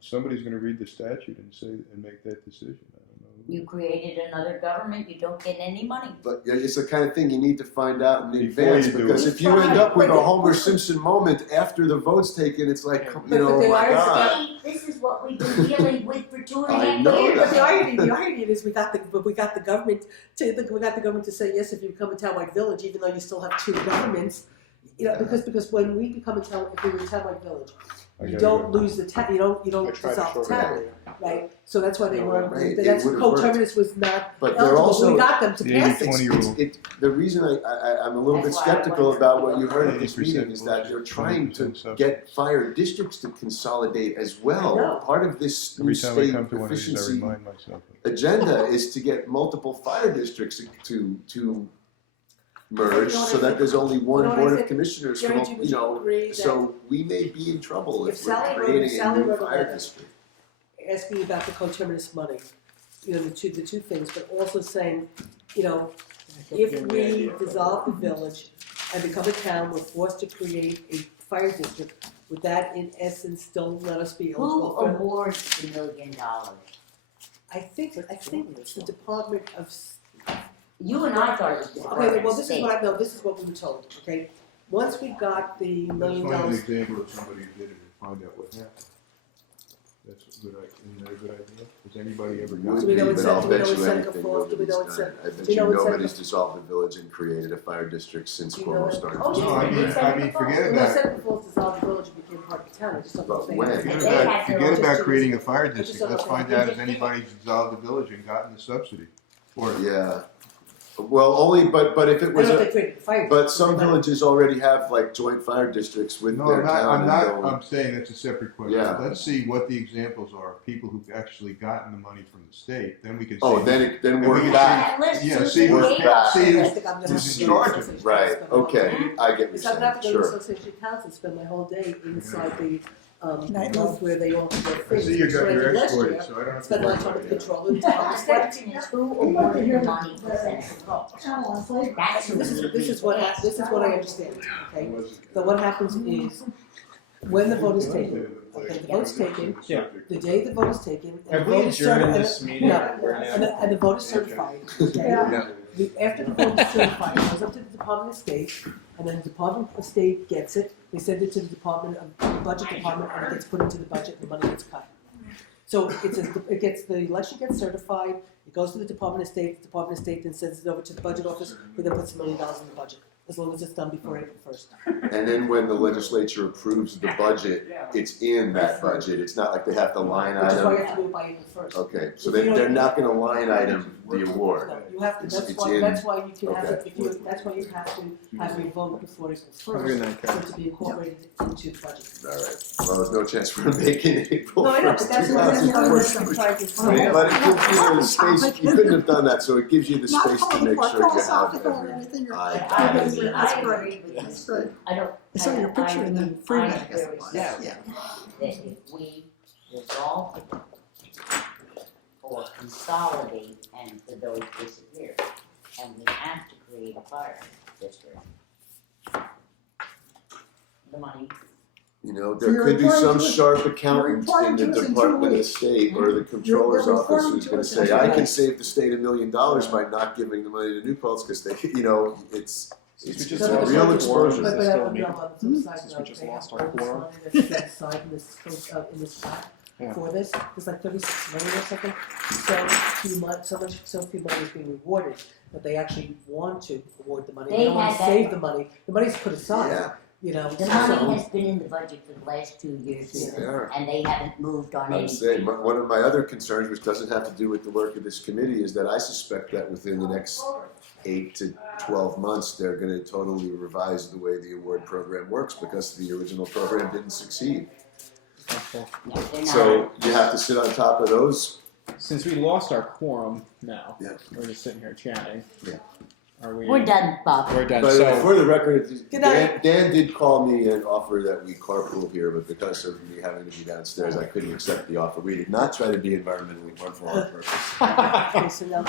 Somebody's gonna read the statute and make that decision. I don't know. You created another government, you don't get any money. But it's the kind of thing you need to find out in Before advance you do because it. if you end up with a Homer Simpson moment after the vote's taken, it's like, But oh the my irony- God. See, this is what we've been dealing with for 2.5 I know years. But the irony is we got the government to say yes if you become a townwide village, even though you still have two governments. Because when we become if we're a townwide village, I you gotta don't go. lose the town. You don't I tried to dissolve the shorten town, it. right? So that's why they No, were. right, it That's would've coterminous was not But they're eligible. also We got them to The pass 80-20 it. rule. the reason I'm a little bit That's why I skeptical wonder- about what you heard at this 80% meeting is that they're trying to 20% stuff. get fire districts to consolidate as I well. know. Part of this new Every time I state come to one of these, I efficiency remind myself. agenda is to get multiple fire districts to merge so that there's only one You know what I board of think? commissioners Jerry, from, would you agree that so we may be in trouble If if we're Sally wrote- creating a Sally new wrote a fire letter. district. asking about the coterminous money, you know, the two things, but also saying, you know, if we dissolve the village and become a town, we're forced to create a fire district, would that in essence still let us be Who eligible for? awards the $1 million? I think it's the Department of. You and I thought it was the Okay, Department well, of this is State. what I know, this is what we were told, okay? Once we got the $1 million. Let's find an example of somebody who did it and find out what happened. That's a good, isn't that a good idea? Has anybody ever Would done Do we be, know it? it's but I'll do we know bet it's you Seneca anything Falls? Do we know nobody's it's done it. I bet do you you know it's nobody's Seneca- dissolved the village and created a fire district since Do you know Cuomo it? started. Oh, No, I mean, forget Well, about, Seneca Falls dissolved the village and became part of the town, I just don't know if But they when? have. forget They had about, their forget own- about creating a fire just district. don't Let's know. find out if anybody's dissolved the village and gotten the subsidy. Or, Yeah, well, only, but if it I was don't know a, if they created the fire. but district, some they might- villages already have like joint fire districts with no, their I'm not, town and don't. I'm saying that's a separate question. Yeah. Let's see what the examples are, of people who've actually gotten the money from the state, then we can see. Oh, then And we're we can back. That list, Yeah, Susan see who's- gave back. us. see I who's- think I'm gonna have who's to in go to charge the of it. Association Right, of Towns, okay, spend I get what Because you're I'm not saying, going to the sure. Association of Towns and spend my whole day inside the, Night booth life. where they all have their I things. see you So got I your did last exploited, year, so I don't have to spend a worry lot of time about with it. control and The town. question is who awarded the money for Seneca Falls? Channel on flavor. That's who This we is, need this to is what, ask. this is what I understand, okay? So what happens is, when the vote is taken, okay, the vote's taken, Yeah. the day the vote is taken, and Have the we vote is adjourned certified. this meeting? No, We're and now. the vote is certified, okay? Yeah. After the vote is certified, it goes up to the Department of State, and then the Department of State gets it, they send it to the Budget Department, and it gets put into the budget, and the money gets cut. So the election gets certified, it goes to the Department of State, the Department of State then sends it over to the Budget Office, who then puts $1 million in the budget, as long as it's done before April 1st. And then when the legislature approves the budget, it's in that budget, it's not like they have to line Which is why you item. have to do it by April 1st. Okay, so they're not gonna line item the award. No, you have to, It's- that's it's why, in- that's why you can have, okay. it- if you, that's why you have to have your vote before April Have a good night, first, Karen. for it to be incorporated into the budget. Alright, well, there's no chance for making April No, I know, but first, that's two what, thousand I'm twenty-three. trying to I mean, say. but it gives you the space, you couldn't have done that, so it gives you the Not space to make political, sure you have philosophical or every. anything. But I- I That's agree, great. I agree with That's this. great. I don't. I saw your picture in the free I magazine. very Yeah, sad yeah. that if we resolve it or consolidate and the village disappears, and we have to create a fire district, the money, You know, So there you're could be referring some to us- sharp accountant referring in to the us in two Department of ways. State or the controller's You're office referring who's to gonna us in say, two I can ways. save the state $1 million by not giving the money to New Paltz, cause they, you know, it's We it's just a lost real our exposure. quorum. But Is it still on me? the flip side, Since we though, just they lost have our all this quorum. money that's set aside in this pot Yeah. for this, there's like 36 million or something. So few money is being rewarded, that they actually want to award the money, they They don't wanna had that save money. the money, the money's put aside, Yeah, you know. the so- money has been in the budget for the last 2 years, Susan, yeah. and they haven't moved on I'm anything. saying, one of my other concerns, which doesn't have to do with the work of this committee, is that I suspect that within the next 8 to 12 months, they're gonna totally revise the way the award program works because the original program didn't succeed. Okay. No, they're not. So you have to sit on top of those. Since we lost our quorum now, Yeah. we're just sitting here chatting. Yeah. Are we? We're done, Bob. We're done. But So for the record, Good night. Dan did call me and offer that we carpool here, but because of me having to be downstairs, I couldn't accept the offer. We did not try to be environmentally harmful on purpose. Okay, so now.